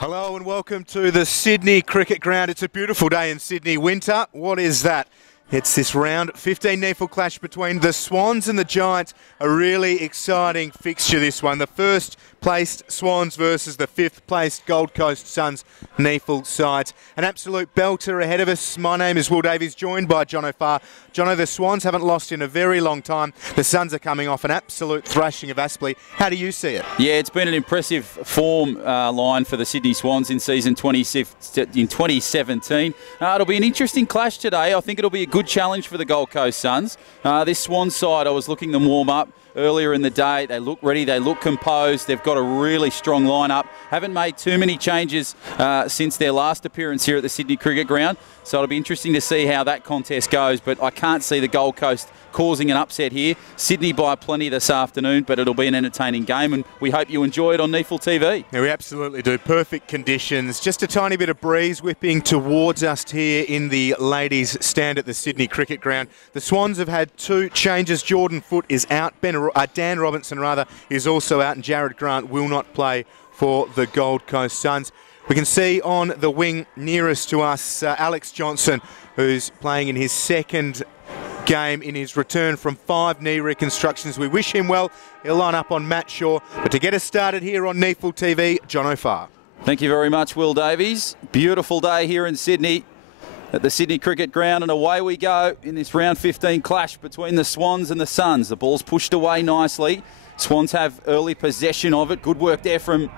Hello and welcome to the Sydney Cricket Ground. It's a beautiful day in Sydney. Winter, what is that? It's this round 15 NEAFL clash between the Swans and the Giants. A really exciting fixture, this one. The first placed Swans versus the fifth placed Gold Coast Suns NEAFL sides. An absolute belter ahead of us. My name is Will Davies, joined by Jono Farr. Jono, the Swans haven't lost in a very long time. The Suns are coming off an absolute thrashing of Aspley. How do you see it? Yeah, it's been an impressive form line for the Sydney Swans in season 2017. It'll be an interesting clash today. I think it'll be a good challenge for the Gold Coast Suns. This Swans side, I was looking them warm up earlier in the day. They look ready, they look composed, they've got a really strong lineup. Haven't made too many changes since their last appearance here at the Sydney Cricket Ground, so it'll be interesting to see how that contest goes, but I can't see the Gold Coast causing an upset here. Sydney by plenty this afternoon, but it'll be an entertaining game, and we hope you enjoy it on NEAFL TV. Yeah, we absolutely do. Perfect conditions. Just a tiny bit of breeze whipping towards us here in the ladies' stand at the Sydney Cricket Ground. The Swans have had two changes. Jordan Foote is out. Dan Robinson is also out, and Jared Grant will not play for the Gold Coast Suns. We can see on the wing nearest to us Alex Johnson, who's playing in his second game in his return from 5 knee reconstructions. We wish him well. He'll line up on Matt Shaw. But to get us started here on NEAFL TV, Jono Farr. Thank you very much, Will Davies. Beautiful day here in Sydney at the Sydney Cricket Ground, and away we go in this round 15 clash between the Swans and the Suns. The ball's pushed away nicely. Swans have early possession of it. Good work there from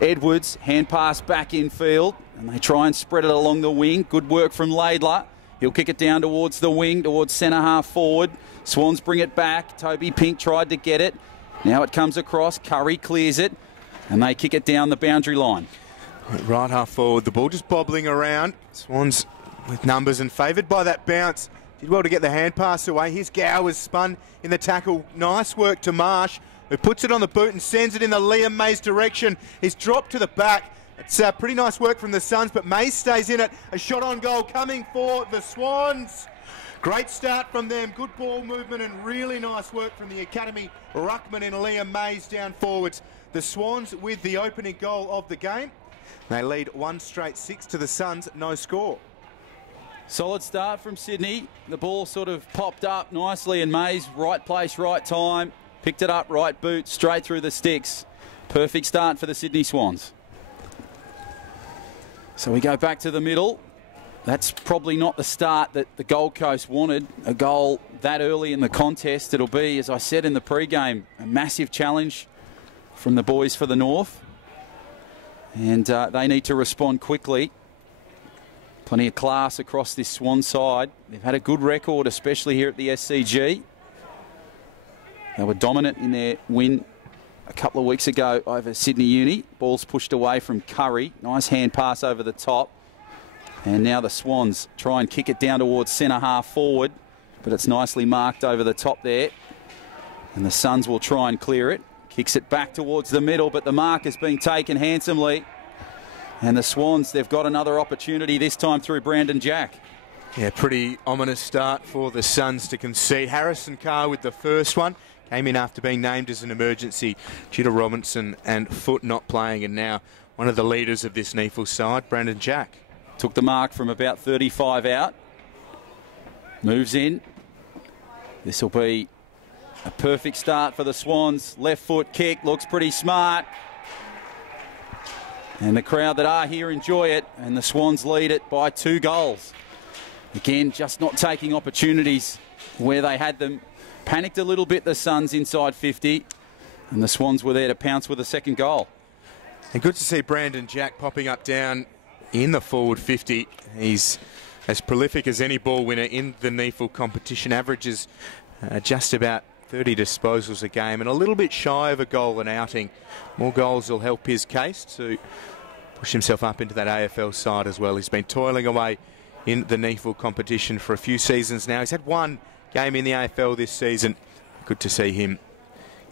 Edwards. Hand pass back in field, and they try and spread it along the wing. Good work from Laidler. He'll kick it down towards the wing, towards centre half forward. Swans bring it back. Toby Pink tried to get it. Now it comes across. Curry clears it, and they kick it down the boundary line. Right half forward. The ball just bobbling around. Swans with numbers and favoured by that bounce. Did well to get the hand pass away. His Gow was spun in the tackle. Nice work to Marsh, who puts it on the boot and sends it in the Liam Mays direction. He's dropped to the back. It's pretty nice work from the Suns, but Mays stays in it. A shot on goal coming for the Swans. Great start from them. Good ball movement and really nice work from the academy ruckman in Liam Mays down forwards. The Swans with the opening goal of the game. They lead 1 straight 6 to the Suns, no score. Solid start from Sydney. The ball sort of popped up nicely, and Mays, right place, right time. Picked it up, right boot, straight through the sticks. Perfect start for the Sydney Swans. So we go back to the middle. That's probably not the start that the Gold Coast wanted. A goal that early in the contest. It'll be, as I said in the pre-game, a massive challenge from the boys for the North. And they need to respond quickly. Plenty of class across this Swan side. They've had a good record, especially here at the SCG. They were dominant in their win a couple of weeks ago over Sydney Uni. Ball's pushed away from Curry. Nice hand pass over the top. And now the Swans try and kick it down towards centre half forward, but it's nicely marked over the top there. And the Suns will try and clear it. Kicks it back towards the middle, but the mark is being taken handsomely. And the Swans, they've got another opportunity, this time through Brandon Jack. Yeah, pretty ominous start for the Suns to concede. Harrison Carr with the first one. Came in after being named as an emergency due to Robinson and Foote not playing, and now one of the leaders of this NEAFL side, Brandon Jack. Took the mark from about 35 out. Moves in. This will be a perfect start for the Swans. Left foot kick, looks pretty smart. And the crowd that are here enjoy it, and the Swans lead it by 2 goals. Again, just not taking opportunities where they had them. Panicked a little bit, the Suns inside 50, and the Swans were there to pounce with a second goal. And good to see Brandon Jack popping up down in the forward 50. He's as prolific as any ball winner in the NEAFL competition. Averages just about 30 disposals a game and a little bit shy of a goal an outing. More goals will help his case to push himself up into that AFL side as well. He's been toiling away in the NEAFL competition for a few seasons now. He's had 1 game in the AFL this season. Good to see him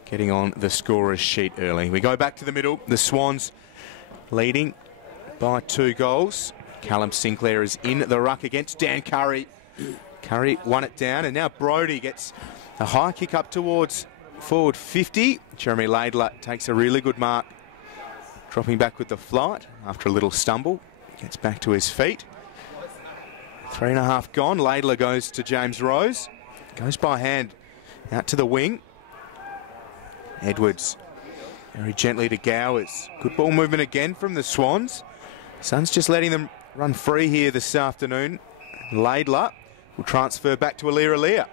getting on the scorer's sheet early. We go back to the middle. The Swans leading by 2 goals. Callum Sinclair is in the ruck against Dan Curry. Curry won it down, and now Brodie gets a high kick up towards forward 50. Jeremy Laidler takes a really good mark dropping back with the flight after a little stumble. Gets back to his feet. 3.5 gone. Laidler goes to James Rose. Goes by hand out to the wing. Edwards very gently to Gowers. Good ball movement again from the Swans. Suns just letting them run free here this afternoon. Laidler will transfer back to Alira.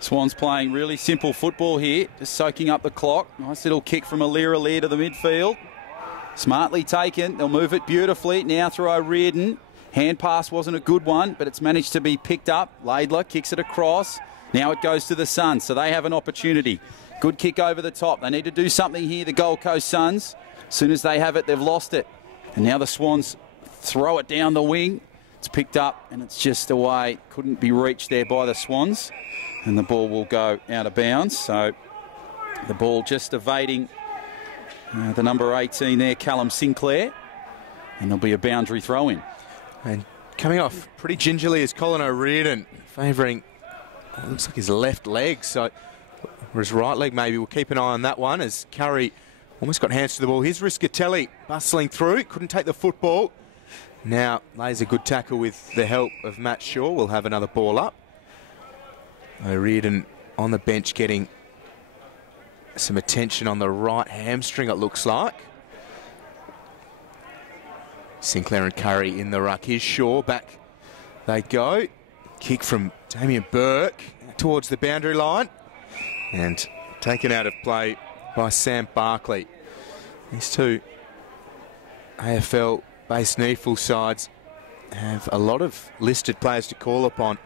Swans playing really simple football here, just soaking up the clock. Nice little kick from Alira to the midfield. Smartly taken. They'll move it beautifully. Now through O'Riordan. Hand pass wasn't a good one, but it's managed to be picked up. Laidler kicks it across. Now it goes to the Suns, so they have an opportunity. Good kick over the top. They need to do something here, the Gold Coast Suns. As soon as they have it, they've lost it. And now the Swans throw it down the wing. It's picked up and it's just away. Couldn't be reached there by the Swans. And the ball will go out of bounds. So the ball just evading the number 18 there, Callum Sinclair. And there'll be a boundary throw in. And coming off pretty gingerly is Colin O'Riordan, favouring, looks like his left leg, so, or his right leg maybe. We'll keep an eye on that one as Curry almost got hands to the ball. Here's Riscatelli bustling through, couldn't take the football. Now lays a good tackle with the help of Matt Shaw. We'll have another ball up. O'Riordan on the bench getting some attention on the right hamstring, it looks like. Sinclair and Curry in the ruck. Here's Shaw, back they go. Kick from Damien Burke towards the boundary line and taken out of play by Sam Barkley. These two AFL-based NEAFL sides have a lot of listed players to call upon.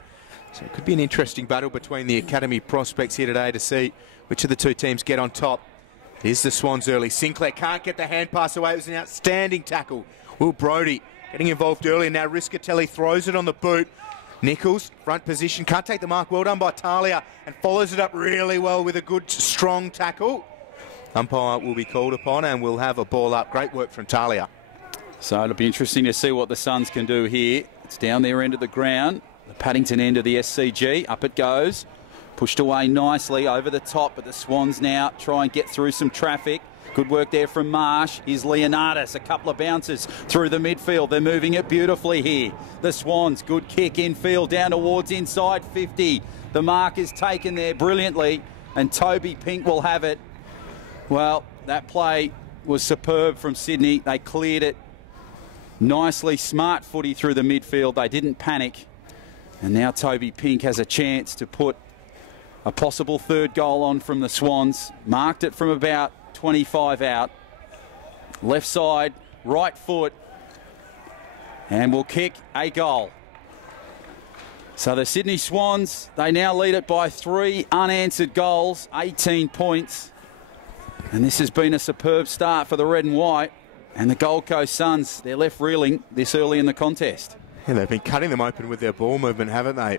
So it could be an interesting battle between the academy prospects here today to see which of the two teams get on top. Here's the Swans early. Sinclair can't get the hand pass away. It was an outstanding tackle. Will Brodie getting involved early. Now Riscatelli throws it on the boot. Nichols, front position, can't take the mark. Well done by Talia and follows it up really well with a good, strong tackle. Umpire will be called upon and we'll have a ball up. Great work from Talia. So it'll be interesting to see what the Suns can do here. It's down their end of the ground, the Paddington end of the SCG. Up it goes. Pushed away nicely over the top, but the Swans now try and get through some traffic. Good work there from Marsh. Here's Leonardis, a couple of bounces through the midfield. They're moving it beautifully here. The Swans, good kick infield down towards inside 50. The mark is taken there brilliantly, and Toby Pink will have it. Well, that play was superb from Sydney. They cleared it nicely, smart footy through the midfield. They didn't panic. And now Toby Pink has a chance to put a possible third goal on from the Swans. Marked it from about 25 out. Left side, right foot. And will kick a goal. So the Sydney Swans, they now lead it by 3 unanswered goals, 18 points. And this has been a superb start for the red and white. And the Gold Coast Suns, they're left reeling this early in the contest. Yeah, they've been cutting them open with their ball movement, haven't they?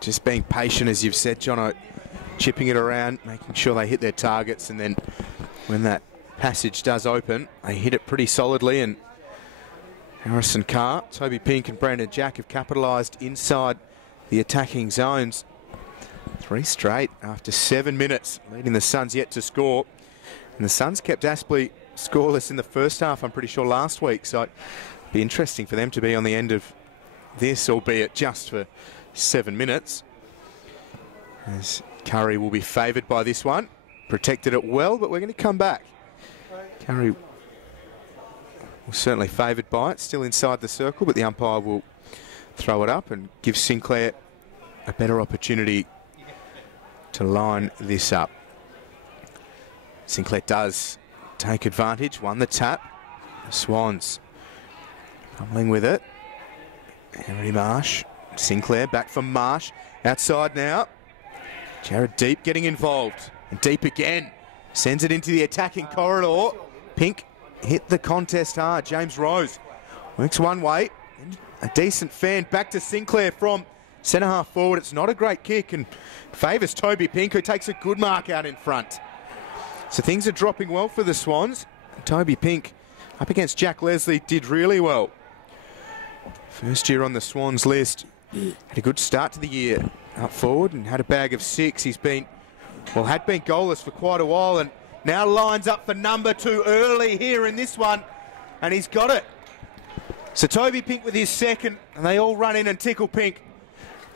Just being patient, as you've said, Jono, chipping it around, making sure they hit their targets, and then when that passage does open, they hit it pretty solidly. And Harrison Carr, Toby Pink and Brandon Jack have capitalised inside the attacking zones. 3 straight after 7 minutes, leading the Suns yet to score. And the Suns kept Aspley scoreless in the first half, I'm pretty sure, last week. So it'd be interesting for them to be on the end of this, albeit just for 7 minutes. As Curry will be favoured by this one. Protected it well, but we're going to come back. Curry was certainly favoured by it. Still inside the circle, but the umpire will throw it up and give Sinclair a better opportunity to line this up. Sinclair does take advantage. Won the tap. The Swans fumbling with it. Henry Marsh. Sinclair back from Marsh. Outside now. Jared Deep getting involved. And Deep again. Sends it into the attacking corridor. Pink hit the contest hard. James Rose works one way. A decent fan. Back to Sinclair from centre half forward. It's not a great kick and favours Toby Pink, who takes a good mark out in front. So things are dropping well for the Swans. Toby Pink up against Jack Leslie did really well. First year on the Swans list. Had a good start to the year up forward and had a bag of 6. He's been, well, had been goalless for quite a while, and Now lines up for number 2 early here in this one, and he's got it. So Toby Pink with his second, and they all run in and tickle Pink.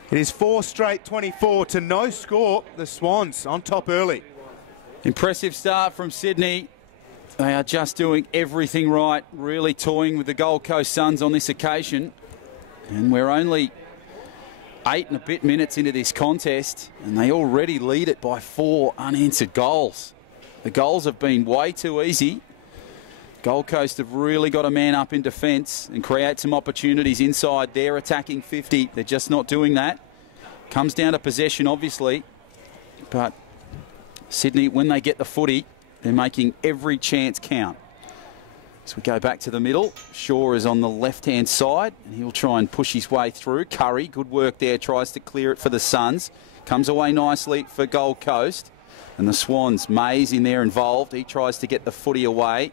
It is 4 straight 24 to no score. The Swans on top early. Impressive start from Sydney. They are just doing everything right, really toying with the Gold Coast Suns on this occasion. And we're only 8 and a bit minutes into this contest, and they already lead it by 4 unanswered goals. The goals have been way too easy. Gold Coast have really got to man up in defence and create some opportunities inside their attacking 50. They're just not doing that. Comes down to possession, obviously. But Sydney, when they get the footy, they're making every chance count. So we go back to the middle. Shaw is on the left-hand side, and he'll try and push his way through. Curry, good work there, tries to clear it for the Suns. Comes away nicely for Gold Coast. And the Swans, Mays in there involved. He tries to get the footy away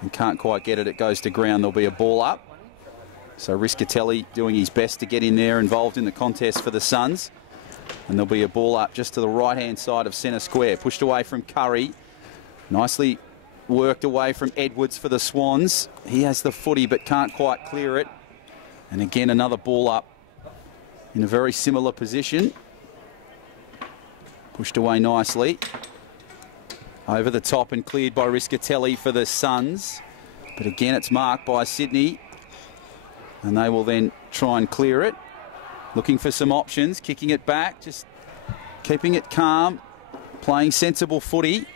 and can't quite get it. It goes to ground. There'll be a ball up. So Riscatelli doing his best to get in there, involved in the contest for the Suns. And there'll be a ball up just to the right-hand side of centre square. Pushed away from Curry. Nicely worked away from Edwards for the Swans. He has the footy but can't quite clear it. And again, another ball up in a very similar position. Pushed away nicely. Over the top and cleared by Riscatelli for the Suns. But again, it's marked by Sydney. And they will then try and clear it. Looking for some options, kicking it back, just keeping it calm, playing sensible footy.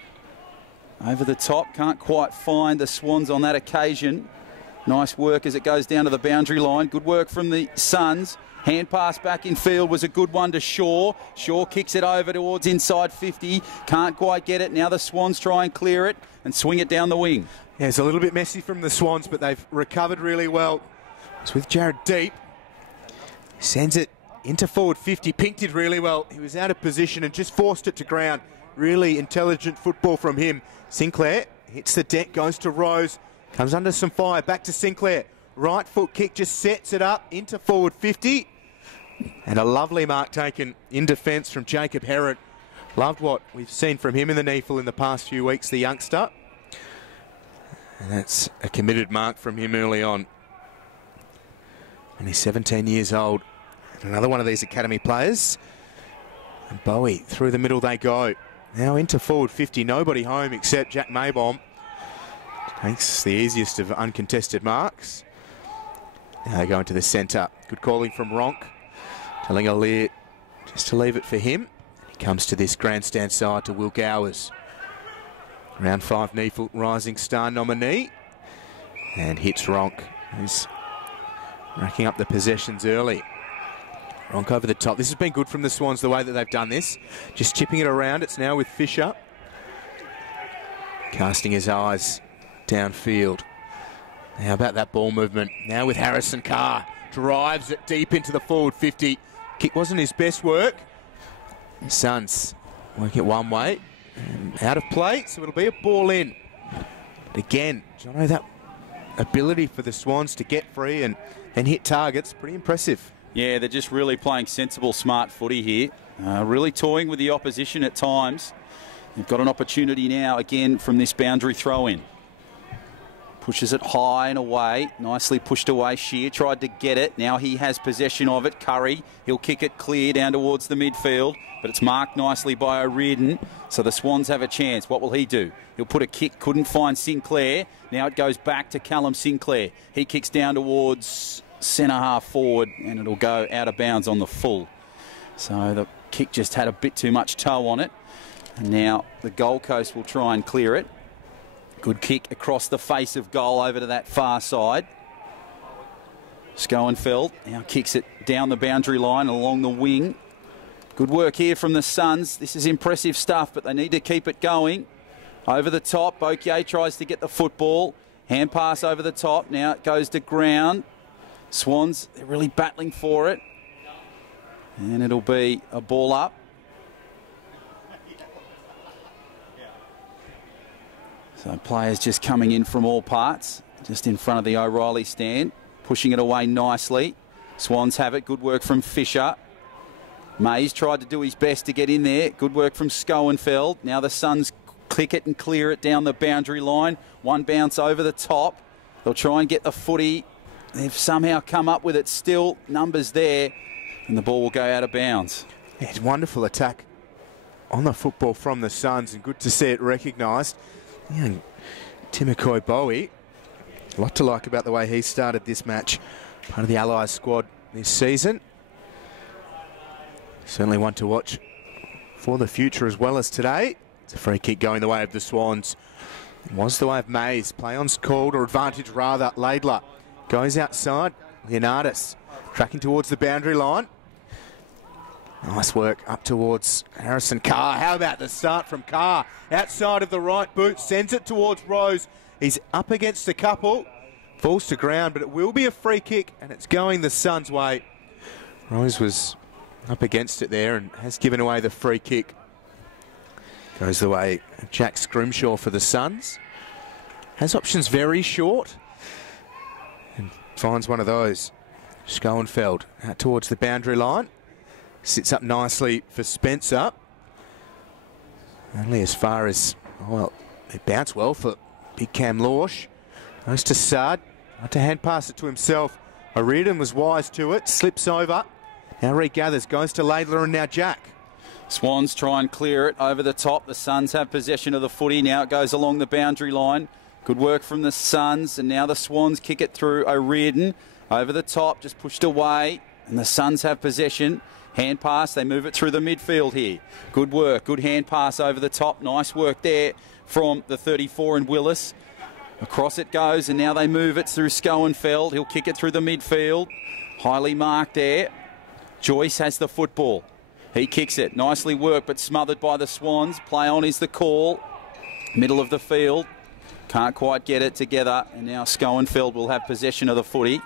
Over the top, can't quite find the Swans on that occasion. Nice work as it goes down to the boundary line. Good work from the Suns. Hand pass back in field was a good one to Shaw. Shaw kicks it over towards inside 50. Can't quite get it. Now the Swans try and clear it and swing it down the wing. Yeah, it's a little bit messy from the Swans, but they've recovered really well. It's with Jared deep. Sends it into forward 50. Pink did really well. He was out of position and just forced it to ground. Really intelligent football from him. Sinclair hits the deck, goes to Rose. Comes under some fire. Back to Sinclair. Right foot kick just sets it up into forward 50. And a lovely mark taken in defence from Jacob Herod. Loved what we've seen from him in the NEAFL in the past few weeks, the youngster. And that's a committed mark from him early on. And he's 17 years old. And another one of these academy players. And Bowie, through the middle they go. Now into forward 50. Nobody home except Jack Maybaum. Takes the easiest of uncontested marks. Now they go into the centre. Good calling from Ronk. Telling Alier just to leave it for him. He comes to this grandstand side to Will Gowers. Round 5 NEAFL Rising Star nominee. And hits Ronk, who's racking up the possessions early. Ronk over the top. This has been good from the Swans, the way that they've done this. Just chipping it around. It's now with Fisher. Casting his eyes downfield. How about that ball movement? Now with Harrison Carr. Drives it deep into the forward 50. Kick wasn't his best work. Suns work it one way. And out of play, so it'll be a ball in. But again, Jono, that ability for the Swans to get free and hit targets, pretty impressive. Yeah, they're just really playing sensible, smart footy here. Really toying with the opposition at times. They've got an opportunity now, again, from this boundary throw-in. Pushes it high and away. Nicely pushed away. Shear tried to get it. Now he has possession of it. Curry, he'll kick it clear down towards the midfield. But it's marked nicely by O'Riordan. So the Swans have a chance. What will he do? He'll put a kick. Couldn't find Sinclair. Now it goes back to Callum Sinclair. He kicks down towards centre half forward. And it'll go out of bounds on the full. So the kick just had a bit too much toe on it. And now the Gold Coast will try and clear it. Good kick across the face of goal over to that far side. Schoenfeld now kicks it down the boundary line along the wing. Good work here from the Suns. This is impressive stuff, but they need to keep it going. Over the top, Bokier tries to get the football. Hand pass over the top. Now it goes to ground. Swans, they're really battling for it. And it'll be a ball up. So players just coming in from all parts, just in front of the O'Reilly stand, pushing it away nicely. Swans have it. Good work from Fisher. Mays tried to do his best to get in there. Good work from Schoenfeld. Now the Suns click it and clear it down the boundary line. One bounce over the top. They'll try and get the footy. They've somehow come up with it. Still numbers there, and the ball will go out of bounds. Yeah, it's a wonderful attack on the football from the Suns, and good to see it recognised. Yeah, Timothy Bowie, a lot to like about the way he started this match. Part of the Allies squad this season. Certainly one to watch for the future as well as today. It's a free kick going the way of the Swans. It was the way of Mays. Play on's called, or advantage rather. Laidler goes outside. Leonardis tracking towards the boundary line. Nice work up towards Harrison Carr. How about the start from Carr? Outside of the right boot, sends it towards Rose. He's up against a couple. Falls to ground, but it will be a free kick, and it's going the Suns' way. Rose was up against it there and has given away the free kick. Goes the way of Jack Scrimshaw for the Suns. Has options very short and finds one of those. Schoenfeld out towards the boundary line. Sits up nicely for Spencer. Only as far as, well, it bounced well for Big Cam Lorsch. Goes to Sard. Not to hand pass it to himself. O'Riordan was wise to it. Slips over. Now regathers. Goes to Laidler and now Jack. Swans try and clear it over the top. The Suns have possession of the footy. Now it goes along the boundary line. Good work from the Suns. And now the Swans kick it through O'Riordan. Over the top, just pushed away. And the Suns have possession. Hand pass, they move it through the midfield here. Good work, good hand pass over the top. Nice work there from the 34 in Willis. Across it goes, and now they move it through Schoenfeld. He'll kick it through the midfield. Highly marked there. Joyce has the football. He kicks it. Nicely worked, but smothered by the Swans. Play on is the call. Middle of the field. Can't quite get it together. And now Schoenfeld will have possession of the footy.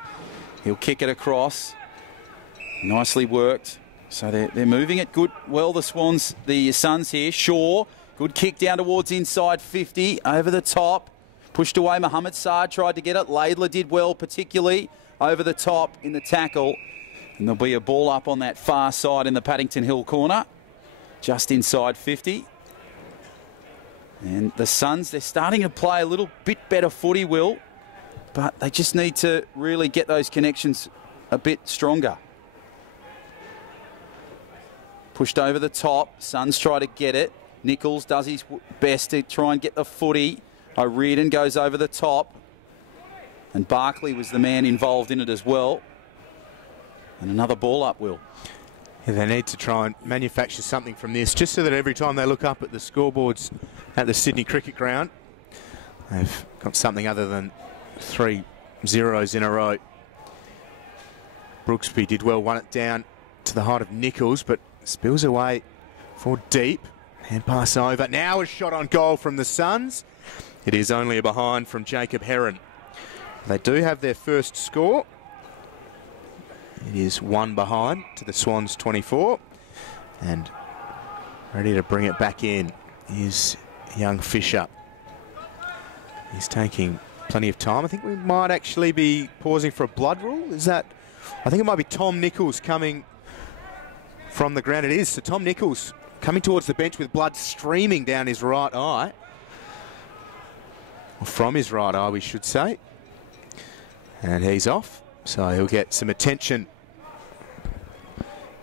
He'll kick it across. Nicely worked. So they're moving it good. Well, the Suns here. Shaw, good kick down towards inside 50. Over the top. Pushed away. Mohamed Saad tried to get it. Laidler did well, particularly over the top in the tackle. And there'll be a ball up on that far side in the Paddington Hill corner. Just inside 50. And the Suns, they're starting to play a little bit better footy, Will. But they just need to really get those connections a bit stronger. Pushed over the top. Suns try to get it. Nichols does his best to try and get the footy. O'Riordan goes over the top. And Barkley was the man involved in it as well. And another ball up, Will. Yeah, they need to try and manufacture something from this, just so that every time they look up at the scoreboards at the Sydney Cricket Ground, they've got something other than 3 zeros in a row. Brooksby did well, won it down to the height of Nichols, but spills away for deep. Hand pass over. Now a shot on goal from the Suns. It is only a behind from Jacob Heron. They do have their first score. It is 1 behind to the Swans 24. And ready to bring it back in is young Fisher. He's taking plenty of time. I think we might actually be pausing for a blood rule. Is that? I think it might be Tom Nichols coming from the ground. It is. So Tom Nichols coming towards the bench with blood streaming down his right eye. Or from his right eye, we should say. And he's off. So he'll get some attention.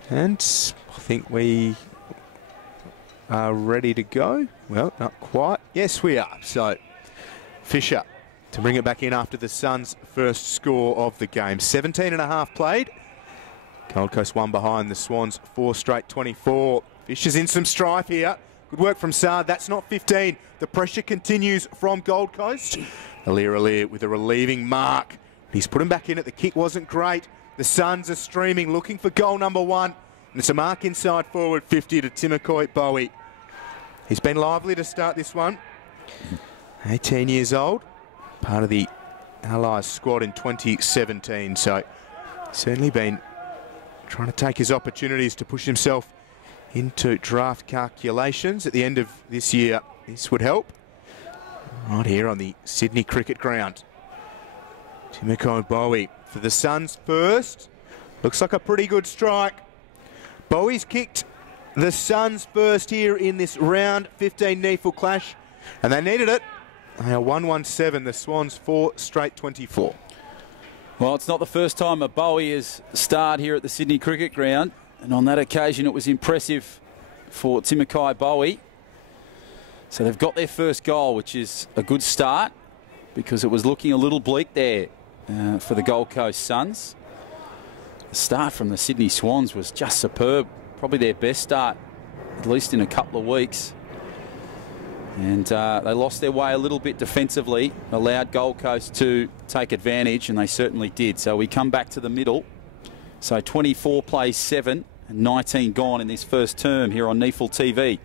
And I think we are ready to go. Well, not quite. Yes, we are. So Fisher to bring it back in after the Suns' first score of the game. 17.5 played. Gold Coast 1 behind, the Swans 4 straight 24. Fisher's in some strife here. Good work from Saad. That's not 15. The pressure continues from Gold Coast. Aliir with a relieving mark. He's put him back in it. The kick wasn't great. The Suns are streaming, looking for goal number 1. And it's a mark inside forward 50 to Timothy Bowie. He's been lively to start this one. 18 years old. Part of the Allies squad in 2017. So certainly been trying to take his opportunities to push himself into draft calculations at the end of this year. This would help. Right here on the Sydney Cricket Ground. Timothy Bowie for the Suns first. Looks like a pretty good strike. Bowie's kicked the Suns first here in this round 15 NEAFL clash And they needed it. They are 1-1-7. The Swans 4 straight 24. Well, it's not the first time a Bowie has starred here at the Sydney Cricket Ground. And on that occasion, it was impressive for Timokai Bowie. So they've got their first goal, which is a good start because it was looking a little bleak there for the Gold Coast Suns. The start from the Sydney Swans was just superb. Probably their best start, at least in a couple of weeks. And they lost their way a little bit defensively, allowed Gold Coast to take advantage, and they certainly did. So we come back to the middle. So 24 plays 7 and 19 gone in this first term here on NEAFL TV.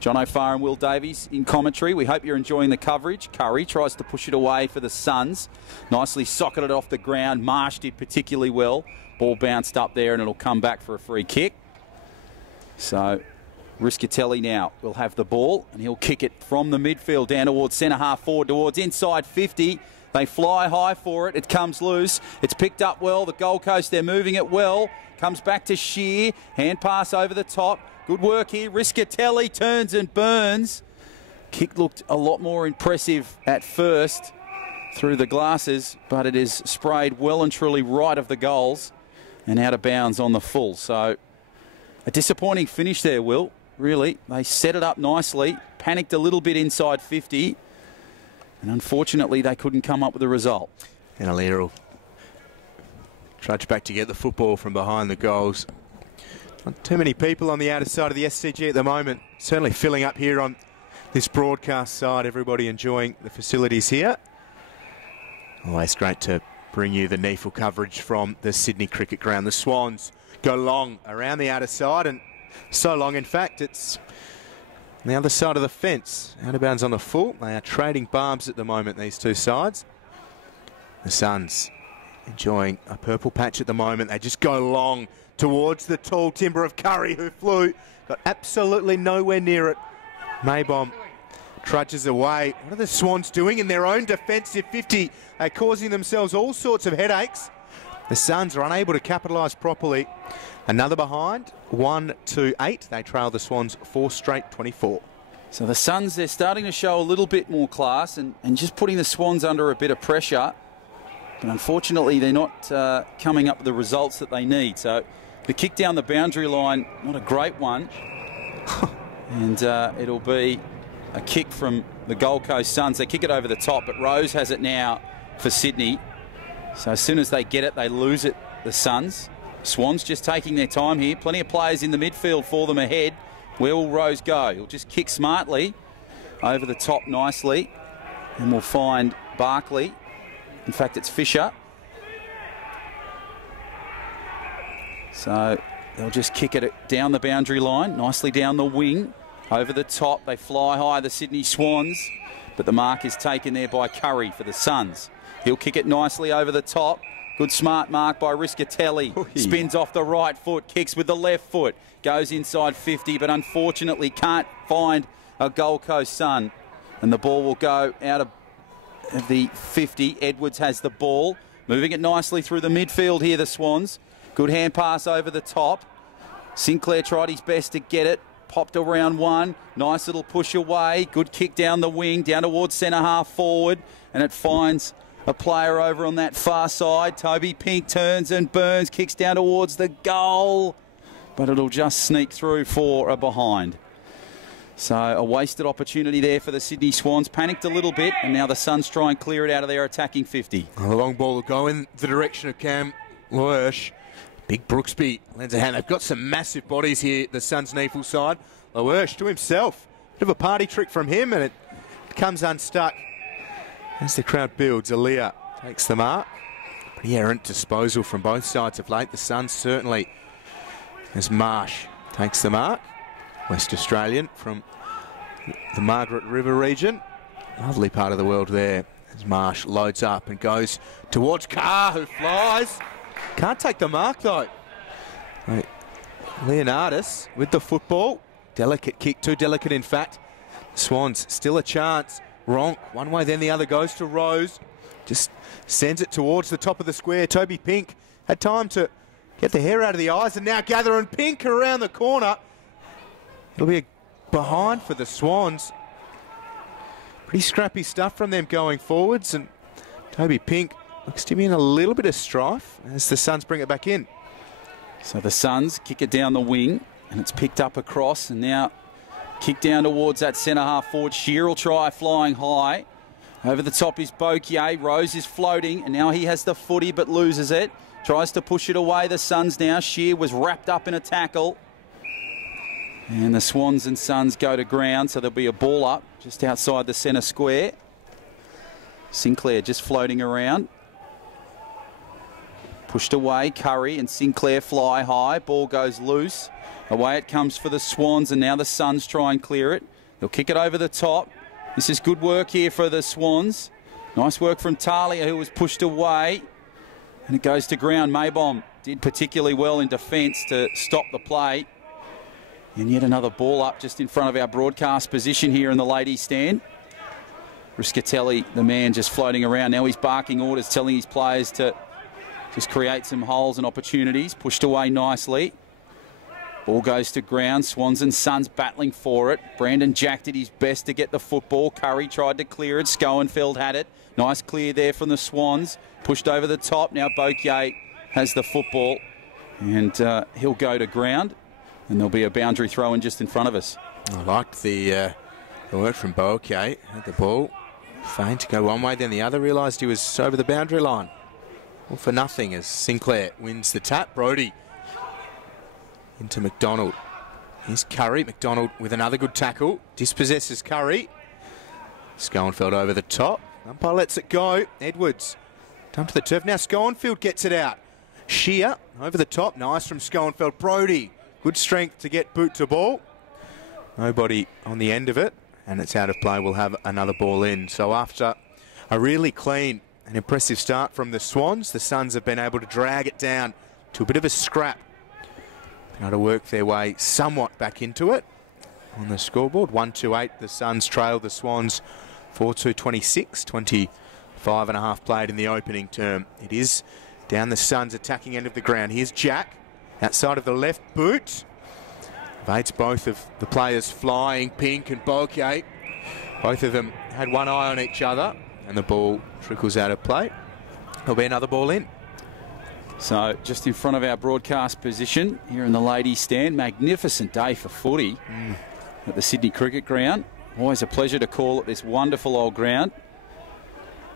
John O'Farr and Will Davies in commentary. We hope you're enjoying the coverage. Curry tries to push it away for the Suns. Nicely socketed off the ground. Marsh did particularly well. Ball bounced up there and it'll come back for a free kick. So Riscatelli now will have the ball and he'll kick it from the midfield down towards centre half forward towards inside 50. They fly high for it. It comes loose. It's picked up well. The Gold Coast, they're moving it well. Comes back to Shear. Hand pass over the top. Good work here. Riscatelli turns and burns. Kick looked a lot more impressive at first through the glasses, but it is sprayed well and truly right of the goals and out of bounds on the full. So a disappointing finish there, Will. Really, they set it up nicely, panicked a little bit inside 50, and unfortunately they couldn't come up with a result. And Alira will trudge back to get the football from behind the goals. Not too many people on the outer side of the SCG at the moment. Certainly filling up here on this broadcast side. Everybody enjoying the facilities here. Always great to bring you the NEAFL coverage from the Sydney Cricket Ground. The Swans go long around the outer side, and so long, in fact, it's on the other side of the fence. Out of bounds on the full. They are trading barbs at the moment, these two sides. The Suns enjoying a purple patch at the moment. They just go long towards the tall timber of Curry, who flew. Got absolutely nowhere near it. Maybom trudges away. What are the Swans doing in their own defensive 50? They're causing themselves all sorts of headaches. The Suns are unable to capitalise properly. Another behind, 1-8. They trail the Swans 4 straight 24. So the Suns, they're starting to show a little bit more class and just putting the Swans under a bit of pressure. But unfortunately, they're not coming up with the results that they need. So the kick down the boundary line, not a great one. And it'll be a kick from the Gold Coast Suns. They kick it over the top, but Rose has it now for Sydney. So as soon as they get it, they lose it, the Suns. Swans just taking their time here. Plenty of players in the midfield for them ahead. Where will Rose go? He'll just kick smartly over the top nicely. And we'll find Barkley. In fact, it's Fisher. So they'll just kick it down the boundary line, nicely down the wing. Over the top, they fly high, the Sydney Swans. But the mark is taken there by Curry for the Suns. He'll kick it nicely over the top. Good smart mark by Riscatelli. Spins off the right foot, kicks with the left foot. Goes inside 50, but unfortunately can't find a Gold Coast Sun. And the ball will go out of the 50. Edwards has the ball. Moving it nicely through the midfield here, the Swans. Good hand pass over the top. Sinclair tried his best to get it. Popped around one. Nice little push away. Good kick down the wing, down towards centre half forward. And it finds a player over on that far side. Toby Pink turns and burns, kicks down towards the goal, but it'll just sneak through for a behind. So a wasted opportunity there for the Sydney Swans. Panicked a little bit, and now the Suns try and clear it out of their attacking 50. The long ball will go in the direction of Cam Lurch. Big Brooksby lends a hand. They've got some massive bodies here, the Suns NEAFL side. Lurch to himself. Bit of a party trick from him, and it comes unstuck. As the crowd builds, Aaliyah takes the mark. Pretty errant disposal from both sides of late. The Suns certainly, as Marsh takes the mark. West Australian from the Margaret River region. Lovely part of the world there. As Marsh loads up and goes towards Carr, who flies. Can't take the mark though. Right. Leonardis with the football. Delicate kick, too delicate in fact. Swans still a chance. Ronk, one way then the other goes to Rose. Just sends it towards the top of the square. Toby Pink had time to get the hair out of the eyes, and now Gather and Pink around the corner. It'll be a behind for the Swans. Pretty scrappy stuff from them going forwards, and Toby Pink looks to be in a little bit of strife as the Suns bring it back in. So the Suns kick it down the wing, and it's picked up across, and now kick down towards that centre-half forward. Shear will try flying high. Over the top is Bokier. Rose is floating, and now he has the footy but loses it. Tries to push it away, the Suns now. Shear was wrapped up in a tackle. And the Swans and Suns go to ground, so there'll be a ball up just outside the centre square. Sinclair just floating around. Pushed away, Curry and Sinclair fly high. Ball goes loose. Away it comes for the Swans, and now the Suns try and clear it. They'll kick it over the top. This is good work here for the Swans. Nice work from Talia, who was pushed away. And it goes to ground. Maybom did particularly well in defence to stop the play. And yet another ball up just in front of our broadcast position here in the ladies' stand. Riscatelli, the man, just floating around. Now he's barking orders, telling his players to just create some holes and opportunities. Pushed away nicely. Ball goes to ground. Swans and Suns battling for it. Brandon Jack did his best to get the football. Curry tried to clear it. Schoenfeld had it. Nice clear there from the Swans. Pushed over the top. Now Bokier has the football. And he'll go to ground. And there'll be a boundary throw in just in front of us. I liked the work from Bokier. Had the ball. Feigned to go one way, then the other. Realised he was over the boundary line. All for nothing as Sinclair wins the tap. Brodie into McDonald. Here's Curry. McDonald with another good tackle. Dispossesses Curry. Schoenfeld over the top. Umpire lets it go. Edwards dumped to the turf. Now Schoenfeld gets it out. Shear over the top. Nice from Schoenfeld. Brodie. Good strength to get boot to ball. Nobody on the end of it. And it's out of play. We'll have another ball in. So after a really clean and impressive start from the Swans, the Suns have been able to drag it down to a bit of a scrap. Been able to work their way somewhat back into it on the scoreboard. 1-2-8. The Suns trail the Swans 4-2-26. 25 and a half played in the opening term. It is down the Suns' attacking end of the ground. Here's Jack outside of the left boot. Evades both of the players flying, Pink and Bokier. Both of them had one eye on each other, and the ball trickles out of play. There'll be another ball in. So just in front of our broadcast position here in the ladies' stand. Magnificent day for footy at the Sydney Cricket Ground. Always a pleasure to call at this wonderful old ground.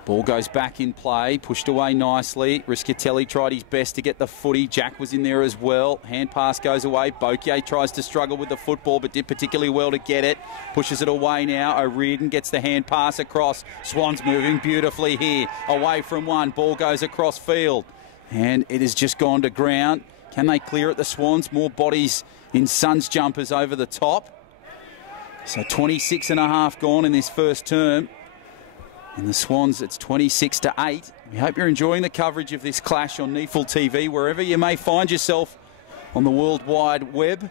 Ball goes back in play, pushed away nicely. Riscatelli tried his best to get the footy. Jack was in there as well. Hand pass goes away. Bokier tries to struggle with the football, but did particularly well to get it. Pushes it away now. O'Riordan gets the hand pass across. Swans moving beautifully here. Away from one. Ball goes across field. And it has just gone to ground. Can they clear it, the Swans? More bodies in Suns jumpers over the top. So 26 and a half gone in this first term. And the Swans, it's 26-8. We hope you're enjoying the coverage of this clash on NEAFL TV, wherever you may find yourself on the World Wide Web.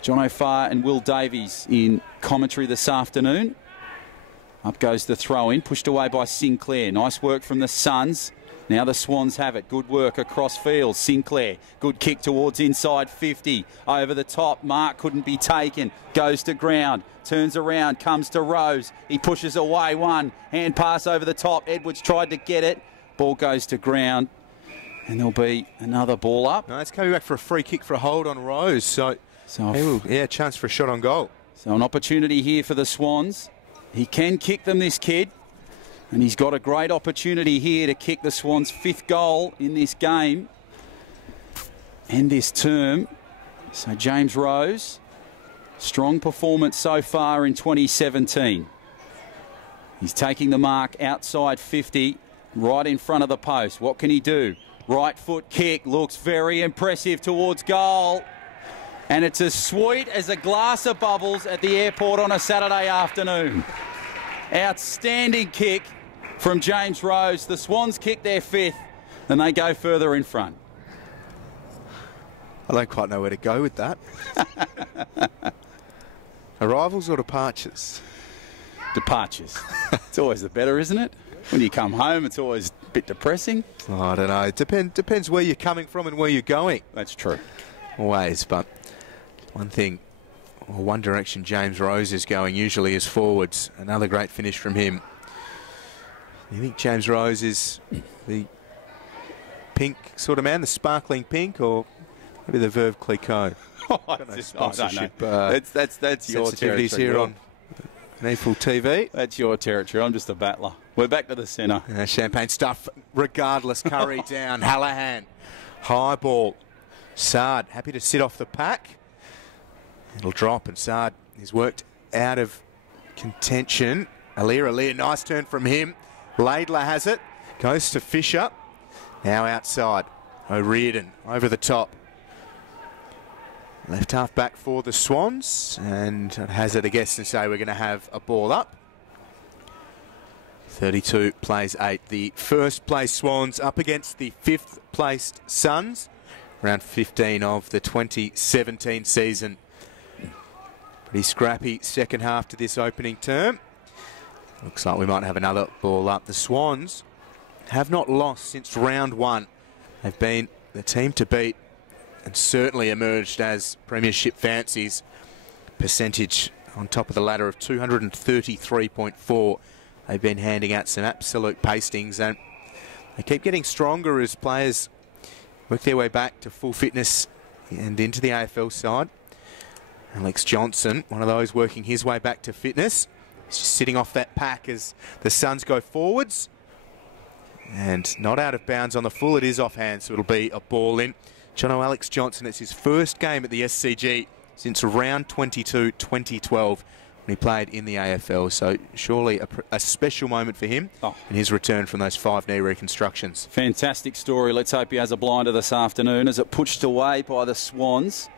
John O'Farr and Will Davies in commentary this afternoon. Up goes the throw-in, pushed away by Sinclair. Nice work from the Suns. Now the Swans have it. Good work across field. Sinclair, good kick towards inside 50. Over the top, Mark couldn't be taken. Goes to ground, turns around, comes to Rose. He pushes away one. Hand pass over the top. Edwards tried to get it. Ball goes to ground. And there'll be another ball up. No, it's coming back for a free kick for a hold on Rose. So chance for a shot on goal. So an opportunity here for the Swans. He can kick them, this kid. And he's got a great opportunity here to kick the Swans' 5th goal in this game and this term. So James Rose, strong performance so far in 2017. He's taking the mark outside 50, right in front of the post. What can he do? Right foot kick, looks very impressive towards goal. And it's as sweet as a glass of bubbles at the airport on a Saturday afternoon. Outstanding kick from James Rose. The Swans kick their 5th and they go further in front. I don't quite know where to go with that. Arrivals or departures? Departures. It's always the better, isn't it? When you come home, it's always a bit depressing. Oh, I don't know. It depends where you're coming from and where you're going. That's true. Always, but one thing or one direction James Rose is going, usually is forwards. Another great finish from him. You think James Rose is the pink sort of man, the sparkling pink, or maybe the Veuve Clicquot? I don't know. That's your territory here on NEAFL TV. That's your territory. I'm just a battler. We're back to the centre. Champagne stuff regardless. Curry down. Hallahan. High ball. Sard happy to sit off the pack. It'll drop, and Sard is worked out of contention. Alir, nice turn from him. Laidler has it. Goes to Fisher. Now outside. O'Riordan over the top. Left half back for the Swans, and has it a guess and say we're going to have a ball up. 32 plays 8. The first place Swans up against the 5th placed Suns. Round 15 of the 2017 season. Pretty scrappy second half to this opening term. Looks like we might have another ball up. The Swans have not lost since round 1. They've been the team to beat and certainly emerged as premiership fancies. Percentage on top of the ladder of 233.4. They've been handing out some absolute pastings, and they keep getting stronger as players work their way back to full fitness and into the AFL side. Alex Johnson, one of those working his way back to fitness. He's just sitting off that pack as the Suns go forwards. And not out of bounds on the full, it is offhand, so it'll be a ball in. Jono Alex Johnson, it's his first game at the SCG since round 22, 2012, when he played in the AFL. So surely a special moment for him in his return from those 5 knee reconstructions. Fantastic story. Let's hope he has a blinder this afternoon as it pushed away by the Swans.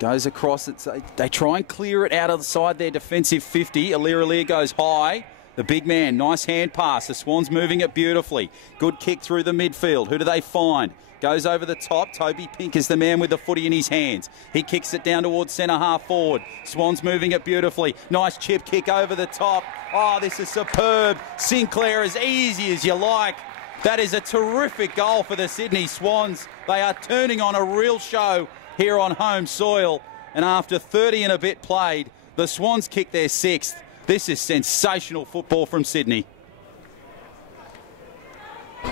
Goes across it. They try and clear it out of the side their defensive 50. Alir goes high. The big man, nice hand pass. The Swans moving it beautifully. Good kick through the midfield. Who do they find? Goes over the top. Toby Pink is the man with the footy in his hands. He kicks it down towards centre half forward. Swans moving it beautifully. Nice chip kick over the top. Oh, this is superb. Sinclair as easy as you like. That is a terrific goal for the Sydney Swans. They are turning on a real show here on home soil. And after 30 and a bit played, the Swans kick their 6th. This is sensational football from Sydney.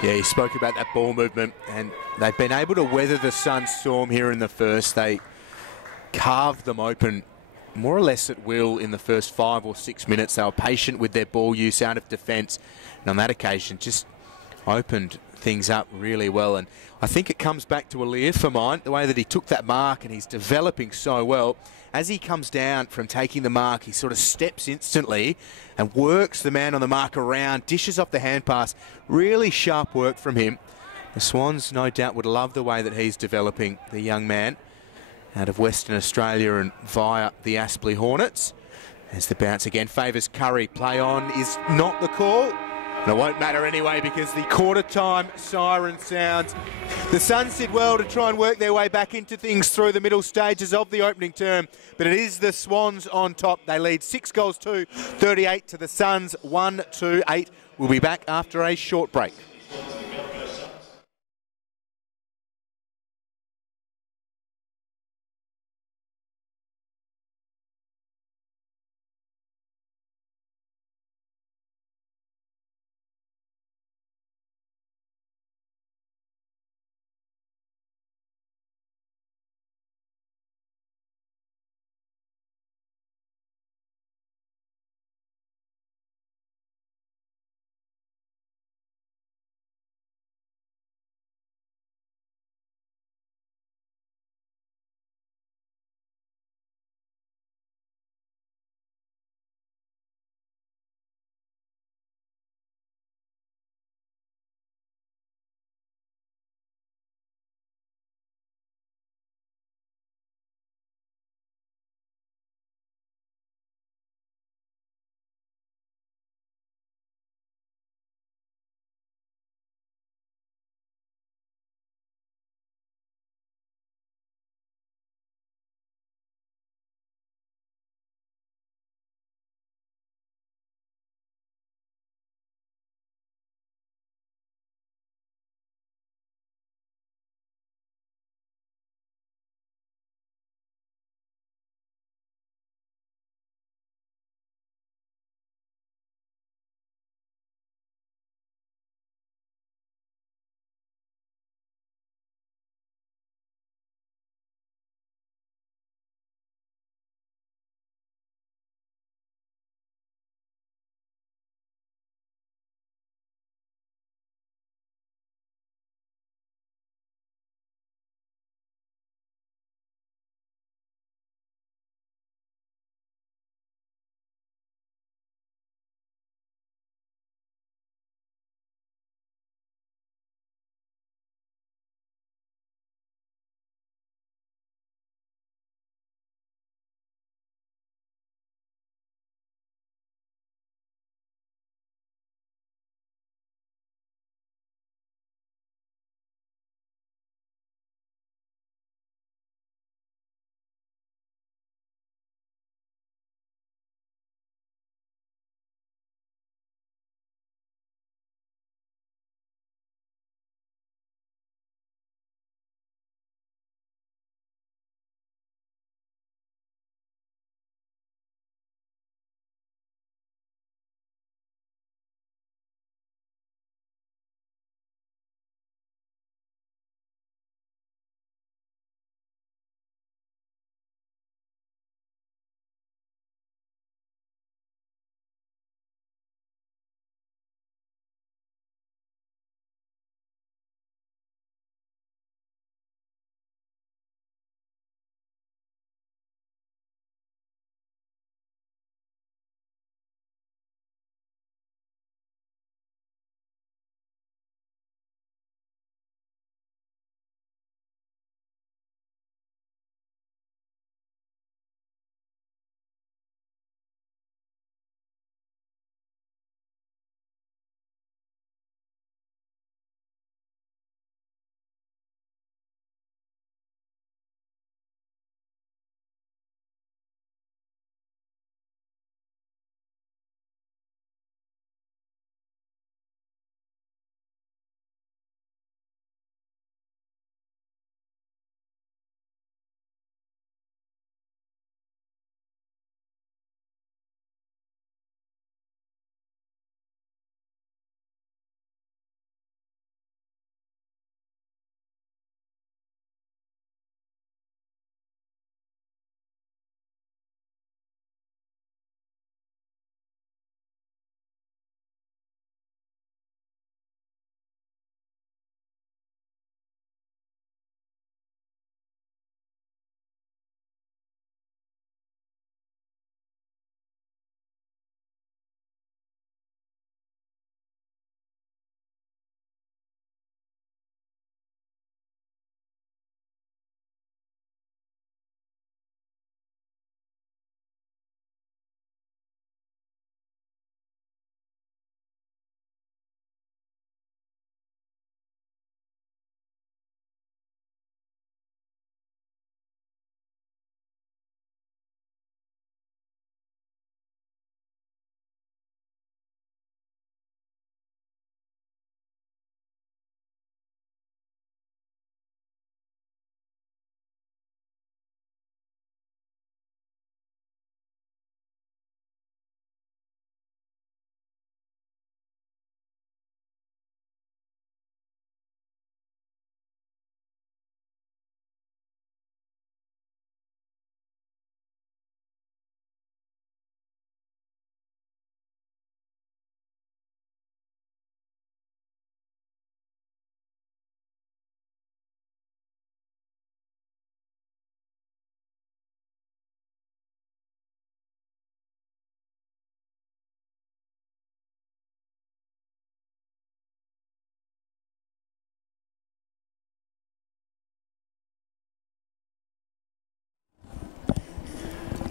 Yeah, he spoke about that ball movement, and they've been able to weather the Suns' storm here in the first. They carved them open more or less at will in the first 5 or 6 minutes. They were patient with their ball use out of defence, and on that occasion just opened things up really well. And I think it comes back to Alir for mine, the way that he took that mark, and he's developing so well. As he comes down from taking the mark, he sort of steps instantly and works the man on the mark around, dishes off the hand pass. Really sharp work from him. The Swans, no doubt, would love the way that he's developing, the young man, out of Western Australia and via the Aspley Hornets. As the bounce again favours Curry. Play on is not the call. And it won't matter anyway because the quarter-time siren sounds. The Suns did well to try and work their way back into things through the middle stages of the opening term, but it is the Swans on top. They lead 6-2, 38 to the Suns, 1-8. We'll be back after a short break.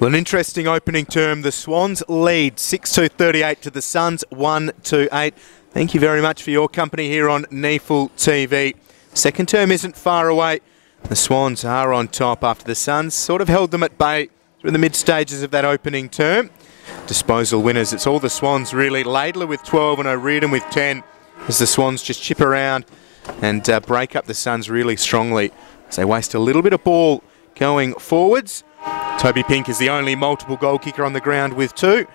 Well, an interesting opening term. The Swans lead 6-2-38 to the Suns 1-8. Thank you very much for your company here on NEAFL TV. Second term isn't far away. The Swans are on top after the Suns sort of held them at bay through the mid stages of that opening term. Disposal winners, it's all the Swans really. Laidler with 12 and O'Riordan with 10 as the Swans just chip around and break up the Suns really strongly as they waste a little bit of ball going forwards. Toby Pink is the only multiple goal kicker on the ground with 2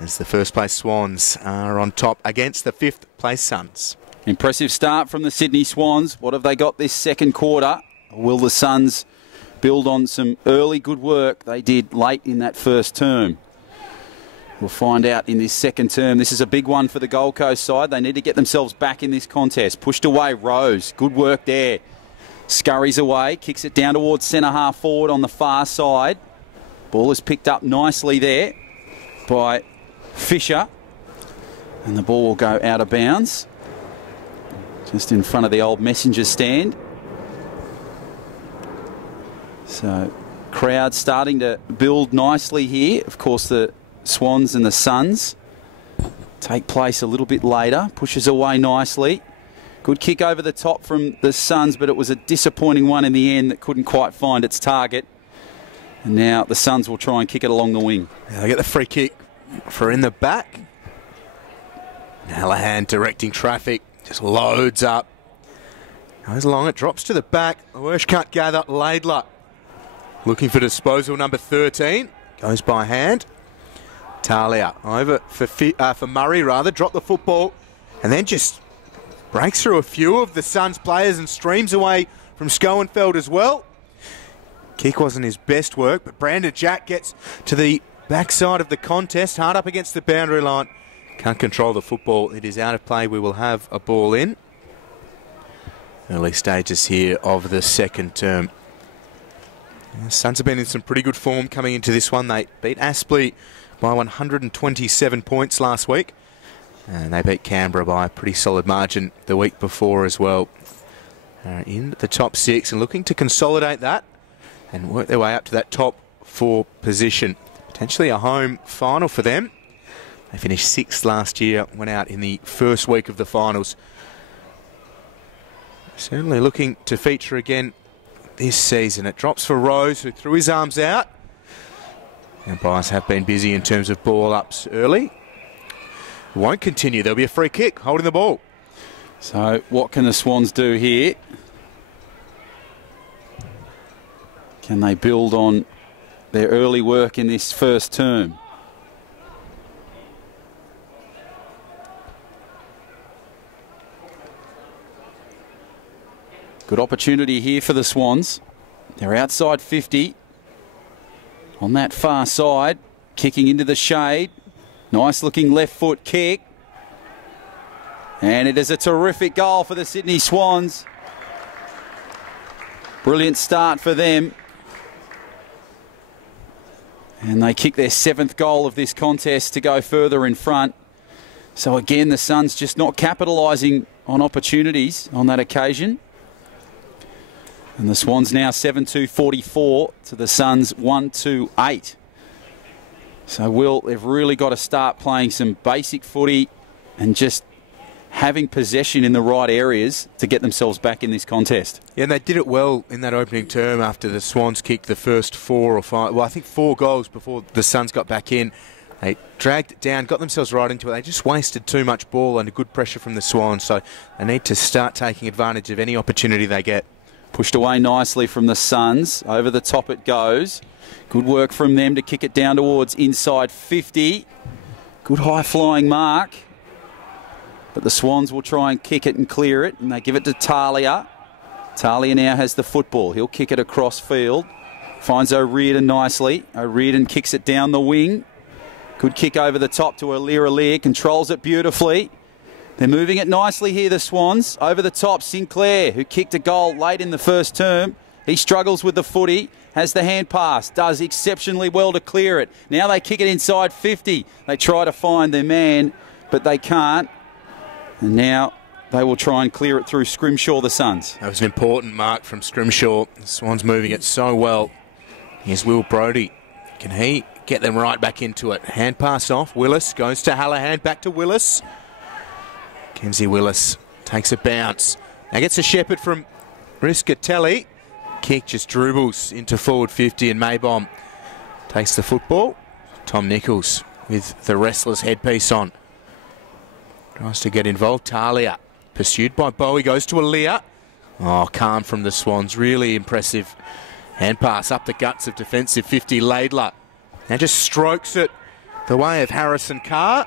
as the first place Swans are on top against the 5th place Suns. Impressive start from the Sydney Swans. What have they got this second quarter? Will the Suns build on some early good work they did late in that first term? We'll find out in this second term. This is a big one for the Gold Coast side. They need to get themselves back in this contest. Pushed away, Rose. Good work there. Scurries away, kicks it down towards centre half forward on the far side. Ball is picked up nicely there by Fisher. And the ball will go out of bounds. Just in front of the old messenger stand. So, crowd starting to build nicely here. Of course, the Swans and the Suns take place a little bit later. Pushes away nicely. Good kick over the top from the Suns, but it was a disappointing one in the end that couldn't quite find its target. And now the Suns will try and kick it along the wing. Yeah, they get the free kick for in the back. Hallahan directing traffic. Just loads up. Goes along, it drops to the back. Wersh can't gather. Laidler looking for disposal, number 13. Goes by hand. Talia over for Murray, rather. Dropped the football and then just breaks through a few of the Suns players and streams away from Schoenfeld as well. Kick wasn't his best work, but Brandon Jack gets to the backside of the contest, hard up against the boundary line. Can't control the football. It is out of play. We will have a ball in. Early stages here of the second term. The Suns have been in some pretty good form coming into this one. They beat Aspley by 127 points last week. And they beat Canberra by a pretty solid margin the week before as well. In the top 6 and looking to consolidate that and work their way up to that top 4 position. Potentially a home final for them. They finished 6th last year, went out in the first week of the finals. Certainly looking to feature again this season. It drops for Rose, who threw his arms out. And Bias have been busy in terms of ball ups early. Won't continue. There'll be a free kick holding the ball. So what can the Swans do here? Can they build on their early work in this first term? Good opportunity here for the Swans. They're outside 50. On that far side, kicking into the shade. Nice looking left foot kick. And it is a terrific goal for the Sydney Swans. Brilliant start for them. And they kick their 7th goal of this contest to go further in front. So again, the Suns just not capitalising on opportunities on that occasion. And the Swans now 7-2-44 to the Suns 1-2-8. So they've really got to start playing some basic footy and just having possession in the right areas to get themselves back in this contest. Yeah, and they did it well in that opening term after the Swans kicked the first 4 or 5, well, I think 4 goals before the Suns got back in. They dragged it down, got themselves right into it. They just wasted too much ball under good pressure from the Swans, so they need to start taking advantage of any opportunity they get. Pushed away nicely from the Suns. Over the top it goes. Good work from them to kick it down towards inside 50. Good high-flying mark. But the Swans will try and kick it and clear it, and they give it to Talia. Talia now has the football. He'll kick it across field. Finds O'Riordan nicely. O'Riordan kicks it down the wing. Good kick over the top to Alir. Controls it beautifully. They're moving it nicely here, the Swans. Over the top, Sinclair, who kicked a goal late in the first term. He struggles with the footy, has the hand pass, does exceptionally well to clear it. Now they kick it inside 50. They try to find their man, but they can't. And now they will try and clear it through Scrimshaw, the Suns. That was an important mark from Scrimshaw. The Swans moving it so well. Here's Will Brodie. Can he get them right back into it? Hand pass off. Willis goes to Hallahan. Back to Willis. Kenzie Willis takes a bounce. Now gets a shepherd from Riscatelli. Kick just dribbles into forward 50 and Maybom takes the football. Tom Nichols with the wrestler's headpiece on. Tries to get involved. Talia pursued by Bowie. Goes to Aaliyah. Oh, calm from the Swans. Really impressive hand pass up the guts of defensive 50. Laidler now just strokes it the way of Harrison Carr.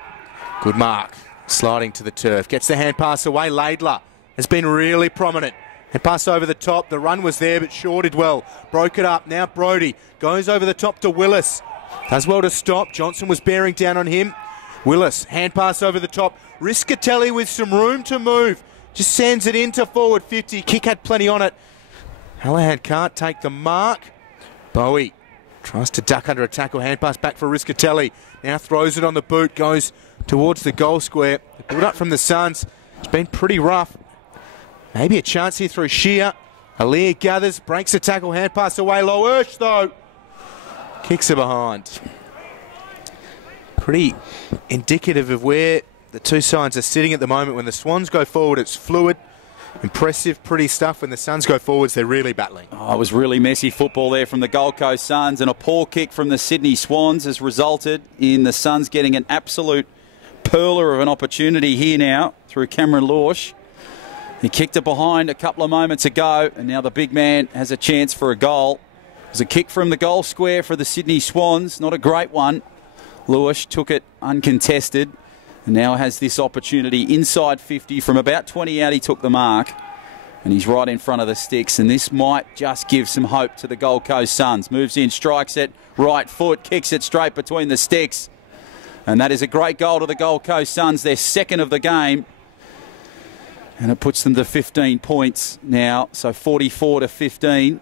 Good mark. Sliding to the turf. Gets the hand pass away. Laidler has been really prominent. And pass over the top. The run was there, but shorted well. Broke it up. Now Brodie goes over the top to Willis. Does well to stop. Johnson was bearing down on him. Willis, hand pass over the top. Riscatelli with some room to move. Just sends it into forward 50. Kick had plenty on it. Hallahan can't take the mark. Bowie tries to duck under a tackle. Hand pass back for Riscatelli. Now throws it on the boot. Goes towards the goal square. The build up from the Suns. It's been pretty rough. Maybe a chance here through Shear. Aaliyah gathers, breaks a tackle, hand pass away. Lowersh though kicks her behind. Pretty indicative of where the two sides are sitting at the moment. When the Swans go forward, it's fluid, impressive, pretty stuff. When the Suns go forwards, they're really battling. Oh, it was really messy football there from the Gold Coast Suns, and a poor kick from the Sydney Swans has resulted in the Suns getting an absolute perler of an opportunity here now through Cameron Lorsch. He kicked it behind a couple of moments ago, and now the big man has a chance for a goal. It was a kick from the goal square for the Sydney Swans, not a great one. Lewis took it uncontested and now has this opportunity inside 50. From about 20 out, he took the mark, and he's right in front of the sticks, and this might just give some hope to the Gold Coast Suns. Moves in, strikes it, right foot, kicks it straight between the sticks, and that is a great goal to the Gold Coast Suns, their second of the game. And it puts them to 15 points now, so 44 to 15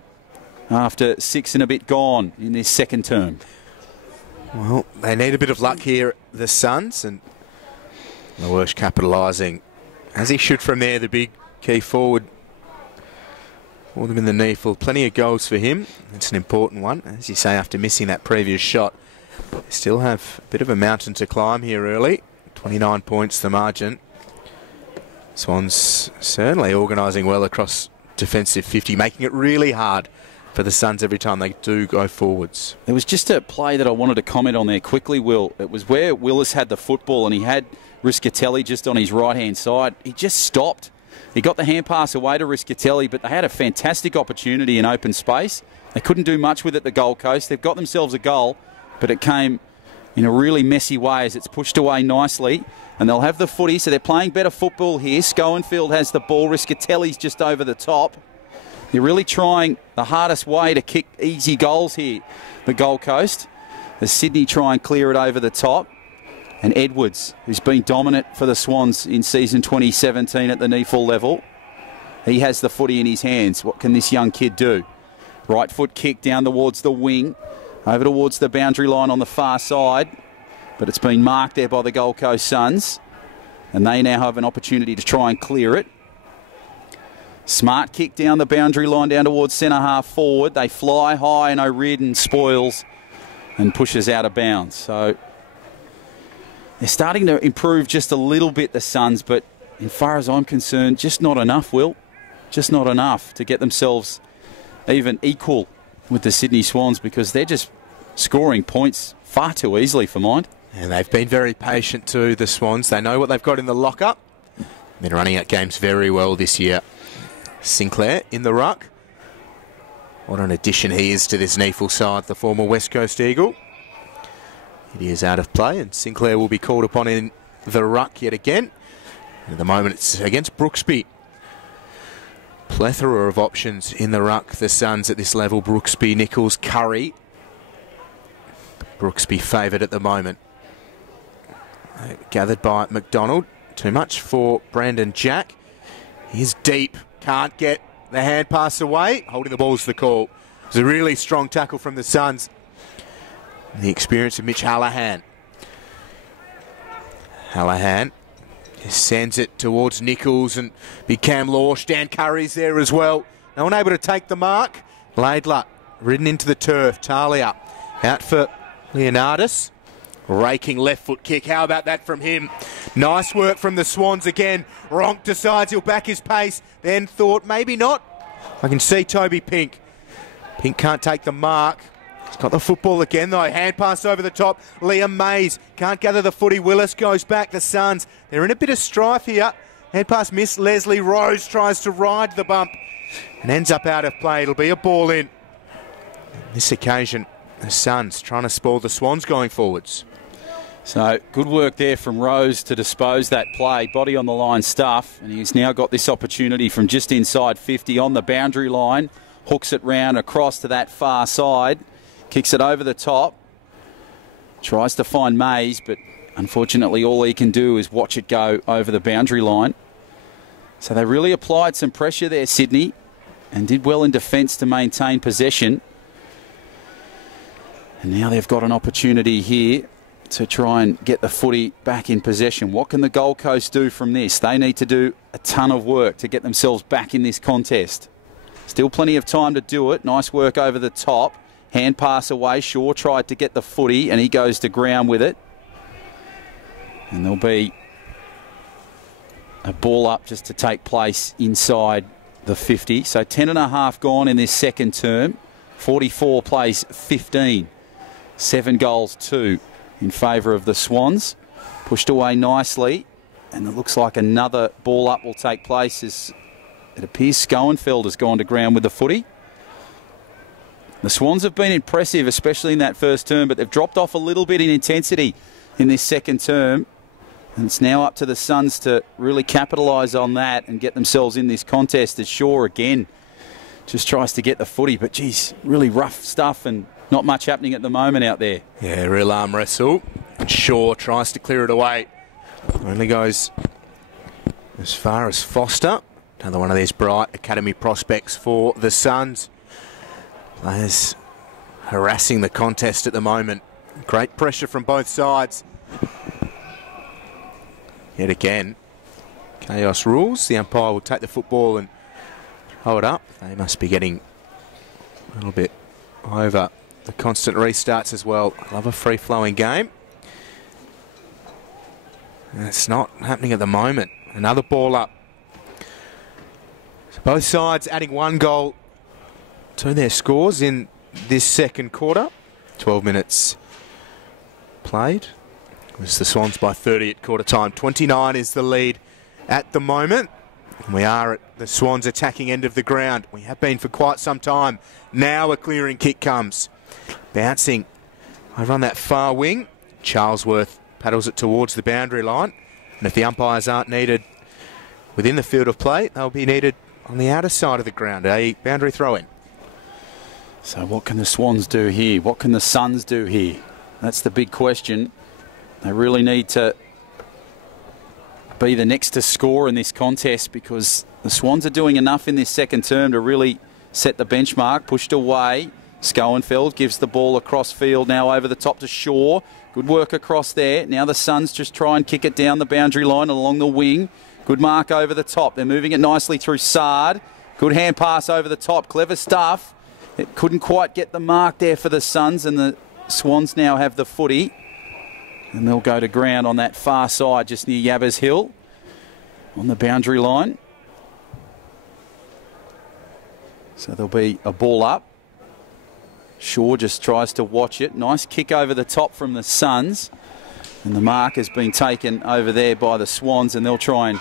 after 6 and a bit gone in this second term. Well, they need a bit of luck here, the Suns, and Lewis capitalising, as he should from there, the big key forward for them in the NEAFL. Plenty of goals for him. It's an important one, as you say, after missing that previous shot. They still have a bit of a mountain to climb here early. 29 points the margin. Swans certainly organising well across defensive 50, making it really hard for the Suns every time they do go forwards. There was just a play that I wanted to comment on there quickly, Will. It was where Willis had the football and he had Riscatelli just on his right-hand side. He just stopped. He got the hand pass away to Riscatelli, but they had a fantastic opportunity in open space. They couldn't do much with it, the Gold Coast. They've got themselves a goal, but it came in a really messy way as it's pushed away nicely. And they'll have the footy, so they're playing better football here. Schoenfield has the ball. Riscatelli's just over the top. They're really trying the hardest way to kick easy goals here, the Gold Coast. As Sydney try and clear it over the top. And Edwards, who's been dominant for the Swans in season 2017 at the NEAFL level, he has the footy in his hands. What can this young kid do? Right foot kick down towards the wing, over towards the boundary line on the far side. But it's been marked there by the Gold Coast Suns, and they now have an opportunity to try and clear it. Smart kick down the boundary line down towards centre half forward. They fly high, and O'Riordan spoils and pushes out of bounds. So they're starting to improve just a little bit, the Suns, but as far as I'm concerned, just not enough, Will. Just not enough to get themselves even equal with the Sydney Swans, because they're just scoring points far too easily for mind. And they've been very patient too, the Swans. They know what they've got in the lock-up. Been running out games very well this year. Sinclair in the ruck. What an addition he is to this NEAFL side, the former West Coast Eagle. He is out of play, and Sinclair will be called upon in the ruck yet again. And at the moment it's against Brooksby. Plethora of options in the ruck, the Suns at this level. Brooksby, Nichols, Curry. Brooksby favoured at the moment. Gathered by McDonald. Too much for Brandon Jack. He's deep. Can't get the hand pass away. Holding the ball is the call. It was a really strong tackle from the Suns. And the experience of Mitch Hallahan. Hallahan just sends it towards Nichols and big Cam Lorsch. Dan Curry's there as well. No one able to take the mark. Laidler ridden into the turf. Talia out for Leonardis, raking left foot kick. How about that from him? Nice work from the Swans again. Ronk decides he'll back his pace, then thought maybe not. I can see Toby Pink. Pink can't take the mark. He's got the football again though. Hand pass over the top. Liam Mays can't gather the footy. Willis goes back. The Suns, they're in a bit of strife here. Hand pass missed. Leslie Rose tries to ride the bump and ends up out of play. It'll be a ball in. On this occasion, the Suns trying to spoil the Swans going forwards. So good work there from Rose to dispose that play. Body on the line stuff, and he's now got this opportunity from just inside 50 on the boundary line. Hooks it round across to that far side. Kicks it over the top. Tries to find Mays, but unfortunately all he can do is watch it go over the boundary line. So they really applied some pressure there, Sydney, and did well in defence to maintain possession. And now they've got an opportunity here to try and get the footy back in possession. What can the Gold Coast do from this? They need to do a ton of work to get themselves back in this contest. Still plenty of time to do it. Nice work over the top. Hand pass away. Shaw tried to get the footy and he goes to ground with it. And there'll be a ball up just to take place inside the 50. So 10.5 gone in this second term. 44 plays 15. 7 goals, 2 in favour of the Swans. Pushed away nicely. And it looks like another ball up will take place as it appears Schoenfeld has gone to ground with the footy. The Swans have been impressive, especially in that first term, but they've dropped off a little bit in intensity in this second term. And it's now up to the Suns to really capitalise on that and get themselves in this contest as Shaw again just tries to get the footy. But, geez, really rough stuff and not much happening at the moment out there. Yeah, real arm wrestle. And Shaw tries to clear it away. Only goes as far as Foster. Another one of these bright academy prospects for the Suns. Players harassing the contest at the moment. Great pressure from both sides. Yet again, chaos rules. The umpire will take the football and hold up. They must be getting a little bit over the constant restarts as well. I love a free-flowing game. And it's not happening at the moment. Another ball up. So both sides adding 1 goal to their scores in this second quarter. 12 minutes played. It was the Swans by 30 at quarter time. 29 is the lead at the moment. And we are at the Swans attacking end of the ground. We have been for quite some time. Now a clearing kick comes. Bouncing over on that far wing. Charlesworth paddles it towards the boundary line. And if the umpires aren't needed within the field of play, they'll be needed on the outer side of the ground. A boundary throw-in. So what can the Swans do here? What can the Suns do here? That's the big question. They really need to be the next to score in this contest because the Swans are doing enough in this second term to really set the benchmark. Pushed away. Schoenfeld gives the ball across field now over the top to Shaw. Good work across there. Now the Suns just try and kick it down the boundary line along the wing. Good mark over the top. They're moving it nicely through Sard. Good hand pass over the top. Clever stuff. It couldn't quite get the mark there for the Suns, and the Swans now have the footy. And they'll go to ground on that far side just near Yabbers Hill on the boundary line. So there'll be a ball up. Shaw just tries to watch it. Nice kick over the top from the Suns. And the mark has been taken over there by the Swans, and they'll try and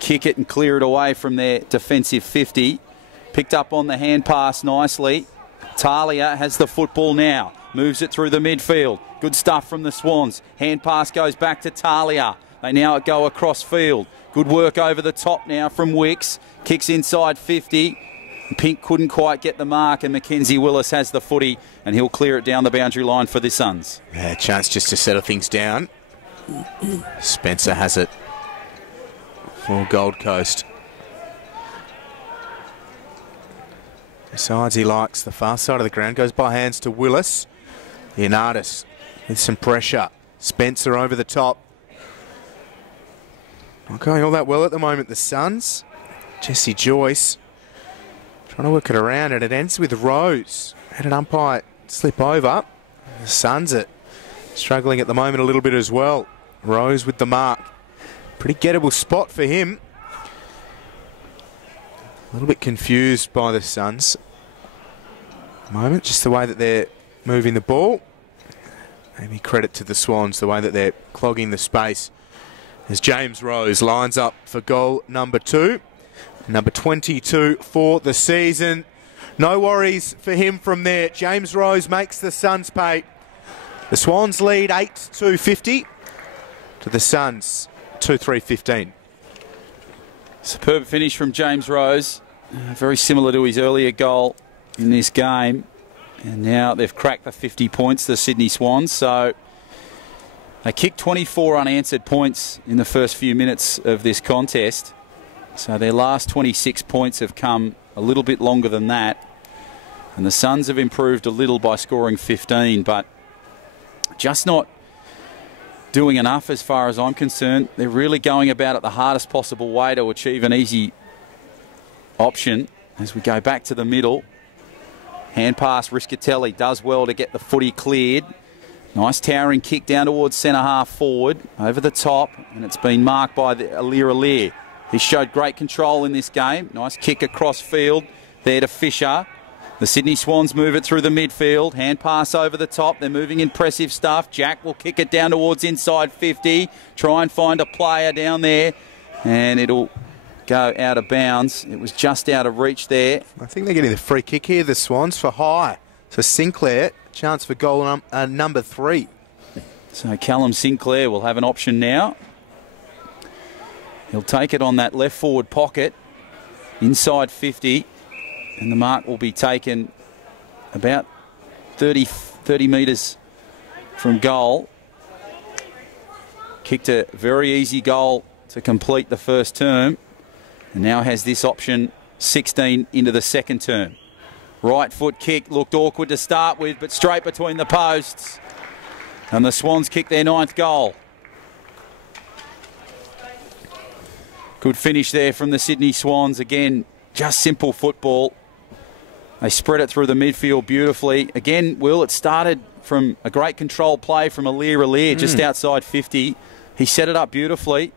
kick it and clear it away from their defensive 50. Picked up on the hand pass nicely. Talia has the football now. Moves it through the midfield. Good stuff from the Swans. Hand pass goes back to Talia. They now go across field. Good work over the top now from Wicks. Kicks inside 50. Pink couldn't quite get the mark, and Mackenzie Willis has the footy, and he'll clear it down the boundary line for the Suns. Yeah, chance just to settle things down. Spencer has it for Gold Coast. Besides, he likes the far side of the ground. Goes by hands to Willis. Leonardis with some pressure. Spencer over the top. Not going all that well at the moment, the Suns. Jesse Joyce trying to work it around, and it ends with Rose. Had an umpire slip over. The Suns are struggling at the moment a little bit as well. Rose with the mark. Pretty gettable spot for him. A little bit confused by the Suns at the moment, just the way that they're moving the ball. Maybe credit to the Swans, the way that they're clogging the space. As James Rose lines up for goal number 2. Number 22 for the season. No worries for him from there. James Rose makes the Suns pay. The Swans lead 8-2-50 to the Suns 2-3-15. Superb finish from James Rose. Very similar to his earlier goal in this game. And now they've cracked the 50 points, the Sydney Swans. So they kicked 24 unanswered points in the first few minutes of this contest. So their last 26 points have come a little bit longer than that. And the Suns have improved a little by scoring 15, but just not doing enough as far as I'm concerned. They're really going about it the hardest possible way to achieve an easy option. As we go back to the middle, hand pass, Riscatelli does well to get the footy cleared. Nice towering kick down towards centre half forward, over the top, and it's been marked by Alir. He showed great control in this game. Nice kick across field there to Fisher. The Sydney Swans move it through the midfield. Hand pass over the top. They're moving impressive stuff. Jack will kick it down towards inside 50. Try and find a player down there. And it'll go out of bounds. It was just out of reach there. I think they're getting the free kick here, the Swans, for high. So Sinclair, chance for goal number 3. So Callum Sinclair will have an option now. He'll take it on that left forward pocket, inside 50. And the mark will be taken about 30 metres from goal. Kicked a very easy goal to complete the first term. And now has this option 16 into the second term. Right foot kick looked awkward to start with, but straight between the posts. And the Swans kick their 9th goal. Good finish there from the Sydney Swans. Again, just simple football. They spread it through the midfield beautifully. Again, Will, it started from a great control play from Alir just outside 50. He set it up beautifully.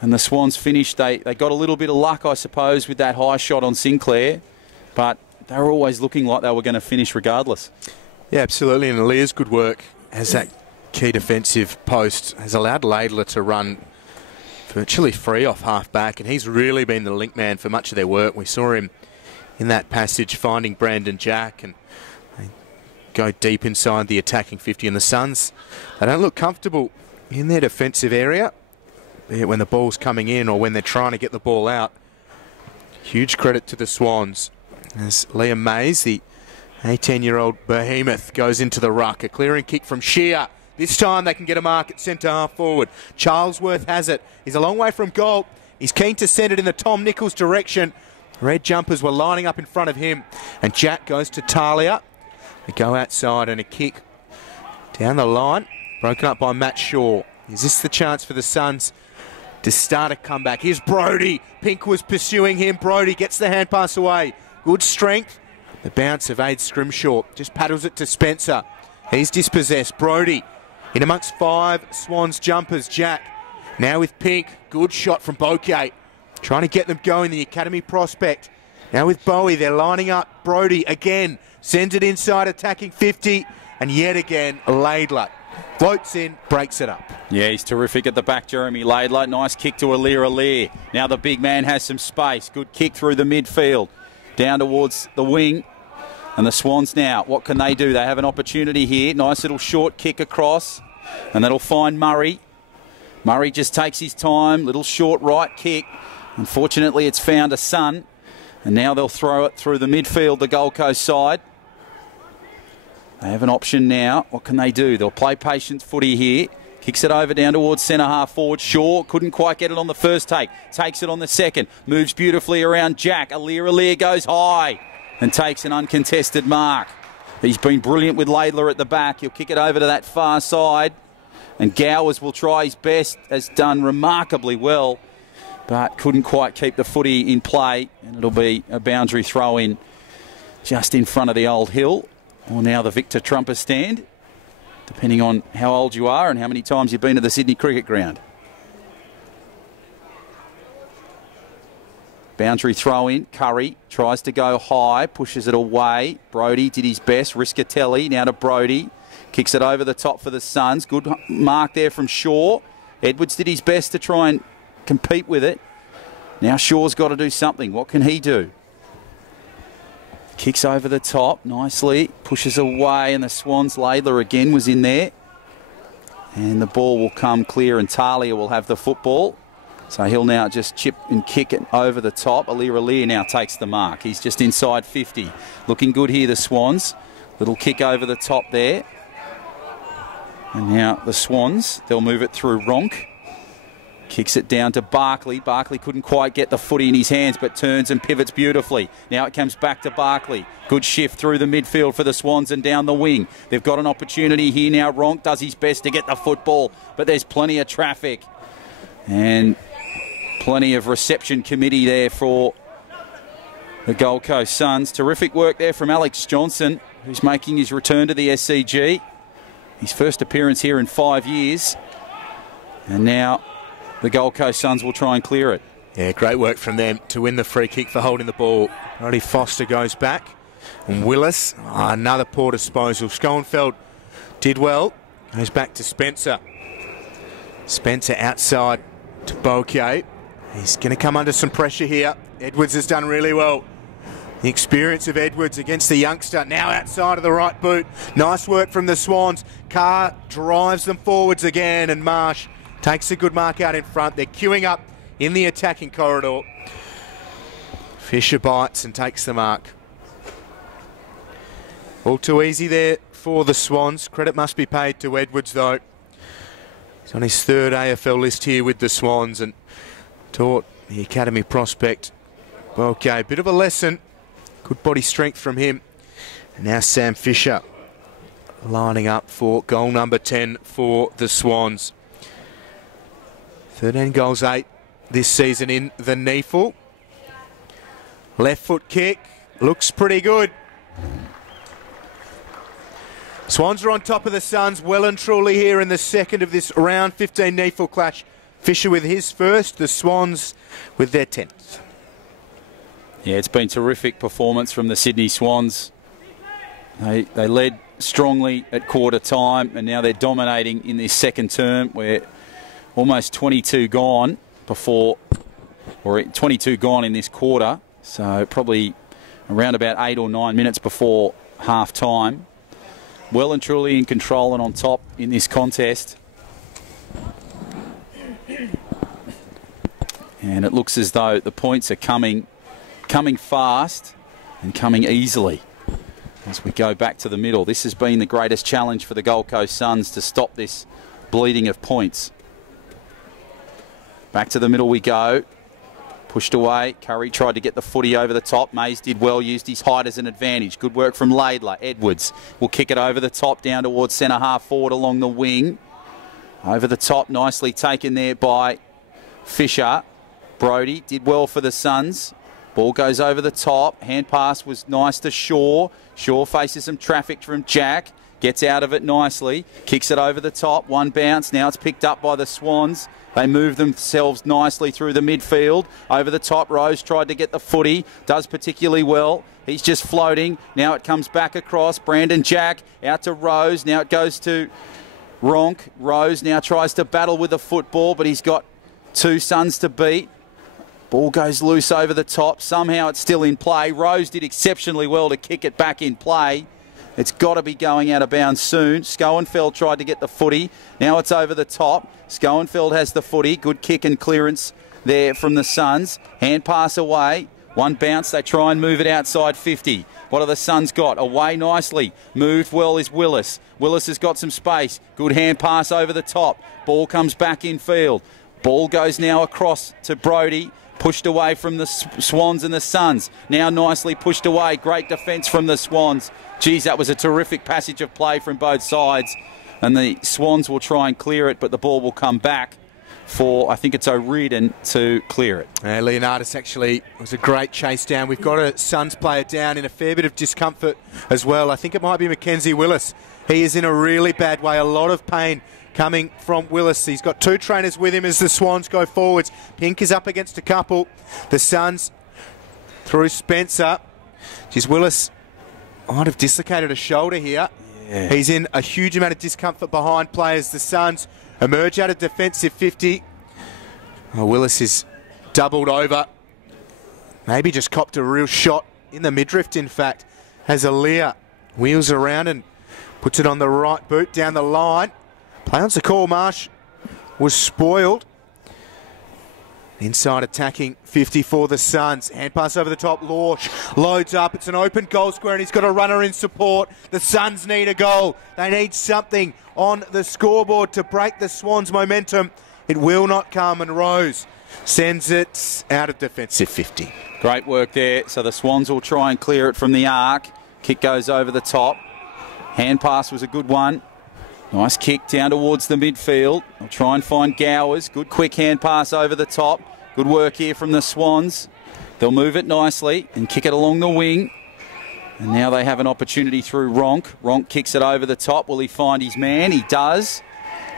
And the Swans finished. They got a little bit of luck, I suppose, with that high shot on Sinclair. But they were always looking like they were going to finish regardless. Yeah, absolutely. And Alir's good work as that key defensive post has allowed Laidler to run virtually free off half-back. And he's really been the link man for much of their work. We saw him in that passage finding Brandon Jack, and they go deep inside the attacking 50. And the Suns, they don't look comfortable in their defensive area, be it when the ball's coming in or when they're trying to get the ball out. Huge credit to the Swans as Liam Mays, the 18-year-old behemoth, goes into the ruck. A clearing kick from Shear. This time they can get a mark at centre half forward. Charlesworth has it. He's a long way from goal. He's keen to send it in the Tom Nichols direction. Red jumpers were lining up in front of him. And Jack goes to Talia. They go outside and a kick down the line. Broken up by Matt Shaw. Is this the chance for the Suns to start a comeback? Here's Brodie. Pink was pursuing him. Brodie gets the hand pass away. Good strength. The bounce of Aid Scrimshaw just paddles it to Spencer. He's dispossessed. Brodie in amongst 5 Swans jumpers. Jack now with Pink. Good shot from Bouquet. Trying to get them going, the academy prospect. Now with Bowie, they're lining up. Brodie again sends it inside, attacking 50. And yet again, Laidler floats in, breaks it up. Yeah, he's terrific at the back, Jeremy Laidler. Nice kick to Alir. Now the big man has some space. Good kick through the midfield. Down towards the wing. And the Swans now, what can they do? They have an opportunity here. Nice little short kick across. And that'll find Murray. Murray just takes his time. Little short right kick. Unfortunately, it's found a Sun. And now they'll throw it through the midfield, the Gold Coast side. They have an option now. What can they do? They'll play patience footy here. Kicks it over down towards centre half forward. Shaw couldn't quite get it on the first take. Takes it on the second. Moves beautifully around Jack. Alir goes high and takes an uncontested mark. He's been brilliant with Laidler at the back. He'll kick it over to that far side. And Gowers will try his best. Has done remarkably well, but couldn't quite keep the footy in play. And it'll be a boundary throw in just in front of the old hill. Or now the Victor Trumper stand. depending on how old you are and how many times you've been to the Sydney Cricket Ground. Boundary throw in. Curry tries to go high, pushes it away. Brodie did his best. Riscatelli now to Brodie. Kicks it over the top for the Suns. Good mark there from Shaw. Edwards did his best to try and compete with it. Now Shaw's got to do something. What can he do? Kicks over the top nicely. Pushes away, and the Swans, Laidler again was in there. And the ball will come clear, and Talia will have the football. So he'll now just chip and kick it over the top. Alir now takes the mark. He's just inside 50. Looking good here, the Swans. Little kick over the top there. And now the Swans, they'll move it through Ronk. Kicks it down to Barkley. Barkley couldn't quite get the footy in his hands, but turns and pivots beautifully. Now it comes back to Barkley. Good shift through the midfield for the Swans and down the wing. They've got an opportunity here now. Ronk does his best to get the football, but there's plenty of traffic. And plenty of reception committee there for the Gold Coast Suns. Terrific work there from Alex Johnson, who's making his return to the SCG. His first appearance here in 5 years. And now the Gold Coast Suns will try and clear it. Yeah, great work from them to win the free kick for holding the ball. Roddy Foster goes back. And Willis, another poor disposal. Schoenfeld did well. Goes back to Spencer. Spencer outside to Bouquet. He's going to come under some pressure here. Edwards has done really well. The experience of Edwards against the youngster, now outside of the right boot. Nice work from the Swans. Carr drives them forwards again, and Marsh takes a good mark out in front. They're queuing up in the attacking corridor. Fisher bites and takes the mark. All too easy there for the Swans. Credit must be paid to Edwards, though. He's on his third AFL list here with the Swans and taught the academy prospect. Okay, bit of a lesson. Good body strength from him. And now Sam Fisher lining up for goal number 10 for the Swans. 13 goals, 8 this season in the NEAFL. Left foot kick, looks pretty good. Swans are on top of the Suns, well and truly here in the second of this round 15 NEAFL clash. Fisher with his first, the Swans with their 10th. Yeah, it's been terrific performance from the Sydney Swans. They led strongly at quarter time, and now they're dominating in this second term. We're almost 22 gone before, or 22 gone in this quarter. So probably around about 8 or 9 minutes before half time. Well and truly in control and on top in this contest. And it looks as though the points are coming fast and coming easily as we go back to the middle. This has been the greatest challenge for the Gold Coast Suns, to stop this bleeding of points. Back to the middle we go. Pushed away. Curry tried to get the footy over the top. Mays did well, used his height as an advantage. Good work from Laidler. Edwards will kick it over the top down towards centre half forward along the wing. Over the top, nicely taken there by Fisher. Brodie did well for the Suns. Ball goes over the top. Hand pass was nice to Shaw. Shaw faces some traffic from Jack. Gets out of it nicely. Kicks it over the top. One bounce. Now it's picked up by the Swans. They move themselves nicely through the midfield. Over the top, Rose tried to get the footy. Does particularly well. He's just floating. Now it comes back across. Brandon Jack out to Rose. Now it goes to Ronk. Rose now tries to battle with the football, but he's got two Suns to beat. Ball goes loose over the top. Somehow it's still in play. Rose did exceptionally well to kick it back in play. It's got to be going out of bounds soon. Schoenfeld tried to get the footy. Now it's over the top. Schoenfeld has the footy. Good kick and clearance there from the Suns. Hand pass away. One bounce. They try and move it outside 50. What have the Suns got? Away nicely. Moved well is Willis. Willis has got some space. Good hand pass over the top. Ball comes back in field. Ball goes now across to Brodie. Pushed away from the Swans and the Suns. Now nicely pushed away. Great defence from the Swans. Geez, that was a terrific passage of play from both sides. And the Swans will try and clear it, but the ball will come back for, I think it's O'Riordan to clear it. Leonardis actually was a great chase down. We've got a Suns player down in a fair bit of discomfort as well. I think it might be Mackenzie Willis. He is in a really bad way. A lot of pain coming from Willis. He's got 2 trainers with him as the Swans go forwards. Pink is up against a couple. The Suns through Spencer. Geez, Willis might have dislocated a shoulder here. Yeah. He's in a huge amount of discomfort behind players. The Suns emerge out of defensive 50. Oh, Willis is doubled over. Maybe just copped a real shot in the midriff, in fact, as Aaliyah wheels around and puts it on the right boot down the line. Play on call. Marsh was spoiled. Inside attacking 50 for the Suns. Hand pass over the top. Lorsch loads up. It's an open goal square and he's got a runner in support. The Suns need a goal. They need something on the scoreboard to break the Swans' momentum. It will not come, and Rose sends it out of defensive 50. Great work there. So the Swans will try and clear it from the arc. Kick goes over the top. Hand pass was a good one. Nice kick down towards the midfield. They'll try and find Gowers. Good quick hand pass over the top. Good work here from the Swans. They'll move it nicely and kick it along the wing. And now they have an opportunity through Ronk. Ronk kicks it over the top. Will he find his man? He does.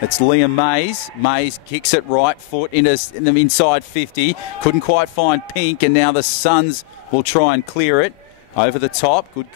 It's Liam Mays. Mays kicks it right foot in the inside 50. Couldn't quite find Pink, and now the Suns will try and clear it. Over the top. Good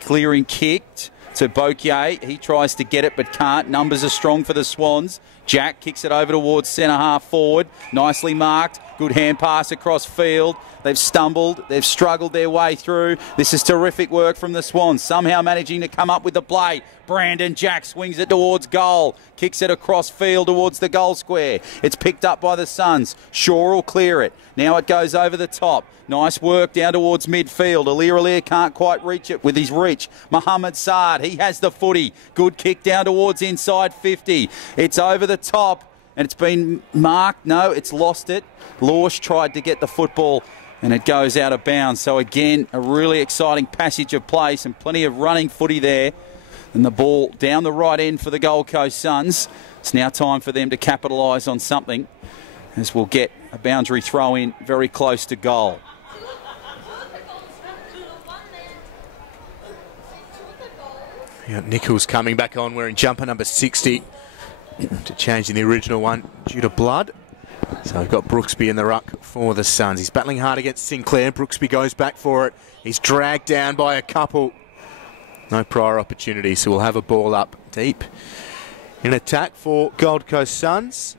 clearing kicked to Bokier. He tries to get it but can't. Numbers are strong for the Swans. Jack kicks it over towards centre half forward. Nicely marked. Good hand pass across field. They've stumbled. They've struggled their way through. This is terrific work from the Swans. Somehow managing to come up with the play. Brandon Jack swings it towards goal. Kicks it across field towards the goal square. It's picked up by the Suns. Shaw will clear it. Now it goes over the top. Nice work down towards midfield. Aliir can't quite reach it with his reach. Mohamed Saad, he has the footy. Good kick down towards inside 50. It's over the top and it's been marked. No, it's lost it. Lorsch tried to get the football and it goes out of bounds. So again, a really exciting passage of play. Some plenty of running footy there. And the ball down the right end for the Gold Coast Suns. It's now time for them to capitalise on something, as we'll get a boundary throw in very close to goal. Yeah, Nichols coming back on wearing jumper number 60 to change in the original one due to blood. So we've got Brooksby in the ruck for the Suns. He's battling hard against Sinclair. Brooksby goes back for it. He's dragged down by a couple. No prior opportunity, so we'll have a ball up deep in attack for Gold Coast Suns.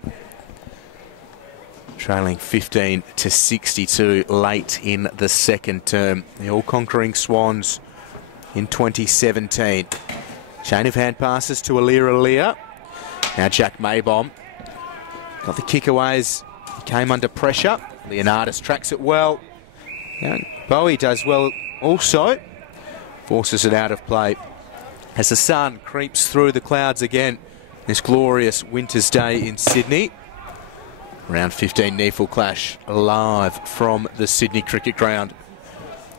Trailing 15-62 late in the second term. The all-conquering Swans in 2017. Chain of hand passes to Aliir. Now Jack Maybom got the kick away as he came under pressure. Leonardis tracks it well. And Bowie does well also. Forces it out of play as the sun creeps through the clouds again this glorious winter's day in Sydney. Round 15 NEAFL clash live from the Sydney Cricket Ground.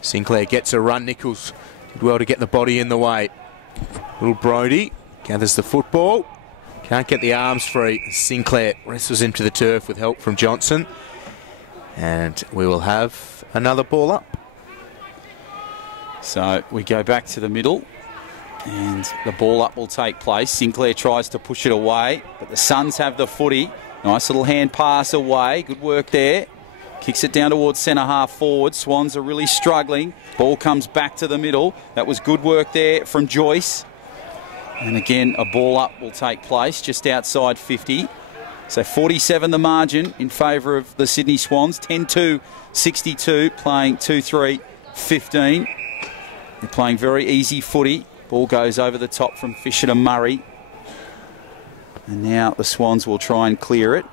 Sinclair gets a run. Nichols did well to get the body in the way. Little Brodie gathers the football. Can't get the arms free. Sinclair wrestles him to the turf with help from Johnson. And we will have another ball up. So we go back to the middle and the ball up will take place. Sinclair tries to push it away, but the Suns have the footy. Nice little hand pass away. Good work there. Kicks it down towards centre half forward. Swans are really struggling. Ball comes back to the middle. That was good work there from Joyce. And again, a ball up will take place just outside 50. So 47 the margin in favour of the Sydney Swans. 10-62, playing 2-3-15. They're playing very easy footy. Ball goes over the top from Fisher to Murray. And now the Swans will try and clear it.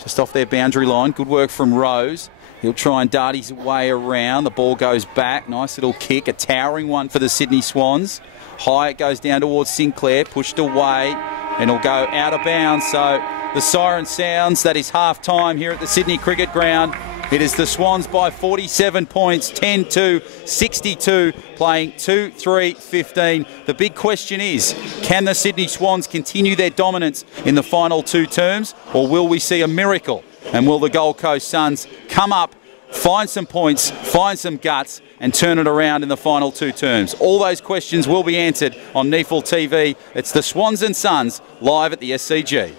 Just off their boundary line. Good work from Rose. He'll try and dart his way around. The ball goes back. Nice little kick. A towering one for the Sydney Swans. High it goes down towards Sinclair. Pushed away. And it'll go out of bounds. So the siren sounds. That is half time here at the Sydney Cricket Ground. It is the Swans by 47 points, 10-62, playing 2-3-15. The big question is, can the Sydney Swans continue their dominance in the final two terms, or will we see a miracle? And will the Gold Coast Suns come up, find some points, find some guts, and turn it around in the final two terms? All those questions will be answered on NEAFL TV. It's the Swans and Suns live at the SCG.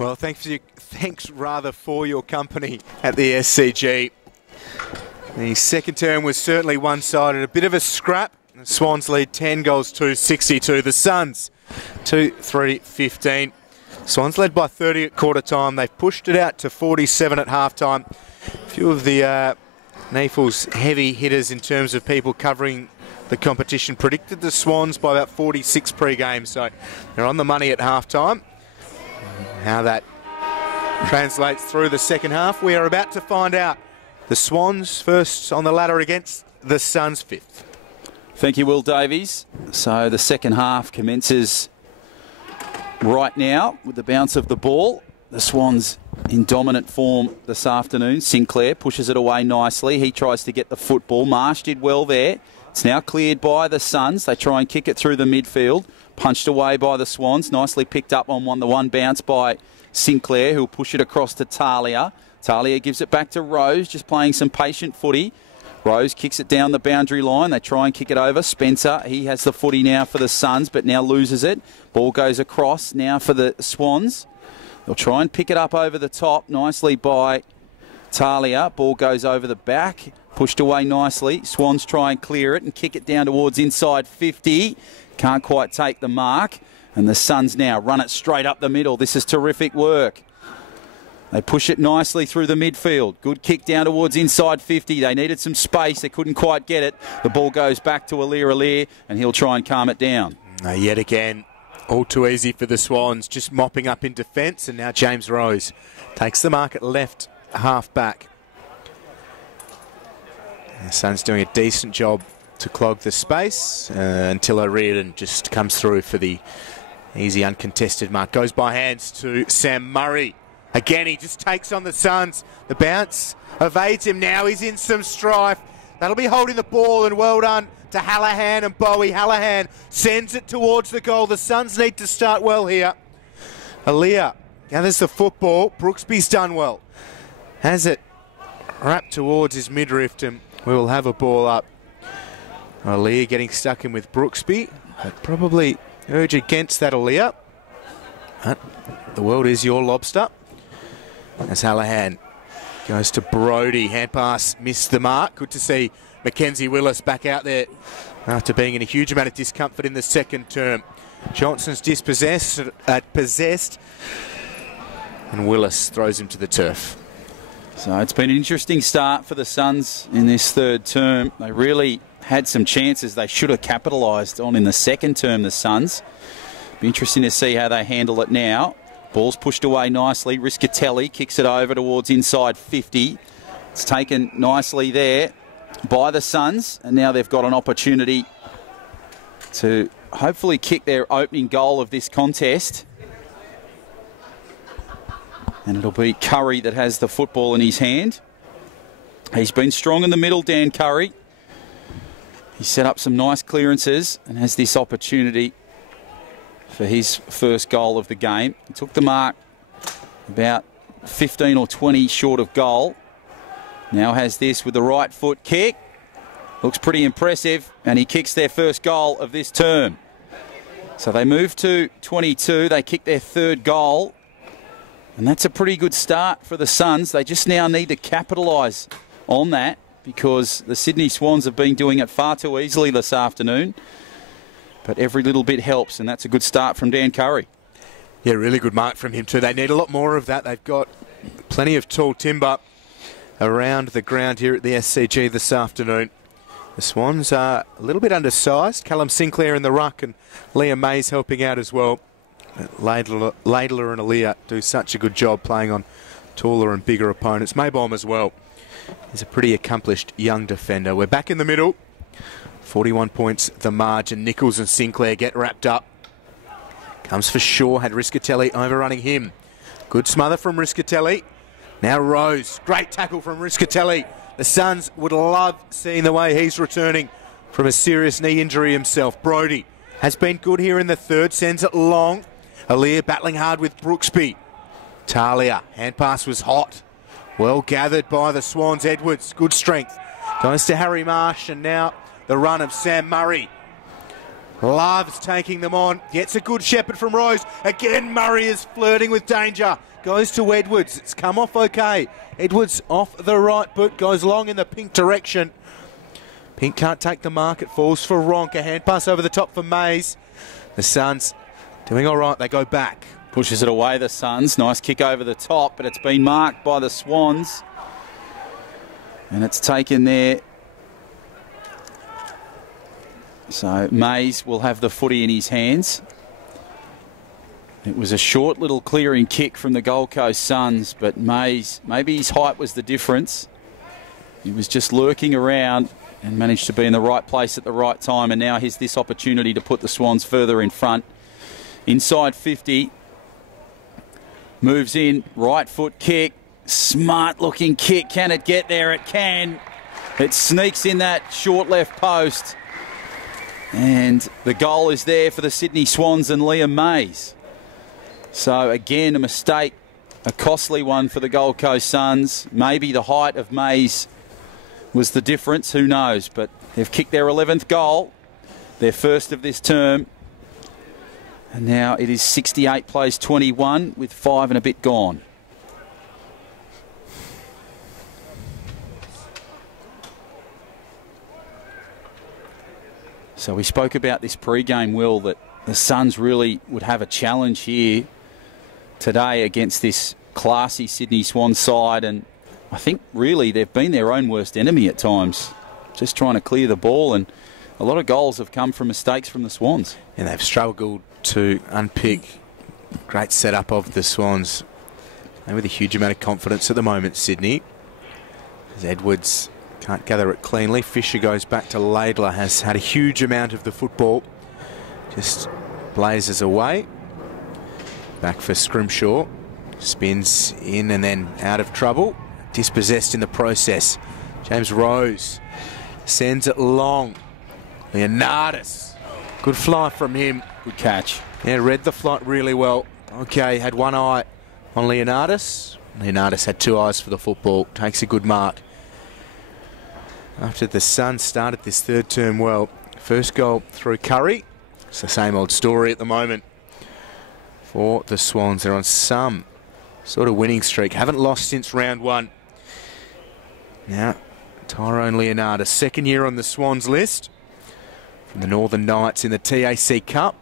Well, thanks for your company at the SCG. The second term was certainly one-sided, a bit of a scrap. The Swans lead 10 goals to 62. The Suns 2-3-15. Swans led by 30 at quarter time. They've pushed it out to 47 at half time. A few of the NEAFL's heavy hitters in terms of people covering the competition predicted the Swans by about 46 pre-game, so they're on the money at half time. How that translates through the second half, we are about to find out. The Swans first on the ladder against the Suns fifth. Thank you, Will Davies. So the second half commences right now with the bounce of the ball. The Swans in dominant form this afternoon. Sinclair pushes it away nicely. He tries to get the football. Marsh did well there. It's now cleared by the Suns. They try and kick it through the midfield. Punched away by the Swans. Nicely picked up on the one bounce by Sinclair, who'll push it across to Talia. Talia gives it back to Rose, just playing some patient footy. Rose kicks it down the boundary line. They try and kick it over. Spencer, he has the footy now for the Suns, but now loses it. Ball goes across now for the Swans. They'll try and pick it up over the top, nicely by Talia. Ball goes over the back, pushed away nicely. Swans try and clear it and kick it down towards inside 50. Can't quite take the mark. And the Suns now run it straight up the middle. This is terrific work. They push it nicely through the midfield. Good kick down towards inside 50. They needed some space. They couldn't quite get it. The ball goes back to Aliir, and he'll try and calm it down. Yet again, all too easy for the Swans, just mopping up in defence. And now James Rose takes the mark at left half back. The Suns doing a decent job to clog the space until O'Riordan just comes through for the easy uncontested mark. Goes by hands to Sam Murray. Again, he just takes on the Suns. The bounce evades him now. He's in some strife. That'll be holding the ball, and well done to Hallahan and Bowie. Hallahan sends it towards the goal. The Suns need to start well here. Aliir gathers the football. Brooksby's done well. Has it wrapped towards his midriff, and we will have a ball up. Aliir getting stuck in with Brooksby. I'd probably urge against that, Aliir. But the world is your lobster. As Hallahan goes to Brody. Hand pass missed the mark. Good to see Mackenzie Willis back out there after being in a huge amount of discomfort in the second term. Johnson's possessed, and Willis throws him to the turf. So it's been an interesting start for the Suns in this third term. They really had some chances they should have capitalised on in the second term, the Suns. Be interesting to see how they handle it now. Ball's pushed away nicely. Riscatelli kicks it over towards inside 50. It's taken nicely there by the Suns, and now they've got an opportunity to hopefully kick their opening goal of this contest. And it'll be Curry that has the football in his hand. He's been strong in the middle, Dan Curry. He set up some nice clearances and has this opportunity for his first goal of the game. He took the mark about 15 or 20 short of goal. Now has this with the right foot kick. Looks pretty impressive, and he kicks their first goal of this term. So they move to 22. They kick their third goal, and that's a pretty good start for the Suns. They just now need to capitalise on that, because the Sydney Swans have been doing it far too easily this afternoon. But every little bit helps, and that's a good start from Dan Curry. Yeah, really good mark from him too. They need a lot more of that. They've got plenty of tall timber around the ground here at the SCG this afternoon. The Swans are a little bit undersized. Callum Sinclair in the ruck, and Liam Mays helping out as well. Laidler and Aliir do such a good job playing on taller and bigger opponents. Maybom as well. He's a pretty accomplished young defender. We're back in the middle. 41 points the margin. Nichols and Sinclair get wrapped up. Comes for Shaw. Had Riscatelli overrunning him. Good smother from Riscatelli. Now Rose. Great tackle from Riscatelli. The Suns would love seeing the way he's returning from a serious knee injury himself. Brody has been good here in the third. Sends it long. Aliir battling hard with Brooksby. Talia. Hand pass was hot. Well gathered by the Swans. Edwards. Good strength. Goes to Harry Marsh, and now the run of Sam Murray. Loves taking them on. Gets a good shepherd from Rose. Again, Murray is flirting with danger. Goes to Edwards. It's come off okay. Edwards off the right boot. Goes long in the pink direction. Pink can't take the mark. It falls for Ronk. A hand pass over the top for Mays. The Suns doing all right. They go back. Pushes it away, the Suns. Nice kick over the top, but it's been marked by the Swans. And it's taken there. So Mays will have the footy in his hands. It was a short little clearing kick from the Gold Coast Suns, but Mays, maybe his height was the difference. He was just lurking around and managed to be in the right place at the right time, and now here's this opportunity to put the Swans further in front. Inside 50. Moves in, right foot kick. Smart looking kick. Can it get there? It can. It sneaks in that short left post. And the goal is there for the Sydney Swans and Liam Mays. So again, a mistake, a costly one for the Gold Coast Suns. Maybe the height of Mays was the difference, who knows. But they've kicked their 11th goal, their first of this term. And now it is 68 plays 21 with 5 and a bit gone. So we spoke about this pre-game, Will, that the Suns really would have a challenge here today against this classy Sydney Swans side. And I think really they've been their own worst enemy at times, just trying to clear the ball. And a lot of goals have come from mistakes from the Swans. And they've struggled to unpick. Great setup of the Swans. And with a huge amount of confidence at the moment, Sydney. As Edwards can't gather it cleanly. Fisher goes back to Laidler. Has had a huge amount of the football. Just blazes away. Back for Scrimshaw. Spins in and then out of trouble. Dispossessed in the process. James Rose sends it long. Leonardis. Good fly from him. Good catch. Yeah, read the flight really well. Okay, had one eye on Leonardis. Leonardis had 2 eyes for the football. Takes a good mark. After the Suns started this third term well, first goal through Curry. It's the same old story at the moment for the Swans. They're on some sort of winning streak. Haven't lost since round 1. Now, Tyrone Leonardis, second year on the Swans list from the Northern Knights in the TAC Cup.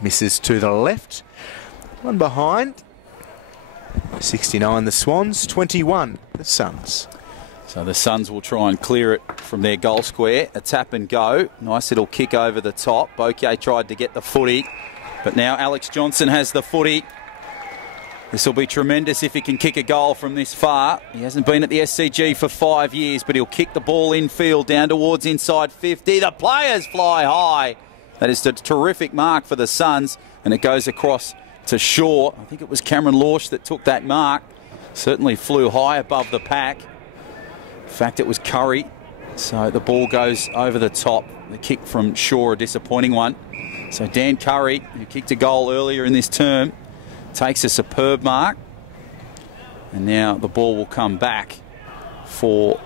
Misses to the left. One behind. 69 the Swans, 21 the Suns. So the Suns will try and clear it from their goal square. A tap and go. Nice little kick over the top. Bokeh tried to get the footy, but now Alex Johnson has the footy. This will be tremendous if he can kick a goal from this far. He hasn't been at the SCG for 5 years, but he'll kick the ball infield down towards inside 50. The players fly high. That is a terrific mark for the Suns, and it goes across to Shaw. I think it was Cameron Lorsch that took that mark. Certainly flew high above the pack. In fact, it was Curry. So the ball goes over the top. The kick from Shaw, a disappointing one. So Dan Curry, who kicked a goal earlier in this term, takes a superb mark. And now the ball will come back for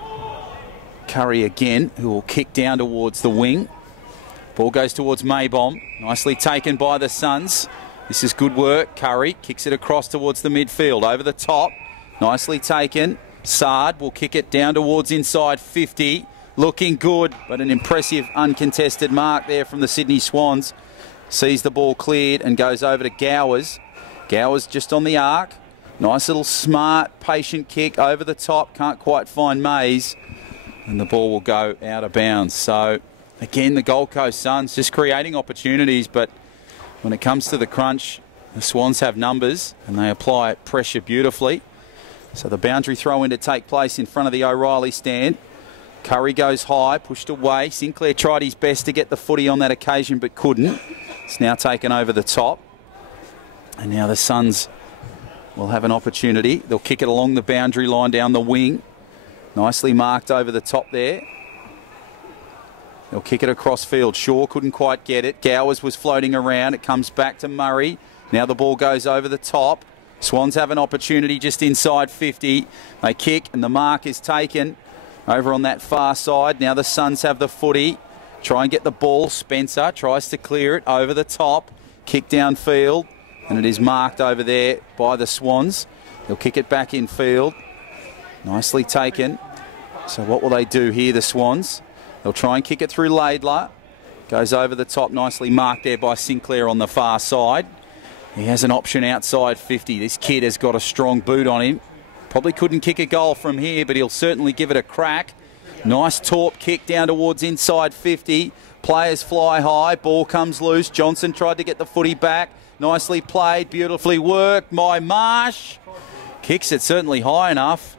Curry again, who will kick down towards the wing. Ball goes towards Maybom. Nicely taken by the Suns. This is good work. Curry kicks it across towards the midfield. Over the top. Nicely taken. Sard will kick it down towards inside 50. Looking good, but an impressive uncontested mark there from the Sydney Swans. Sees the ball cleared and goes over to Gowers. Gowers just on the arc. Nice little smart, patient kick over the top. Can't quite find Mays. And the ball will go out of bounds. So, again, the Gold Coast Suns just creating opportunities, but when it comes to the crunch, the Swans have numbers and they apply pressure beautifully. So the boundary throw in to take place in front of the O'Reilly stand. Curry goes high, pushed away. Sinclair tried his best to get the footy on that occasion but couldn't. It's now taken over the top. And now the Suns will have an opportunity. They'll kick it along the boundary line down the wing. Nicely marked over the top there. They'll kick it across field. Shaw couldn't quite get it. Gowers was floating around. It comes back to Murray. Now the ball goes over the top. Swans have an opportunity just inside 50. They kick and the mark is taken over on that far side. Now the Suns have the footy. try and get the ball. Spencer tries to clear it over the top. Kick downfield, and it is marked over there by the Swans. They'll kick it back in field. Nicely taken. So what will they do here, the Swans? They'll try and kick it through Laidler. Goes over the top, nicely marked there by Sinclair on the far side. He has an option outside 50. This kid has got a strong boot on him. Probably couldn't kick a goal from here, but he'll certainly give it a crack. Nice torp kick down towards inside 50. Players fly high. Ball comes loose. Johnson tried to get the footy back. Nicely played. Beautifully worked by Marsh. Kicks it certainly high enough,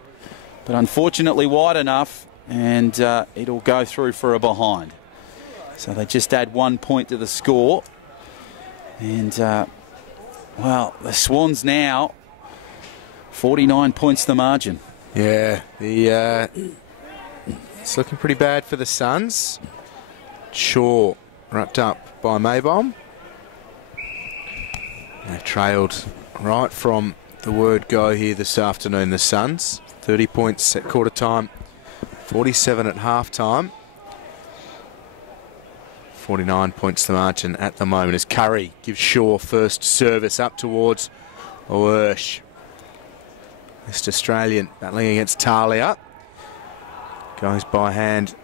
but unfortunately wide enough, and it'll go through for a behind. So they just add 1 point to the score. And, well, the Swans now, 49 points the margin. Yeah, it's looking pretty bad for the Suns. Shaw wrapped up by Maybom. They've trailed right from the word go here this afternoon, the Suns. 30 points at quarter time, 47 at half time. 49 points the margin at the moment as Curry gives Shaw first service up towards Oersch. West Australian battling against Talia. Goes by hand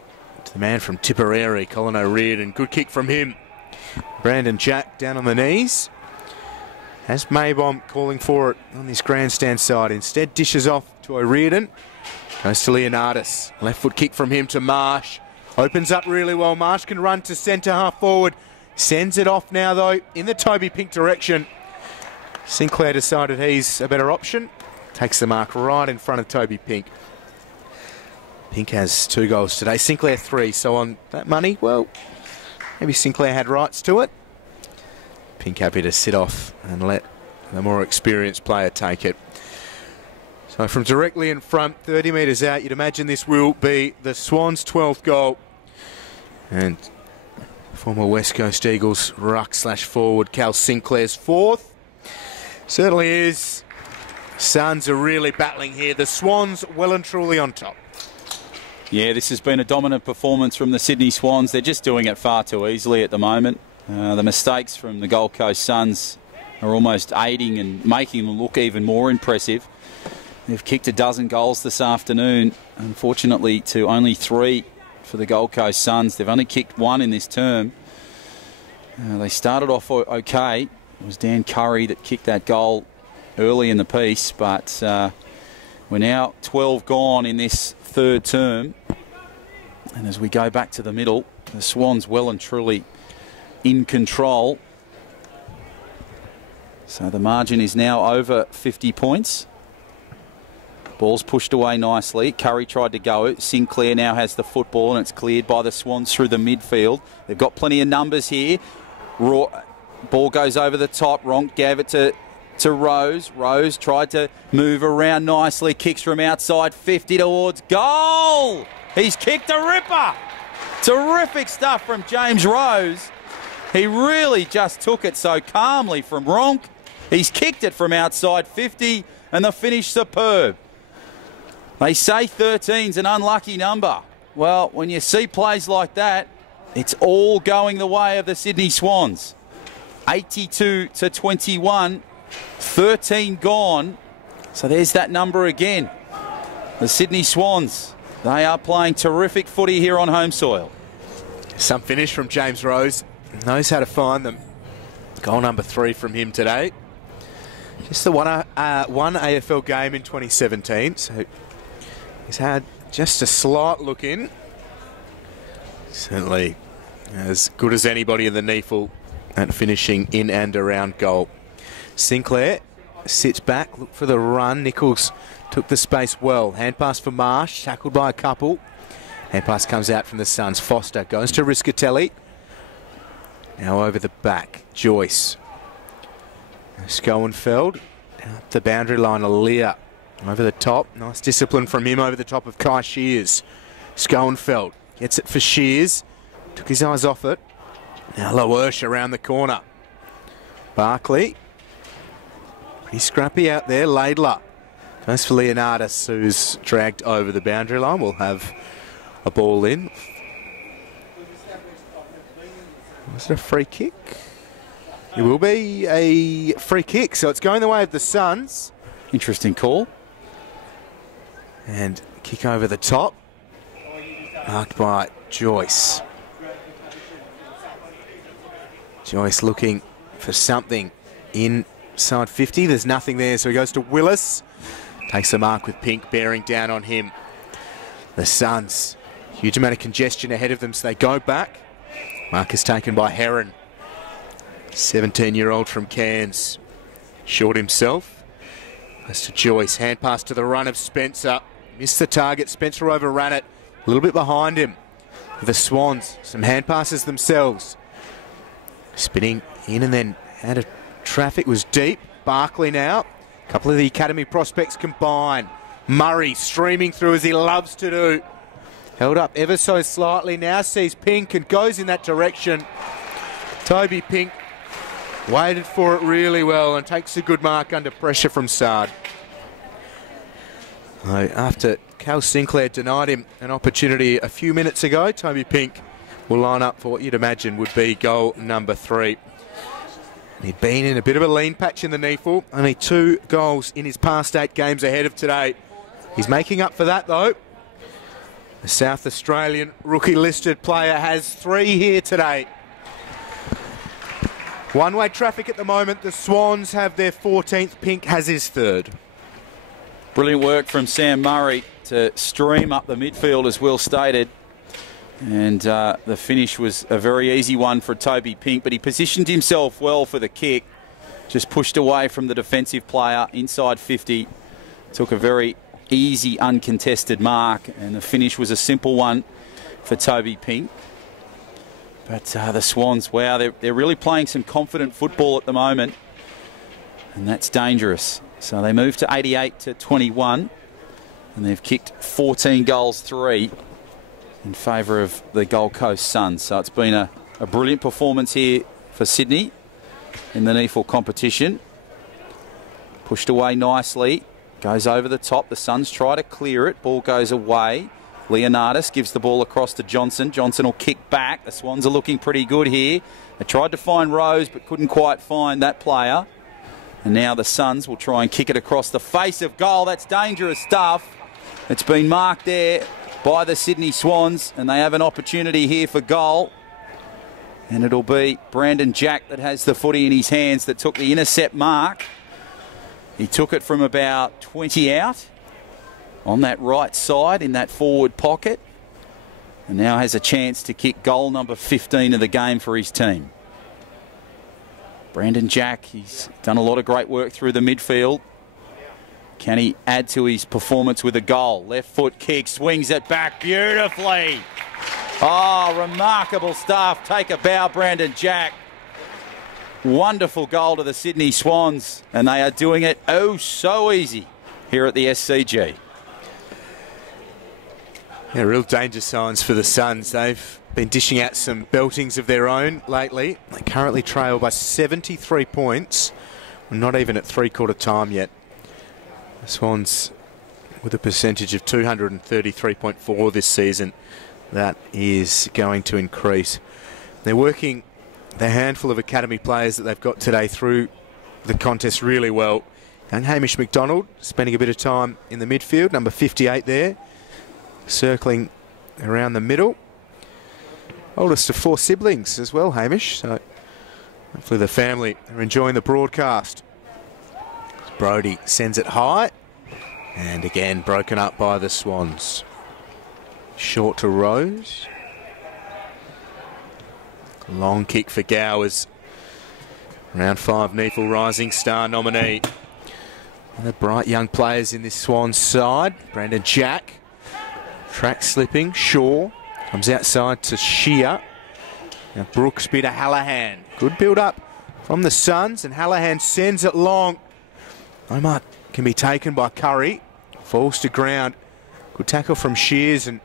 to the man from Tipperary, Colin O'Riordan. Good kick from him. Brandon Jack down on the knees. Has Maybom calling for it on this grandstand side. Instead dishes off to O'Riordan. Goes to Leonardis. Left foot kick from him to Marsh. Opens up really well. Marsh can run to centre half forward. Sends it off now though in the Toby Pink direction. Sinclair decided he's a better option. Takes the mark right in front of Toby Pink. Pink has 2 goals today. Sinclair 3. So on that money, well, maybe Sinclair had rights to it. Pink happy to sit off and let the more experienced player take it. So from directly in front, 30 metres out, you'd imagine this will be the Swans' 12th goal. And former West Coast Eagles ruck/forward Cal Sinclair's 4th. Certainly is. Suns are really battling here. The Swans well and truly on top. Yeah, this has been a dominant performance from the Sydney Swans. They're just doing it far too easily at the moment. The mistakes from the Gold Coast Suns are almost aiding and making them look even more impressive. They've kicked a dozen goals this afternoon, unfortunately to only 3 for the Gold Coast Suns. They've only kicked 1 in this term. They started off okay. It was Dan Curry that kicked that goal early in the piece, but we're now 12 gone in this 3rd term. And as we go back to the middle, the Swans well and truly in control. So the margin is now over 50 points. Ball's pushed away nicely. Curry tried to go. Sinclair now has the football and it's cleared by the Swans through the midfield. They've got plenty of numbers here. Ball goes over the top. Ronk gave it to Rose. Rose tried to move around nicely. Kicks from outside 50 towards goal. He's kicked a ripper. Terrific stuff from James Rose. He really just took it so calmly from Ronk. He's kicked it from outside 50 and the finish superb. They say 13's an unlucky number. Well, when you see plays like that, it's all going the way of the Sydney Swans. 82-21, 13 gone. So there's that number again. The Sydney Swans, they are playing terrific footy here on home soil. Some finish from James Rose. Knows how to find them. Goal number 3 from him today. Just the one AFL game in 2017. So he's had just a slight look in. Certainly as good as anybody in the NEAFL at finishing in and around goal. Sinclair sits back, look for the run. Nichols took the space well. Hand pass for Marsh, tackled by a couple. Hand pass comes out from the Suns. Foster goes to Riscatelli. Now over the back, Joyce. Schoenfeld up the boundary line, Aaliyah over the top. Nice discipline from him over the top of Kai Shears. Schoenfeld gets it for Shears. Took his eyes off it. Now Loersch around the corner. Barkley. Pretty scrappy out there. Laidler goes for Leonardis, who's dragged over the boundary line. We'll have a ball in. Was it a free kick? It will be a free kick, so it's going the way of the Suns. Interesting call. And kick over the top. Marked by Joyce. Joyce looking for something inside 50. There's nothing there, so he goes to Willis. Takes the mark with Pink bearing down on him. The Suns, huge amount of congestion ahead of them, so they go back. Mark is taken by Heron. 17-year-old from Cairns. Short himself. Goes to Joyce. Hand pass to the run of Spencer. Missed the target. Spencer overran it. A little bit behind him. The Swans, some hand passes themselves. Spinning in and then out of traffic was deep. Barkley now. A couple of the academy prospects combine. Murray streaming through as he loves to do. Held up ever so slightly. Now sees Pink and goes in that direction. Toby Pink waited for it really well and takes a good mark under pressure from Sard. After Cal Sinclair denied him an opportunity a few minutes ago, Toby Pink will line up for what you'd imagine would be goal number 3. He'd been in a bit of a lean patch in the NEAFL. Only 2 goals in his past 8 games ahead of today. He's making up for that, though. The South Australian rookie-listed player has 3 here today. One-way traffic at the moment. The Swans have their 14th. Pink has his 3rd. Brilliant work from Sam Murray to stream up the midfield, as Will stated. And the finish was a very easy one for Toby Pink, but he positioned himself well for the kick. Just pushed away from the defensive player inside 50. Took a very easy, uncontested mark, and the finish was a simple one for Toby Pink. But the Swans, wow, they're really playing some confident football at the moment, and that's dangerous. So they move to 88 to 21, and they've kicked 14 goals, 3 in favour of the Gold Coast Suns. So it's been a brilliant performance here for Sydney in the NEAFL competition. Pushed away nicely, goes over the top. The Suns try to clear it, ball goes away. Leonardis gives the ball across to Johnson. Johnson will kick back. The Swans are looking pretty good here. They tried to find Rose but couldn't quite find that player. And now the Suns will try and kick it across the face of goal. That's dangerous stuff. It's been marked there by the Sydney Swans, and they have an opportunity here for goal. And it'll be Brandon Jack that has the footy in his hands that took the intercept mark. He took it from about 20 out on that right side in that forward pocket, and now has a chance to kick goal number 15 of the game for his team. Brandon Jack, he's done a lot of great work through the midfield. Can he add to his performance with a goal? Left foot kick, swings it back beautifully. Oh, remarkable stuff. Take a bow, Brandon Jack. Wonderful goal to the Sydney Swans, and they are doing it oh so easy here at the SCG. Yeah, real danger signs for the Suns. They've been dishing out some beltings of their own lately. They currently trail by 73 points. We're not even at three-quarter time yet. The Swans with a percentage of 233.4 this season. That is going to increase. They're working the handful of academy players that they've got today through the contest really well. Young Hamish McDonald spending a bit of time in the midfield, number 58 there, circling around the middle. Oldest of 4 siblings as well, Hamish, so hopefully the family are enjoying the broadcast. Brodie sends it high, and again broken up by the Swans. Short to Rose. Long kick for Gowers. Round 5 NEAFL Rising Star nominee. The bright young players in this Swans side. Brandon Jack. Track slipping. Shaw comes outside to Shear. Now Brooks bit to Hallahan. Good build up from the Suns, and Hallahan sends it long. Omar can be taken by Curry. Falls to ground. Good tackle from Shears, and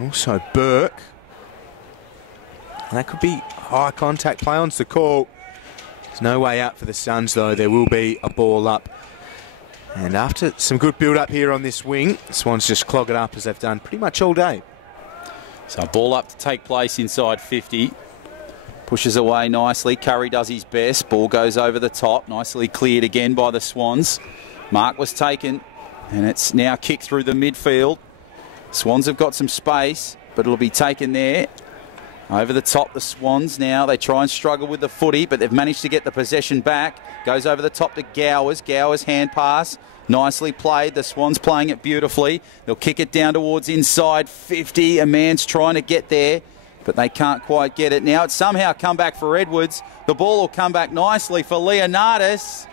also Burke. That could be high contact play on the call. There's no way out for the Suns though. There will be a ball up. And after some good build up here on this wing, the Swans just clog it up as they've done pretty much all day. So ball up to take place inside 50. Pushes away nicely. Curry does his best. Ball goes over the top. Nicely cleared again by the Swans. Mark was taken, and it's now kicked through the midfield. Swans have got some space, but it'll be taken there. Over the top, the Swans now. They try and struggle with the footy, but they've managed to get the possession back. Goes over the top to Gowers. Gowers hand pass. Nicely played. The Swans playing it beautifully. They'll kick it down towards inside 50. A man's trying to get there, but they can't quite get it. Now it's somehow come back for Edwards. The ball will come back nicely for Leonardis.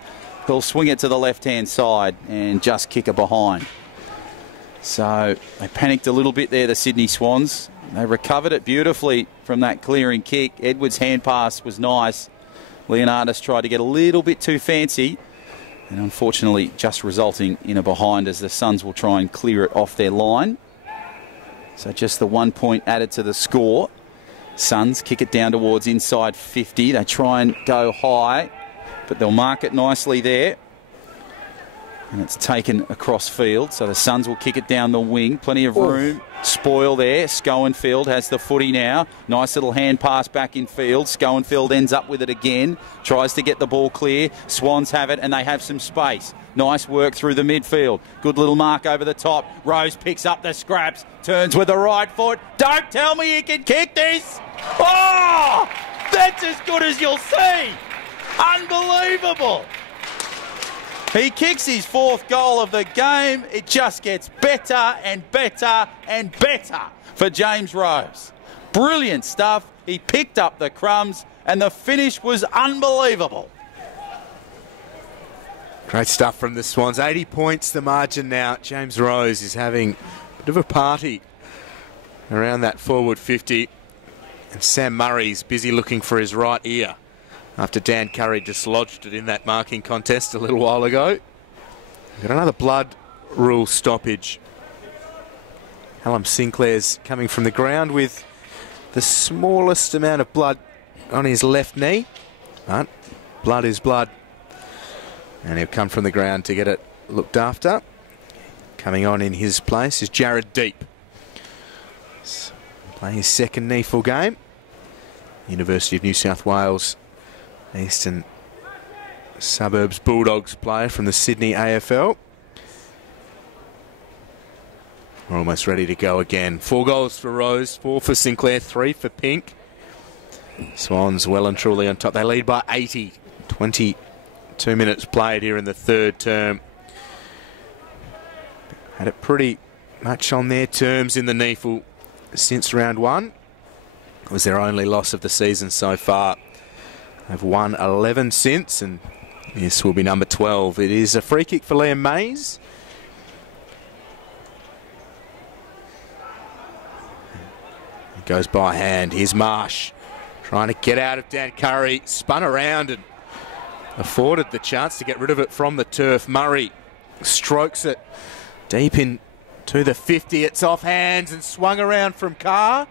He'll swing it to the left-hand side and just kick it behind. So they panicked a little bit there, the Sydney Swans. They recovered it beautifully from that clearing kick. Edwards' hand pass was nice. Leonardis tried to get a little bit too fancy, and unfortunately just resulting in a behind as the Suns will try and clear it off their line. So just the 1 point added to the score. Suns kick it down towards inside 50. They try and go high, but they'll mark it nicely there. And it's taken across field, so the Suns will kick it down the wing. Plenty of room. Spoil there. Schoenfield has the footy now. Nice little hand pass back in field. Schoenfield ends up with it again. Tries to get the ball clear. Swans have it, and they have some space. Nice work through the midfield. Good little mark over the top. Rose picks up the scraps. Turns with the right foot. Don't tell me he can kick this. Oh! That's as good as you'll see. Unbelievable. He kicks his 4th goal of the game. It just gets better and better and better for James Rose. Brilliant stuff. He picked up the crumbs, and the finish was unbelievable. Great stuff from the Swans. 80 points the margin now. James Rose is having a bit of a party around that forward 50. And Sam Murray's busy looking for his right ear after Dan Curry dislodged it in that marking contest a little while ago. We've got another blood rule stoppage. Hallam Sinclair's coming from the ground with the smallest amount of blood on his left knee. But blood is blood. And he'll come from the ground to get it looked after. Coming on in his place is Jared Deep. Playing his 2nd NEAFL game. University of New South Wales Eastern Suburbs Bulldogs player from the Sydney AFL. We're almost ready to go again. 4 goals for Rose, 4 for Sinclair, 3 for Pink. Swans well and truly on top. They lead by 80. 22 minutes played here in the 3rd term. Had it pretty much on their terms in the NEAFL since round 1. It was their only loss of the season so far. They've won 11 since, and this will be number 12. It is a free kick for Liam Mays. It goes by hand. Here's Marsh trying to get out of Dan Curry. Spun around and afforded the chance to get rid of it from the turf. Murray strokes it deep into the 50. It's off hands and swung around from Carr.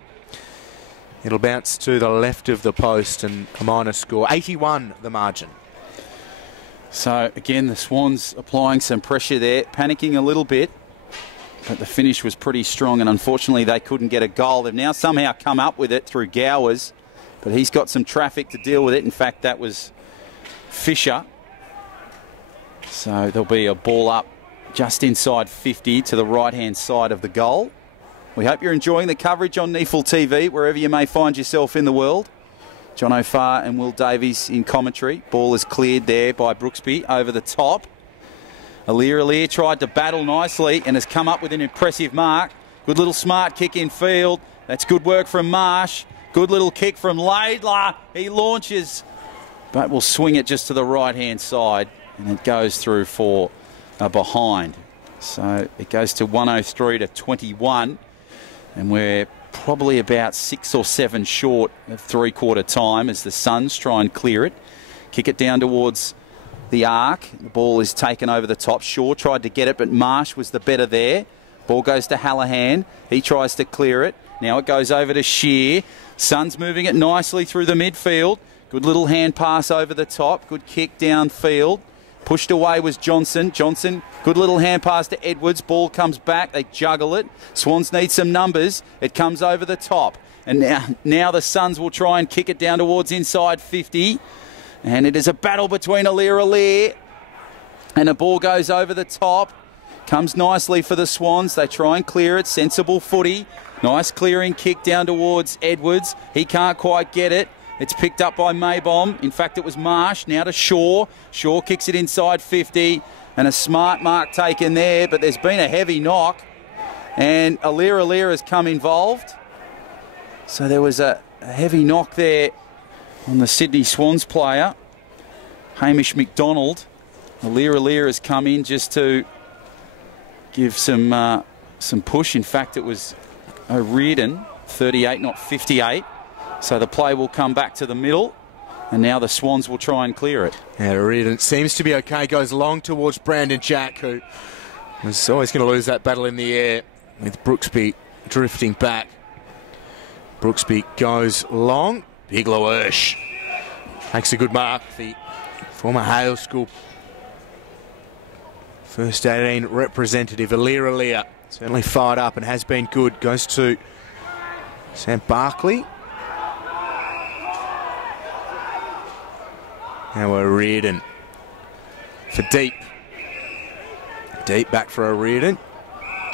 It'll bounce to the left of the post and a minor score. 81 the margin. So again, the Swans applying some pressure there, panicking a little bit, but the finish was pretty strong, and unfortunately they couldn't get a goal. They've now somehow come up with it through Gowers, but he's got some traffic to deal with it. In fact, that was Fisher. So there'll be a ball up just inside 50 to the right-hand side of the goal. We hope you're enjoying the coverage on NEAFL TV, wherever you may find yourself in the world. John O'Farr and Will Davies in commentary. Ball is cleared there by Brooksby over the top. Aliir tried to battle nicely and has come up with an impressive mark. Good little smart kick in field. That's good work from Marsh. Good little kick from Laidler. He launches, but will swing it just to the right-hand side, and it goes through for a behind. So it goes to 103 to 21. And we're probably about 6 or 7 short of 3/4 time as the Suns try and clear it. Kick it down towards the arc. The ball is taken over the top. Shaw tried to get it, but Marsh was the better there. Ball goes to Hallahan. He tries to clear it. Now it goes over to Shear. Suns moving it nicely through the midfield. Good little hand pass over the top. Good kick downfield. Pushed away was Johnson. Johnson, good little hand pass to Edwards. Ball comes back. They juggle it. Swans need some numbers. It comes over the top. And now the Suns will try and kick it down towards inside 50. And it is a battle between Alir. And the ball goes over the top. Comes nicely for the Swans. They try and clear it. Sensible footy. Nice clearing kick down towards Edwards. He can't quite get it. It's picked up by Maybom. In fact, it was Marsh. Now to Shaw. Shaw kicks it inside 50. And a smart mark taken there. But there's been a heavy knock. And Alir has come involved. So there was a heavy knock there on the Sydney Swans player, Hamish McDonald. Alir has come in just to give some push. In fact, it was O'Riordan, 38, not 58. So the play will come back to the middle, and now the Swans will try and clear it. Yeah, O'Riordan seems to be okay. Goes long towards Brandon Jack, who was always going to lose that battle in the air with Brooksby drifting back. Brooksby goes long. Big Loersch makes a good mark. The former Hale School first 18 representative, Alir, certainly fired up and has been good. Goes to Sam Barkley. Now O'Riordan for deep. Deep back for O'Riordan.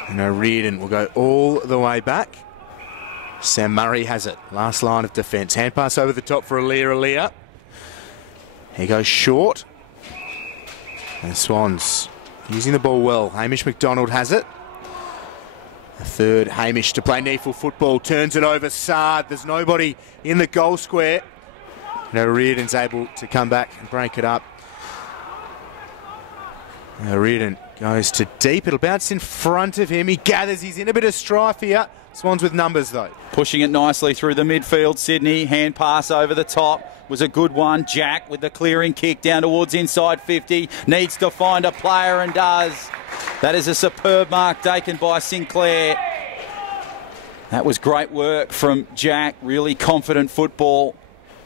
And O'Riordan will go all the way back. Sam Murray has it. Last line of defence. Hand pass over the top for Alir. He goes short. And Swans using the ball well. Hamish McDonald has it. A third Hamish to play NEAFL football. Turns it over. Sard. There's nobody in the goal square. And O'Riordan's able to come back and break it up. O'Riordan goes to deep. It'll bounce in front of him. He gathers. He's in a bit of strife here. Swans with numbers though. Pushing it nicely through the midfield, Sydney. Hand pass over the top was a good one. Jack with the clearing kick down towards inside 50. Needs to find a player and does. That is a superb mark taken by Sinclair. That was great work from Jack. Really confident football.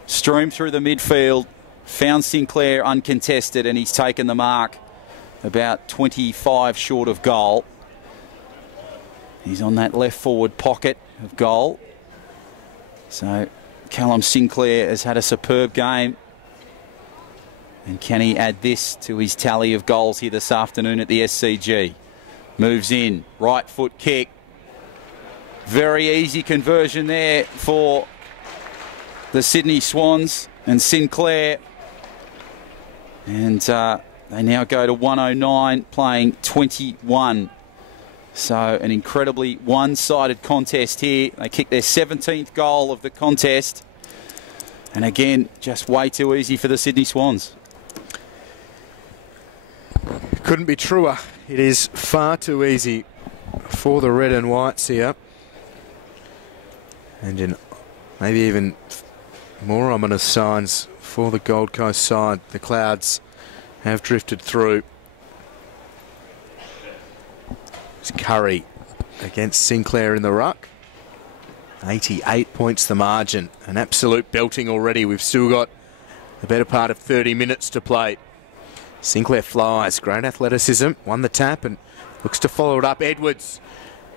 Streamed through the midfield. Found Sinclair uncontested and he's taken the mark. About 25 short of goal. He's on that left forward pocket of goal. So Callum Sinclair has had a superb game. And can he add this to his tally of goals here this afternoon at the SCG? Moves in, right foot kick. Very easy conversion there for the Sydney Swans and Sinclair. And they now go to 109, playing 21. So an incredibly one-sided contest here. They kick their 17th goal of the contest. And again, just way too easy for the Sydney Swans. Couldn't be truer. It is far too easy for the red and whites here. And in maybe even more ominous signs for the Gold Coast side. The clouds have drifted through. Curry against Sinclair in the ruck. 88 points the margin. An absolute belting already. We've still got the better part of 30 minutes to play. Sinclair flies. Great athleticism. Won the tap and looks to follow it up. Edwards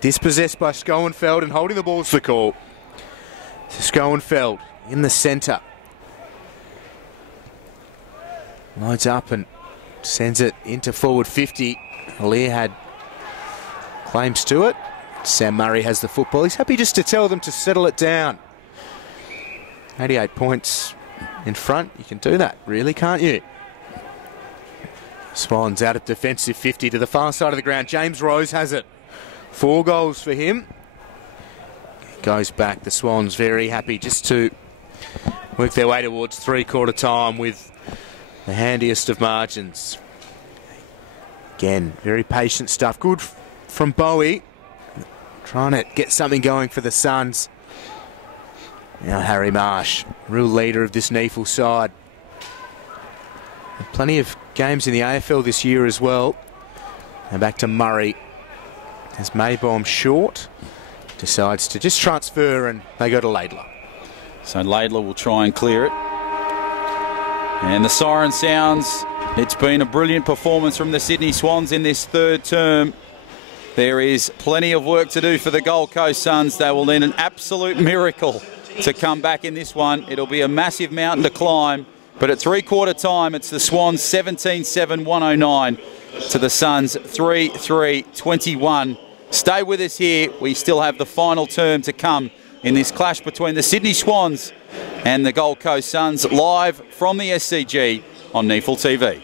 dispossessed by Schoenfeld and holding the ball is the call. Schoenfeld in the centre. Loads up and sends it into forward 50. Alir had claims to it. Sam Murray has the football. He's happy just to tell them to settle it down. 88 points in front. You can do that, really, can't you? Swans out of defensive 50 to the far side of the ground. James Rose has it. 4 goals for him. Goes back. The Swans very happy just to work their way towards three-quarter time with the handiest of margins. Again, very patient stuff. Good from Bowie, trying to get something going for the Suns. Now Harry Marsh, real leader of this NEAFL side. And plenty of games in the AFL this year as well. And back to Murray. As Maybom short, decides to just transfer and they go to Laidler. So Laidler will try and clear it. And the siren sounds It's been a brilliant performance from the Sydney Swans in this third term. There is plenty of work to do for the Gold Coast Suns. They will need an absolute miracle to come back in this one. It'll be a massive mountain to climb. But at three-quarter time, it's the Swans 17-7, 109 to the Suns 3-3, 21. Stay with us here. We still have the final term to come in this clash between the Sydney Swans and the Gold Coast Suns, live from the SCG on NEAFL TV.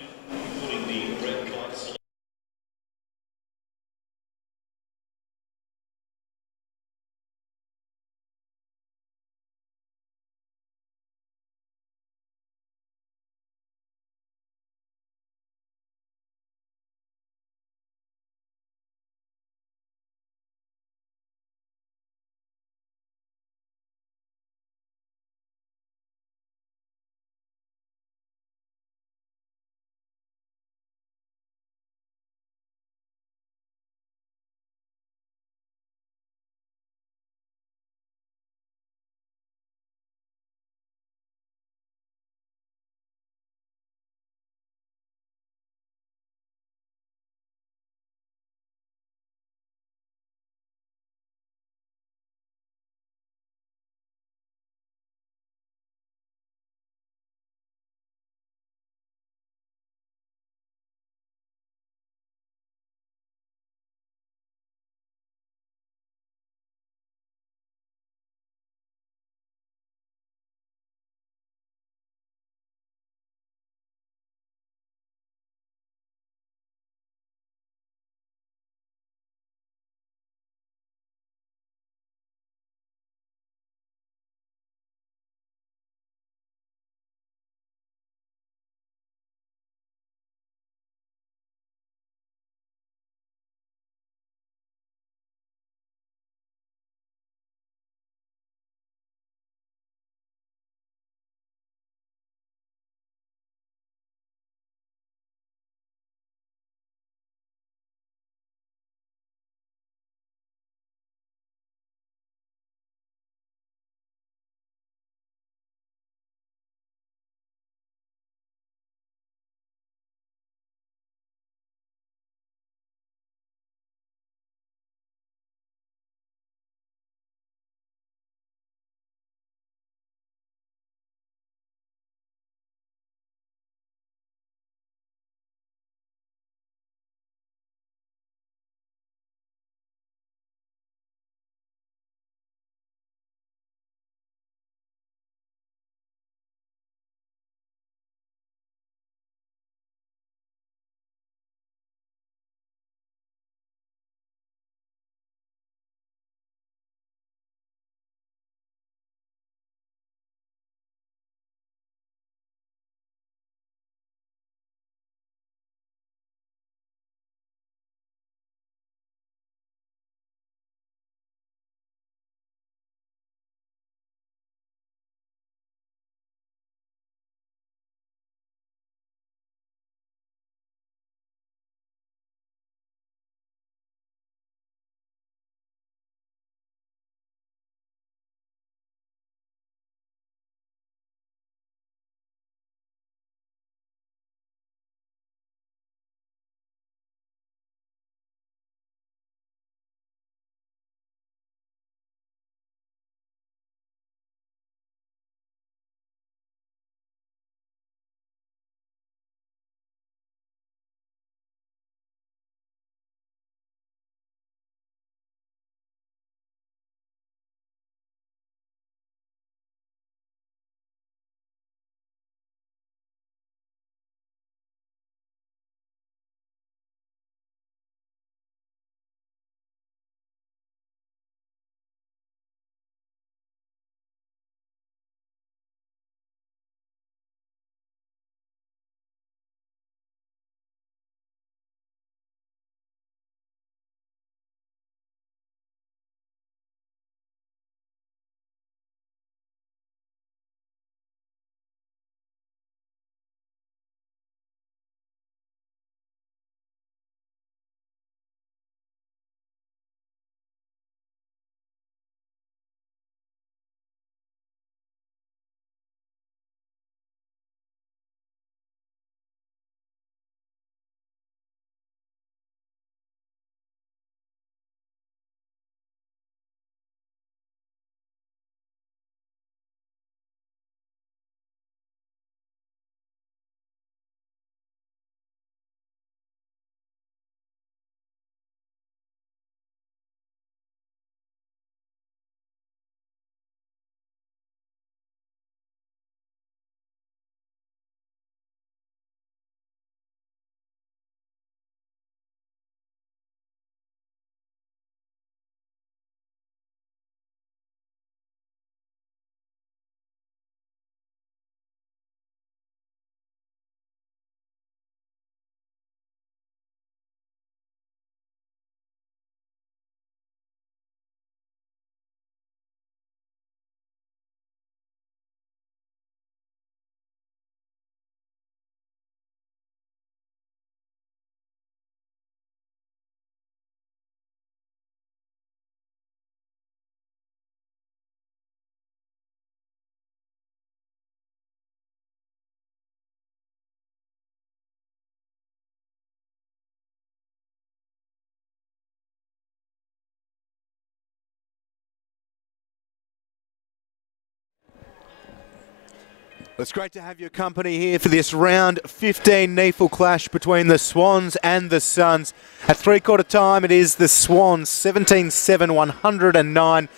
It's great to have your company here for this round 15 NEAFL clash between the Swans and the Suns. At three-quarter time, it is the Swans 17-7, 109,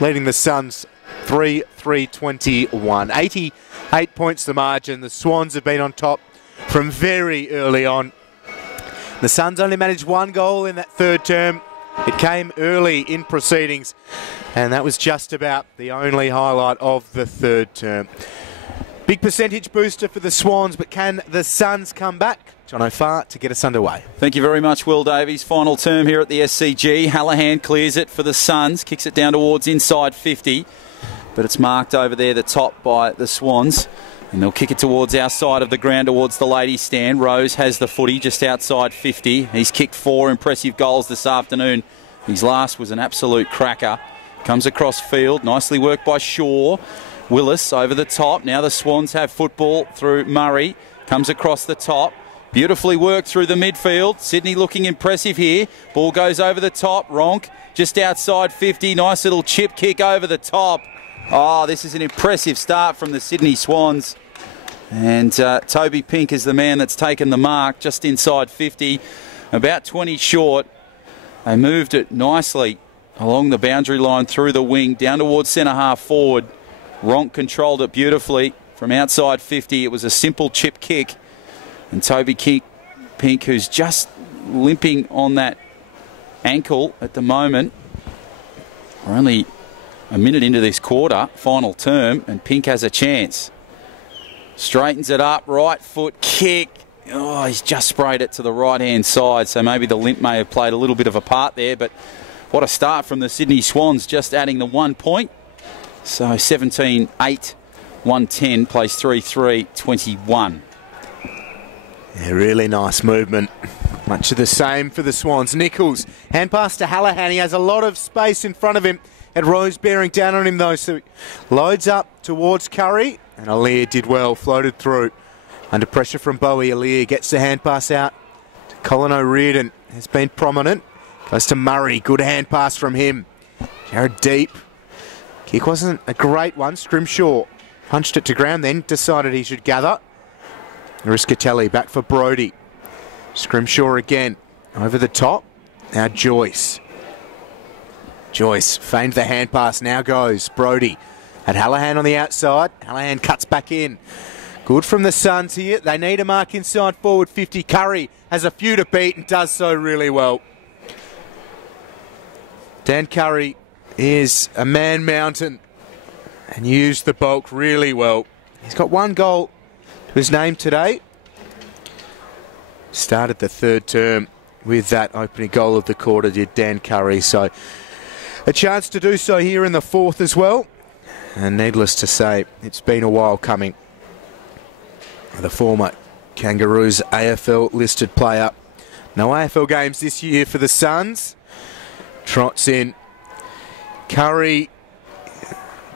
leading the Suns 3-3-21. 88 points the margin. The Swans have been on top from very early on. The Suns only managed one goal in that third term. It came early in proceedings, and that was just about the only highlight of the third term. Big percentage booster for the Swans, but can the Suns come back? John O'Farr to get us underway. Thank you very much, Will Davies. Final term here at the SCG. Hallahan clears it for the Suns, kicks it down towards inside 50, but it's marked over there, the top, by the Swans. And they'll kick it towards our side of the ground, towards the ladies' stand. Rose has the footy just outside 50. He's kicked 4 impressive goals this afternoon. His last was an absolute cracker. Comes across field, nicely worked by Shaw. Willis over the top. Now the Swans have football through Murray. Comes across the top. Beautifully worked through the midfield. Sydney looking impressive here. Ball goes over the top. Ronk just outside 50. Nice little chip kick over the top. Oh, this is an impressive start from the Sydney Swans. And Toby Pink is the man that's taken the mark just inside 50. About 20 short. They moved it nicely along the boundary line through the wing down towards centre half forward. Ronk controlled it beautifully from outside 50. It was a simple chip kick. And Toby Pink, who's just limping on that ankle at the moment. We're only a minute into this quarter, final term, and Pink has a chance. Straightens it up, right foot kick. Oh, he's just sprayed it to the right-hand side, so maybe the limp may have played a little bit of a part there, but what a start from the Sydney Swans, just adding the 1 point. So 17-8, 110, plays 3-3-21. Yeah, really nice movement. Much of the same for the Swans. Nichols, hand pass to Hallahan. He has a lot of space in front of him. Had Rose bearing down on him though, so he loads up towards Curry. And Aliir did well, floated through. Under pressure from Bowie, Aliir gets the hand pass out to Colin O'Riordan. Has been prominent. Goes to Murray, good hand pass from him. Jared deep. Kick wasn't a great one. Scrimshaw punched it to ground, then decided he should gather. Riscatelli back for Brodie. Scrimshaw again. Over the top. Now Joyce. Joyce feigned the hand pass. Now goes Brodie. Had Hallahan on the outside. Hallahan cuts back in. Good from the Suns here. They need a mark inside forward 50. Curry has a few to beat and does so really well. Dan Curry is a man mountain and used the bulk really well. He's got one goal to his name today. Started the third term with that opening goal of the quarter, did Dan Curry. So a chance to do so here in the fourth as well. And needless to say, it's been a while coming. The former Kangaroos AFL listed player. No AFL games this year for the Suns. Trots in. Curry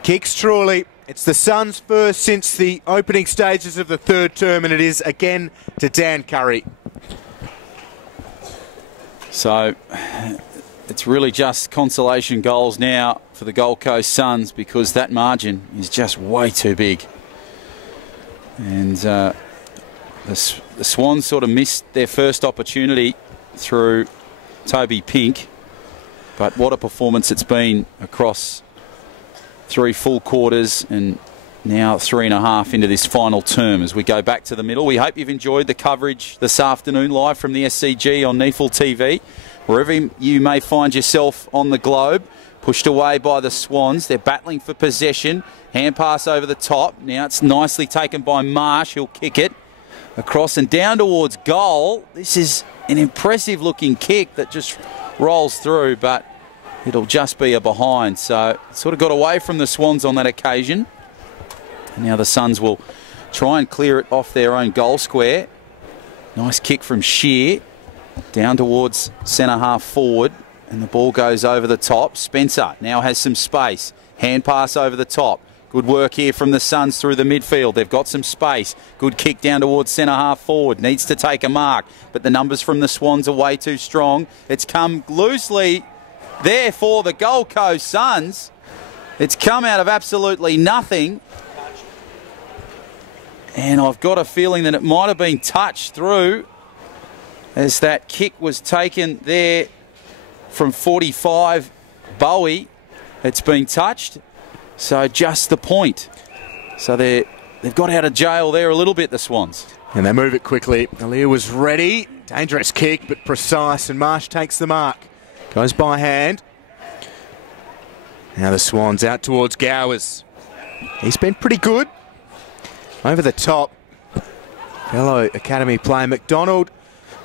kicks truly. It's the Suns first since the opening stages of the third term, and it is again to Dan Curry. So it's really just consolation goals now for the Gold Coast Suns because that margin is just way too big. And the Swans sort of missed their first opportunity through Toby Pink. But what a performance it's been across 3 full quarters and now 3.5 into this final term as we go back to the middle. We hope you've enjoyed the coverage this afternoon live from the SCG on NEAFL TV. Wherever you may find yourself on the globe, pushed away by the Swans. They're battling for possession. Hand pass over the top. Now it's nicely taken by Marsh. He'll kick it across and down towards goal. This is an impressive looking kick that just rolls through, but it'll just be a behind. So it sort of got away from the Swans on that occasion. And now the Suns will try and clear it off their own goal square. Nice kick from Shear down towards centre half forward, and the ball goes over the top. Spencer now has some space. Hand pass over the top. Good work here from the Suns through the midfield. They've got some space. Good kick down towards centre half forward. Needs to take a mark, but the numbers from the Swans are way too strong. It's come loosely there for the Gold Coast Suns. It's come out of absolutely nothing. And I've got a feeling that it might have been touched through as that kick was taken there from 45 Bowie. It's been touched, so just the point. So they've got out of jail there a little bit, the Swans. And they move it quickly. Aaliyah was ready. Dangerous kick, but precise, and Marsh takes the mark. Goes by hand. Now the Swans out towards Gowers. He's been pretty good. Over the top. Fellow academy player McDonald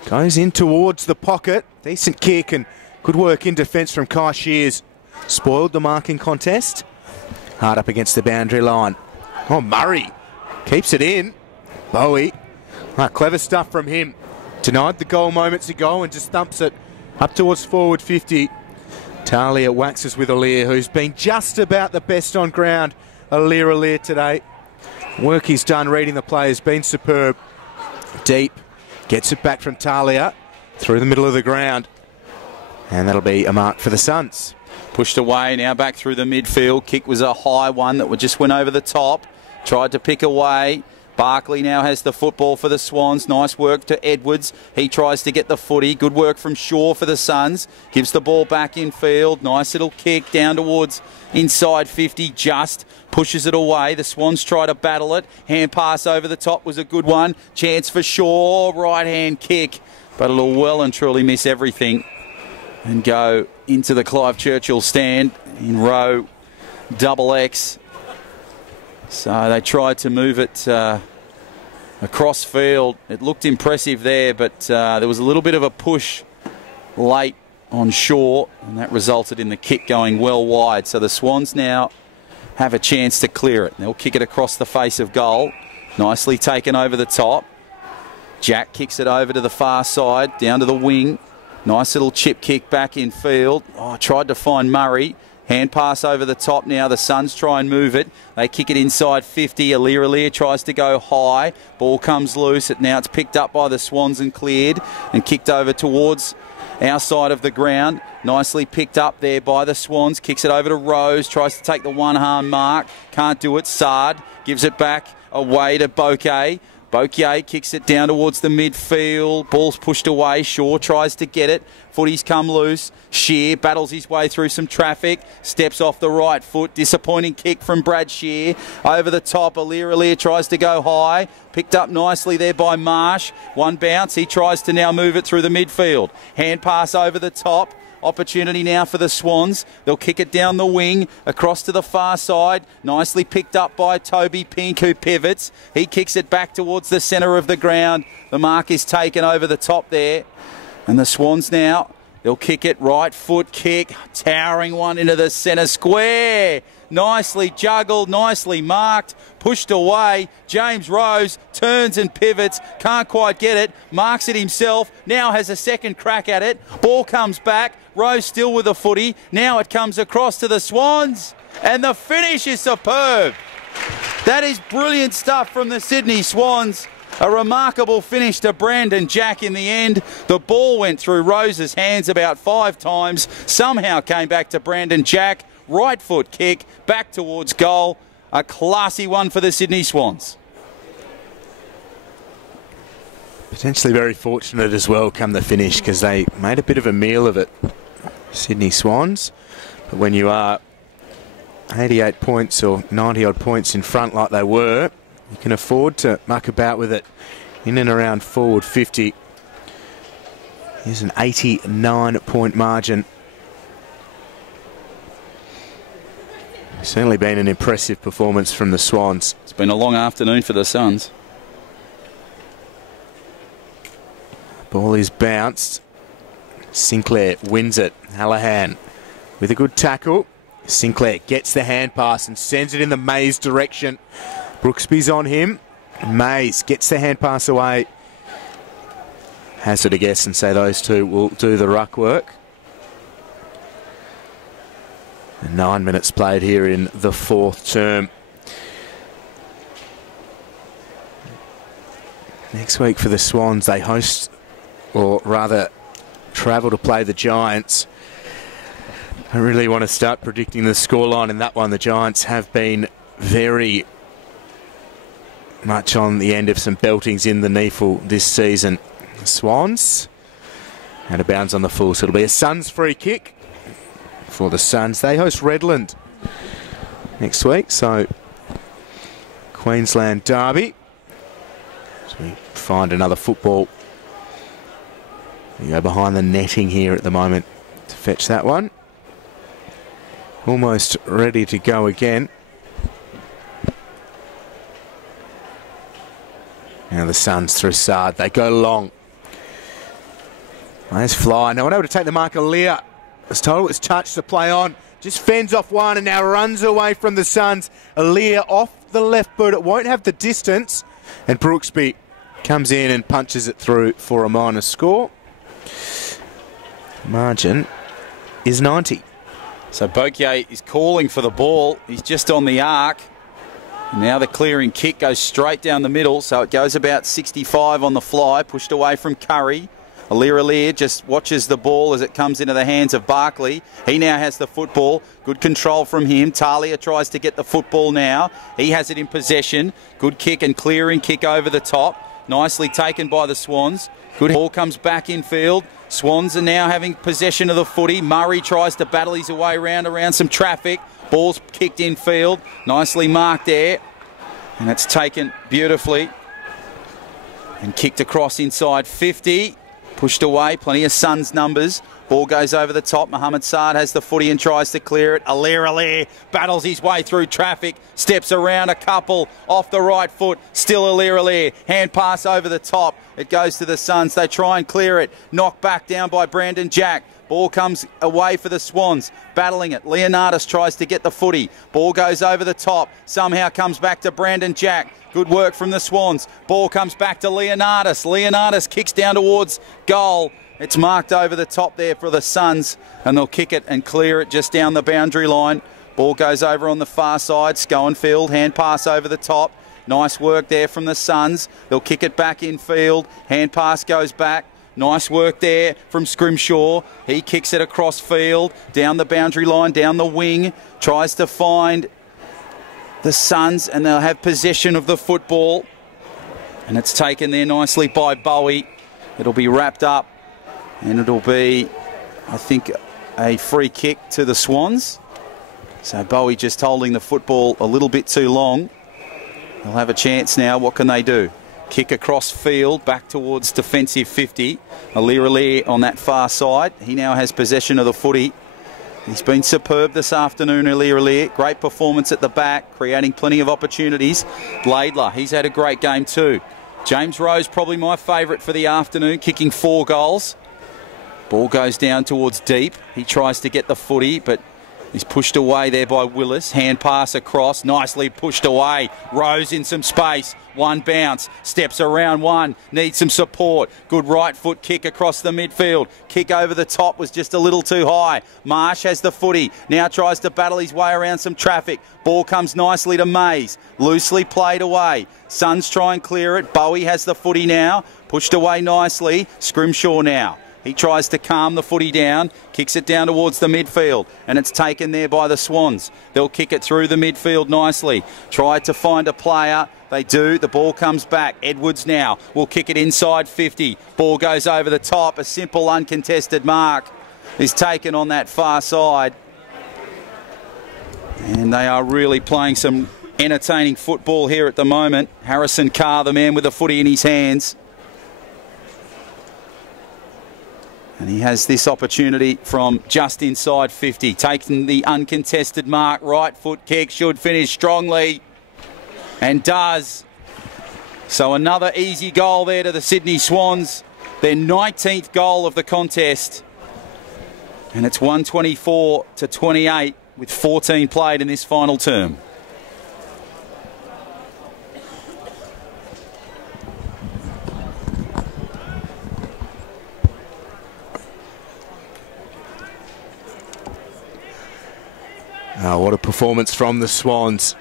goes in towards the pocket. Decent kick and good work in defence from Kai Shears. Spoiled the marking contest. Hard up against the boundary line. Oh, Murray keeps it in. Bowie. Clever stuff from him. Denied the goal moments ago and just thumps it up towards forward 50. Talia waxes with Aaliyah, who's been just about the best on ground. Aaliyah today. Work he's done reading the play has been superb. Deep. Gets it back from Talia through the middle of the ground. And that'll be a mark for the Suns. Pushed away, now back through the midfield. Kick was a high one that just went over the top. Tried to pick away. Barkley now has the football for the Swans. Nice work to Edwards. He tries to get the footy. Good work from Shaw for the Suns. Gives the ball back in field. Nice little kick down towards inside 50. Just pushes it away. The Swans try to battle it. Hand pass over the top was a good one. Chance for Shaw. Right hand kick. But it'll well and truly miss everything and go into the Clive Churchill stand in row XX. So they tried to move it across field. It looked impressive there, but there was a little bit of a push late on Shaw, and that resulted in the kick going well wide. So the Swans now have a chance to clear it. They'll kick it across the face of goal. Nicely taken over the top. Jack kicks it over to the far side, down to the wing. Nice little chip kick back in field. Oh, tried to find Murray. Hand pass over the top now. The Suns try and move it. They kick it inside 50. Aaliyah tries to go high. Ball comes loose. Now it's picked up by the Swans and cleared and kicked over towards our side of the ground. Nicely picked up there by the Swans. Kicks it over to Rose. Tries to take the one-hand mark. Can't do it. Sard gives it back away to Bokeh. Bokeh kicks it down towards the midfield. Ball's pushed away. Shaw tries to get it. Footy's come loose. Shear battles his way through some traffic. Steps off the right foot. Disappointing kick from Brad Shear. Over the top. Aaliyah tries to go high. Picked up nicely there by Marsh. One bounce. He tries to now move it through the midfield. Hand pass over the top. Opportunity now for the Swans. They'll kick it down the wing, across to the far side. Nicely picked up by Toby Pink, who pivots. He kicks it back towards the centre of the ground. The mark is taken over the top there. And the Swans now, they'll kick it, right foot kick. Towering one into the centre square. Nicely juggled, nicely marked, pushed away. James Rose turns and pivots, can't quite get it, marks it himself, now has a second crack at it. Ball comes back, Rose still with the footy. Now it comes across to the Swans, and the finish is superb. That is brilliant stuff from the Sydney Swans. A remarkable finish to Brandon Jack in the end. The ball went through Rose's hands about 5 times, somehow came back to Brandon Jack. Right foot kick, back towards goal. A classy one for the Sydney Swans. Potentially very fortunate as well come the finish, because they made a bit of a meal of it, Sydney Swans. But when you are 88 points or 90 odd points in front like they were, you can afford to muck about with it in and around forward 50. Here's an 89-point margin. Certainly been an impressive performance from the Swans. It's been a long afternoon for the Suns. Ball is bounced. Sinclair wins it. Hallahan with a good tackle. Sinclair gets the hand pass and sends it in the Mays direction. Brooksby's on him. Mays gets the hand pass away. Hazard a guess and say those two will do the ruck work. 9 minutes played here in the 4th term. Next week for the Swans, they host, or rather travel to play the Giants. I really want to start predicting the scoreline in that one. The Giants have been very, much on the end of some beltings in the NEAFL this season. Swans out of bounds on the full, so it'll be a Suns free kick for the Suns. They host Redland next week, so Queensland derby. So we find another football. We go behind the netting here at the moment to fetch that one. Almost ready to go again. Now the Suns through Sard. They go long. Nice fly. No one able to take the mark. Aaliyah was told it was touched to play on. Just fends off one and now runs away from the Suns. Aaliyah off the left boot. It won't have the distance. And Brooksby comes in and punches it through for a minor score. Margin is 90. So Bokier is calling for the ball. He's just on the arc. Now the clearing kick goes straight down the middle, so it goes about 65 on the fly, pushed away from Curry. Aaliyah just watches the ball as it comes into the hands of Barkley. He now has the football. Good control from him. Talia tries to get the football now. He has it in possession. Good kick and clearing kick over the top. Nicely taken by the Swans. Good ball comes back in field. Swans are now having possession of the footy. Murray tries to battle his way around some traffic. Ball's kicked in field. Nicely marked there. And it's taken beautifully. And kicked across inside 50. Pushed away. Plenty of Suns numbers. Ball goes over the top. Mohamed Saad has the footy and tries to clear it. Aaliyah battles his way through traffic. Steps around a couple. Off the right foot. Still Aaliyah. Hand pass over the top. It goes to the Suns. They try and clear it. Knocked back down by Brandon Jack. Ball comes away for the Swans. Battling it. Leonardis tries to get the footy. Ball goes over the top. Somehow comes back to Brandon Jack. Good work from the Swans. Ball comes back to Leonardis. Leonardis kicks down towards goal. It's marked over the top there for the Suns, and they'll kick it and clear it just down the boundary line. Ball goes over on the far side. Scoenfield, hand pass over the top. Nice work there from the Suns. They'll kick it back in field. Hand pass goes back. Nice work there from Scrimshaw. He kicks it across field, down the boundary line, down the wing. Tries to find the Suns, and they'll have possession of the football. And it's taken there nicely by Bowie. It'll be wrapped up, and it'll be, I think, a free kick to the Swans. So Bowie just holding the football a little bit too long. They'll have a chance now. What can they do? Kick across field, back towards defensive 50. Aaliyah on that far side. He now has possession of the footy. He's been superb this afternoon, Aaliyah. Great performance at the back, creating plenty of opportunities. Laidler, he's had a great game too. James Rose, probably my favourite for the afternoon, kicking 4 goals. Ball goes down towards deep. He tries to get the footy, but he's pushed away there by Willis. Hand pass across, nicely pushed away. Rose in some space. One bounce, steps around one, needs some support. Good right foot kick across the midfield. Kick over the top was just a little too high. Marsh has the footy, now tries to battle his way around some traffic. Ball comes nicely to Mays, loosely played away. Suns try and clear it. Bowie has the footy now, pushed away nicely. Scrimshaw now. He tries to calm the footy down, kicks it down towards the midfield, and it's taken there by the Swans. They'll kick it through the midfield nicely. Try to find a player. They do. The ball comes back. Edwards now will kick it inside 50. Ball goes over the top. A simple uncontested mark is taken on that far side. And they are really playing some entertaining football here at the moment. Harrison Carr, the man with the footy in his hands. And he has this opportunity from just inside 50. Taking the uncontested mark. Right foot kick. Should finish strongly. And does. So another easy goal there to the Sydney Swans. Their 19th goal of the contest. And it's 124-28 with 14 played in this final term. Oh, what a performance from the Swans.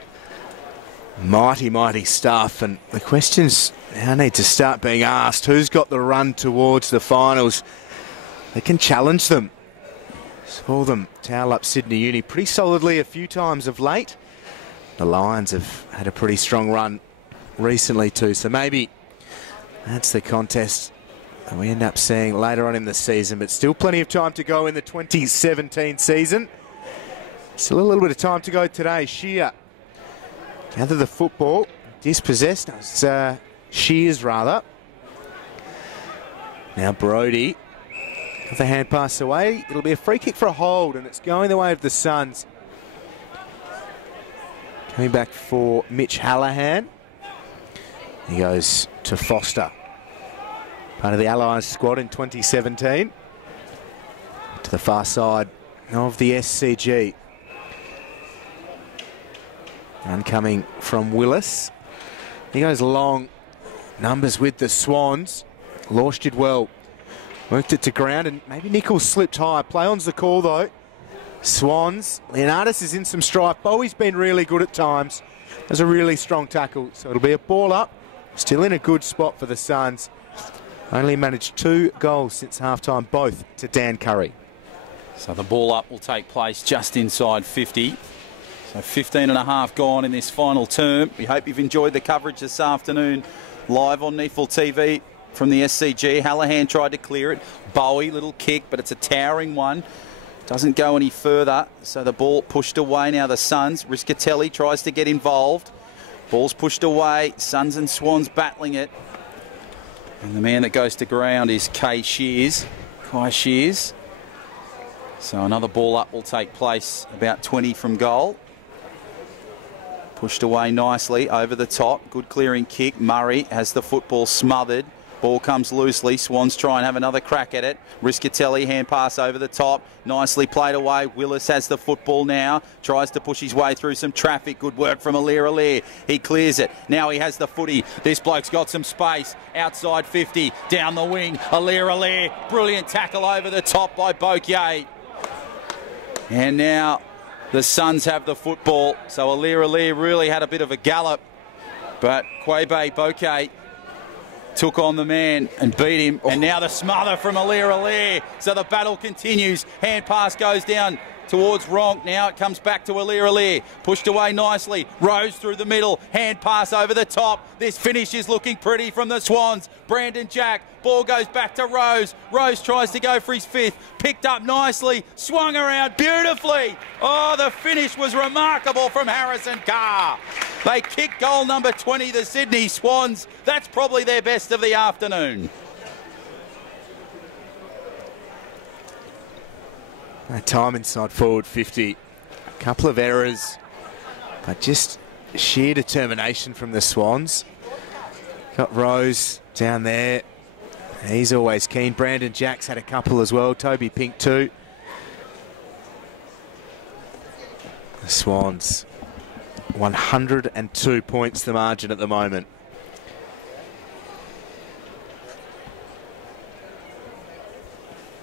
Mighty, mighty stuff. And the questions now need to start being asked. Who's got the run towards the finals? They can challenge them. Saw them towel up Sydney Uni pretty solidly a few times of late. The Lions have had a pretty strong run recently too. So maybe that's the contest that we end up seeing later on in the season. But still plenty of time to go in the 2017 season. Still a little bit of time to go today. Shear gather the football. Dispossessed. Shears rather. Now Brody. Got the hand pass away. It'll be a free kick for a hold, and it's going the way of the Suns. Coming back for Mitch Hallahan. He goes to Foster. Part of the Allies squad in 2017. To the far side of the SCG. One coming from Willis. He goes long. Numbers with the Swans. Lorsch did well. Worked it to ground, and maybe Nichols slipped high. Play on's the call though. Swans. Leonardis is in some strife. Bowie's been really good at times. There's a really strong tackle. So it'll be a ball up. Still in a good spot for the Suns. Only managed 2 goals since halftime, both to Dan Curry. So the ball up will take place just inside 50. So 15 and a half gone in this final term. We hope you've enjoyed the coverage this afternoon live on NEAFL TV from the SCG. Hallahan tried to clear it. Bowie, little kick, but it's a towering one. Doesn't go any further. So the ball pushed away now. The Suns. Riscatelli tries to get involved. Ball's pushed away. Suns and Swans battling it. And the man that goes to ground is Kai Shears. So another ball up will take place about 20 from goal. Pushed away nicely over the top. Good clearing kick. Murray has the football smothered. Ball comes loosely. Swans try and have another crack at it. Riscatelli, hand pass over the top. Nicely played away. Willis has the football now. Tries to push his way through some traffic. Good work from Alir. He clears it. Now he has the footy. This bloke's got some space. Outside 50. Down the wing. Alir. Brilliant tackle over the top by Bokier. And now the Suns have the football. So Alir really had a bit of a gallop. But Quebe Bokier took on the man and beat him. And now the smother from Alir. So the battle continues. Hand pass goes down towards Ronk. Now it comes back to Alir. Pushed away nicely. Rose through the middle. Hand pass over the top. This finish is looking pretty from the Swans. Brandon Jack. Ball goes back to Rose. Rose tries to go for his 5th. Picked up nicely. Swung around beautifully. Oh, the finish was remarkable from Harrison Carr. They kick goal number 20, the Sydney Swans. That's probably their best of the afternoon. Time inside forward 50. A couple of errors, but just sheer determination from the Swans. Got Rose down there. He's always keen. Brandon Jack's had a couple as well. Toby Pink too. The Swans, 102 points the margin at the moment.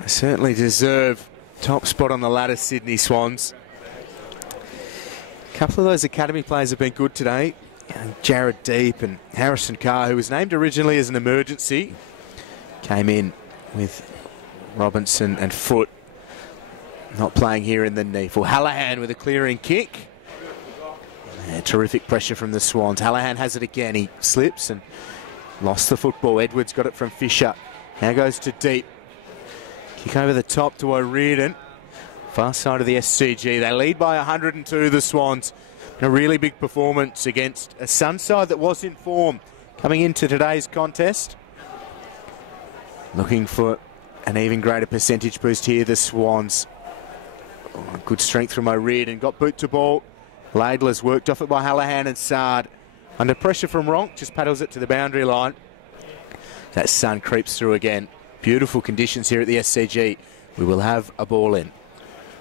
They certainly deserve top spot on the ladder, Sydney Swans. A couple of those academy players have been good today. Jared Deep and Harrison Carr, who was named originally as an emergency, came in with Robinson and Foote not playing here in the NEAFL. Hallahan with a clearing kick. Yeah, terrific pressure from the Swans. Hallahan has it again. He slips and lost the football. Edwards got it from Fisher. Now goes to Deep. Kick over the top to O'Riordan. Far side of the SCG. They lead by 102, the Swans. A really big performance against a Sun side that was in form coming into today's contest. Looking for an even greater percentage boost here, the Swans. Oh, good strength from O'Riordan. Got boot to ball. Laidler's worked off it by Hallahan and Sard. Under pressure from Ronk, just paddles it to the boundary line. That Sun creeps through again. Beautiful conditions here at the SCG. We will have a ball in.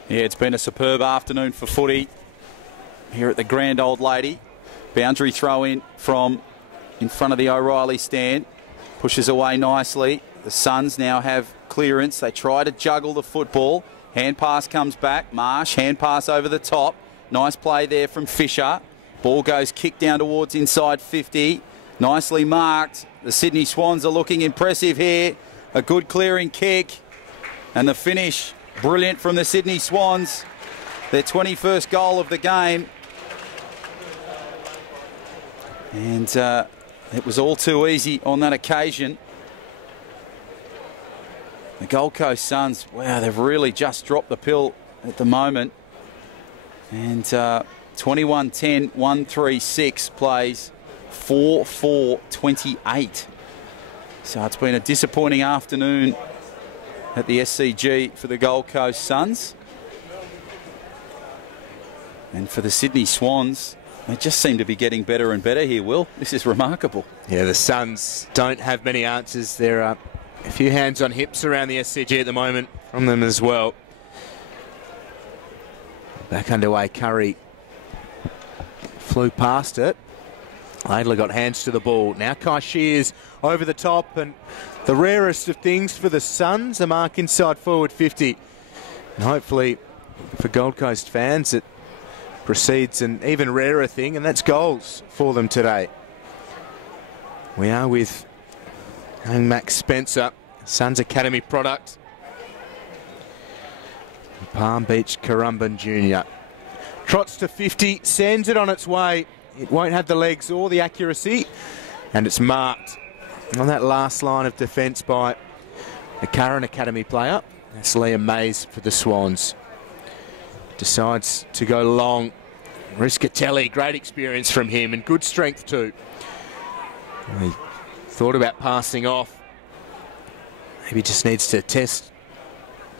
Yeah, it's been a superb afternoon for footy here at the Grand Old Lady. Boundary throw in from in front of the O'Reilly stand. Pushes away nicely. The Suns now have clearance. They try to juggle the football. Hand pass comes back. Marsh, hand pass over the top. Nice play there from Fisher. Ball goes kicked down towards inside 50. Nicely marked. The Sydney Swans are looking impressive here. A good clearing kick. And the finish, brilliant from the Sydney Swans. Their 21st goal of the game. And It was all too easy on that occasion. The Gold Coast Suns, wow, they've really just dropped the pill at the moment. And 21-10, 1-3-6 plays 4-4-28. So it's been a disappointing afternoon at the SCG for the Gold Coast Suns. And for the Sydney Swans, they just seem to be getting better and better here, Will. This is remarkable. Yeah, the Suns don't have many answers. There are a few hands on hips around the SCG at the moment from them as well. Back underway, Curry flew past it. Adler got hands to the ball. Now Kai Shears over the top, and the rarest of things for the Suns, a mark inside forward 50. And hopefully for Gold Coast fans it precedes an even rarer thing, and that's goals for them today. We are with young Max Spencer, Suns Academy product. Palm Beach Currumbin Jr. Trots to 50, sends it on its way. It won't have the legs or the accuracy, and it's marked on that last line of defence by a current Academy player. That's Liam Mays for the Swans. Decides to go long. Riscatelli, great experience from him and good strength too. He thought about passing off. Maybe just needs to test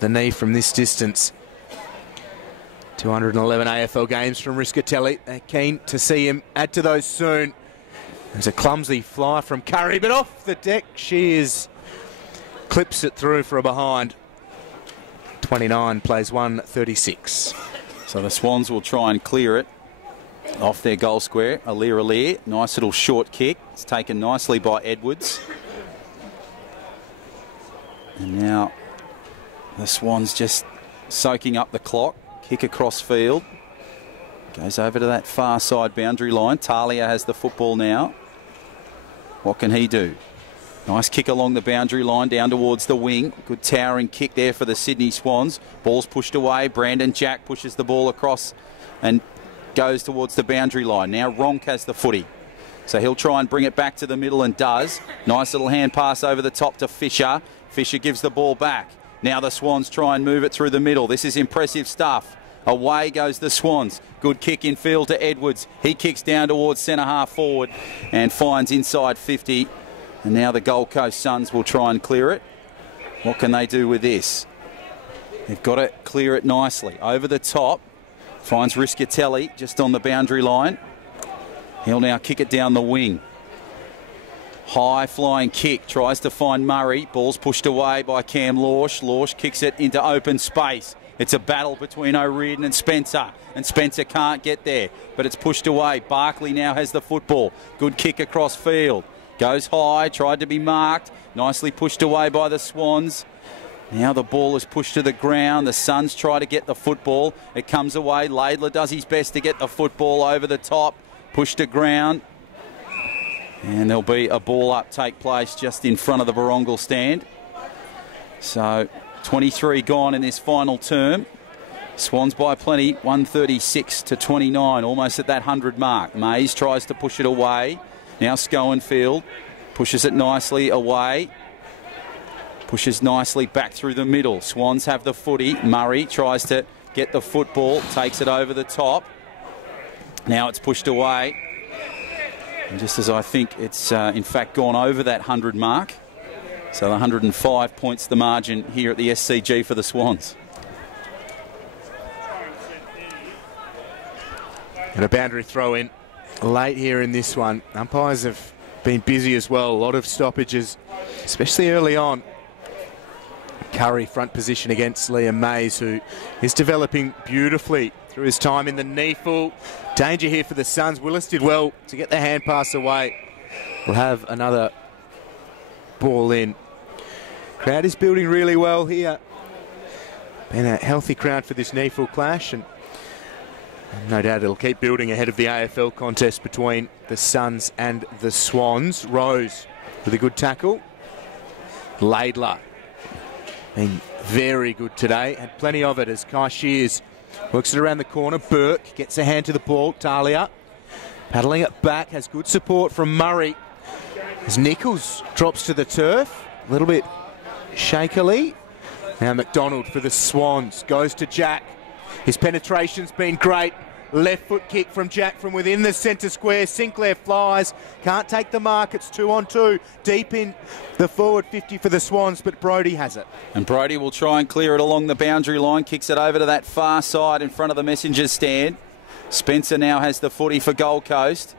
the knee from this distance. 211 AFL games from Riscatelli. They're keen to see him add to those soon. There's a clumsy fly from Curry, but off the deck. Shears clips it through for a behind. 29 plays 136. So the Swans will try and clear it off their goal square. Alir. Nice little short kick. It's taken nicely by Edwards. And now the Swans just soaking up the clock. Kick across field. Goes over to that far side boundary line. Talia has the football now. What can he do? Nice kick along the boundary line down towards the wing. Good towering kick there for the Sydney Swans. Ball's pushed away. Brandon Jack pushes the ball across and goes towards the boundary line. Now Ronk has the footy. So he'll try and bring it back to the middle and does. Nice little hand pass over the top to Fisher. Fisher gives the ball back. Now the Swans try and move it through the middle. This is impressive stuff. Away goes the Swans. Good kick in field to Edwards. He kicks down towards centre half forward and finds inside 50. And now the Gold Coast Suns will try and clear it. What can they do with this? They've got to clear it nicely. Over the top. Finds Riscatelli just on the boundary line. He'll now kick it down the wing. High flying kick. Tries to find Murray. Ball's pushed away by Cam Lorsch. Lorsch kicks it into open space. It's a battle between O'Riordan and Spencer. And Spencer can't get there. But it's pushed away. Barkley now has the football. Good kick across field. Goes high. Tried to be marked. Nicely pushed away by the Swans. Now the ball is pushed to the ground. The Suns try to get the football. It comes away. Laidler does his best to get the football over the top. Pushed to ground. And there'll be a ball up take place just in front of the Barongal stand. So 23 gone in this final term. Swans by plenty, 136 to 29, almost at that 100 mark. Mays tries to push it away. Now Schoenfield pushes it nicely away. Pushes nicely back through the middle. Swans have the footy. Murray tries to get the football, takes it over the top. Now it's pushed away. And just as I think it's in fact gone over that 100 mark. So 105 points the margin here at the SCG for the Swans. And a boundary throw in late here in this one. Umpires have been busy as well. A lot of stoppages, especially early on. Curry front position against Liam Mays, who is developing beautifully through his time in the NEAFL. Danger here for the Suns. Willis did well to get the hand pass away. We'll have another ball in. Crowd is building really well here. Been a healthy crowd for this NEAFL clash, and no doubt it'll keep building ahead of the AFL contest between the Suns and the Swans. Rose with a good tackle. Laidler been very good today. Had plenty of it as Kai Shears works it around the corner. Burke gets a hand to the ball. Talia paddling it back. Has good support from Murray. As Nichols drops to the turf, a little bit shakily. Now McDonald for the Swans, goes to Jack. His penetration's been great. Left foot kick from Jack from within the centre square. Sinclair flies, can't take the mark. It's 2-on-2, deep in the forward 50 for the Swans, but Brodie has it. And Brodie will try and clear it along the boundary line, kicks it over to that far side in front of the Messengers stand. Spencer now has the footy for Gold Coast.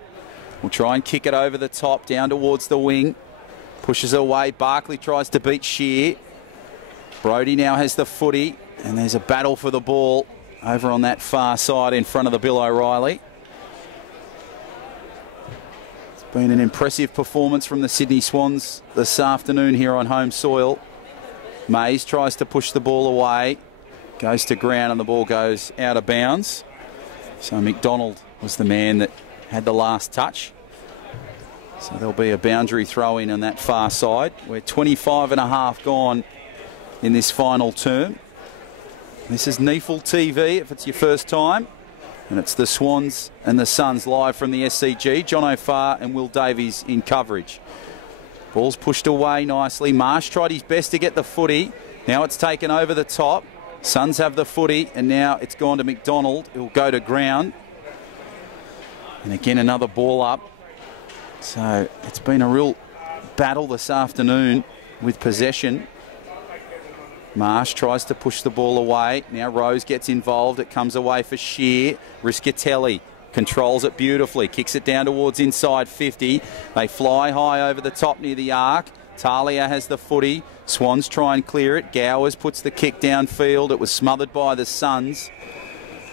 Will try and kick it over the top, down towards the wing. Pushes away, Barkley tries to beat Shear. Brodie now has the footy, and there's a battle for the ball over on that far side in front of the Bill O'Reilly. It's been an impressive performance from the Sydney Swans this afternoon here on home soil. Mays tries to push the ball away, goes to ground, and the ball goes out of bounds. So McDonald was the man that had the last touch. So there'll be a boundary throw in on that far side. We're 25 and a half gone in this final term. This is NEAFL TV if it's your first time, and it's the Swans and the Suns live from the SCG. John O'Farr and Will Davies in coverage. Ball's pushed away nicely. Marsh tried his best to get the footy. Now it's taken over the top. Suns have the footy, and now it's gone to McDonald. He'll go to ground. And again, another ball up. So it's been a real battle this afternoon with possession. Marsh tries to push the ball away. Now Rose gets involved. It comes away for Shear. Riscatelli controls it beautifully. Kicks it down towards inside 50. They fly high over the top near the arc. Talia has the footy. Swans try and clear it. Gowers puts the kick downfield. It was smothered by the Suns.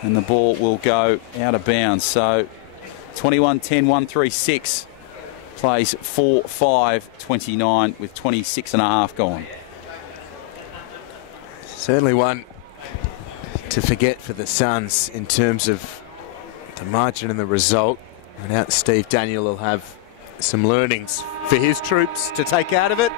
And the ball will go out of bounds. So 21-10, 136. Plays 4-5-29 with 26 and a half gone. Certainly one to forget for the Suns in terms of the margin and the result. No doubt Steve Daniel will have some learnings for his troops to take out of it.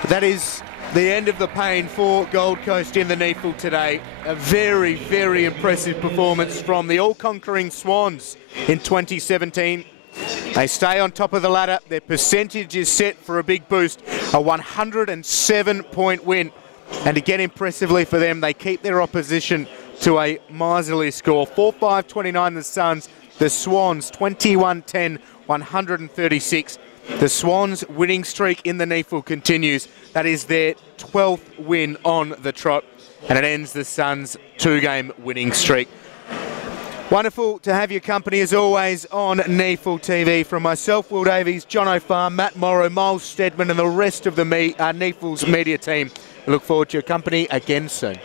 But that is the end of the pain for Gold Coast in the NEAFL today. A very, very impressive performance from the all-conquering Swans in 2017. They stay on top of the ladder. Their percentage is set for a big boost, a 107-point win. And again, impressively for them, they keep their opposition to a miserly score. 4-5-29 the Suns. The Swans 21-10, 136. The Swans' winning streak in the NEAFL continues. That is their 12th win on the trot. And it ends the Suns' 2-game winning streak. Wonderful to have your company as always on NEAFL TV. From myself, Will Davies, John O'Farr, Matt Morrow, Miles Steadman and the rest of the NEAFL's media team. I look forward to your company again soon.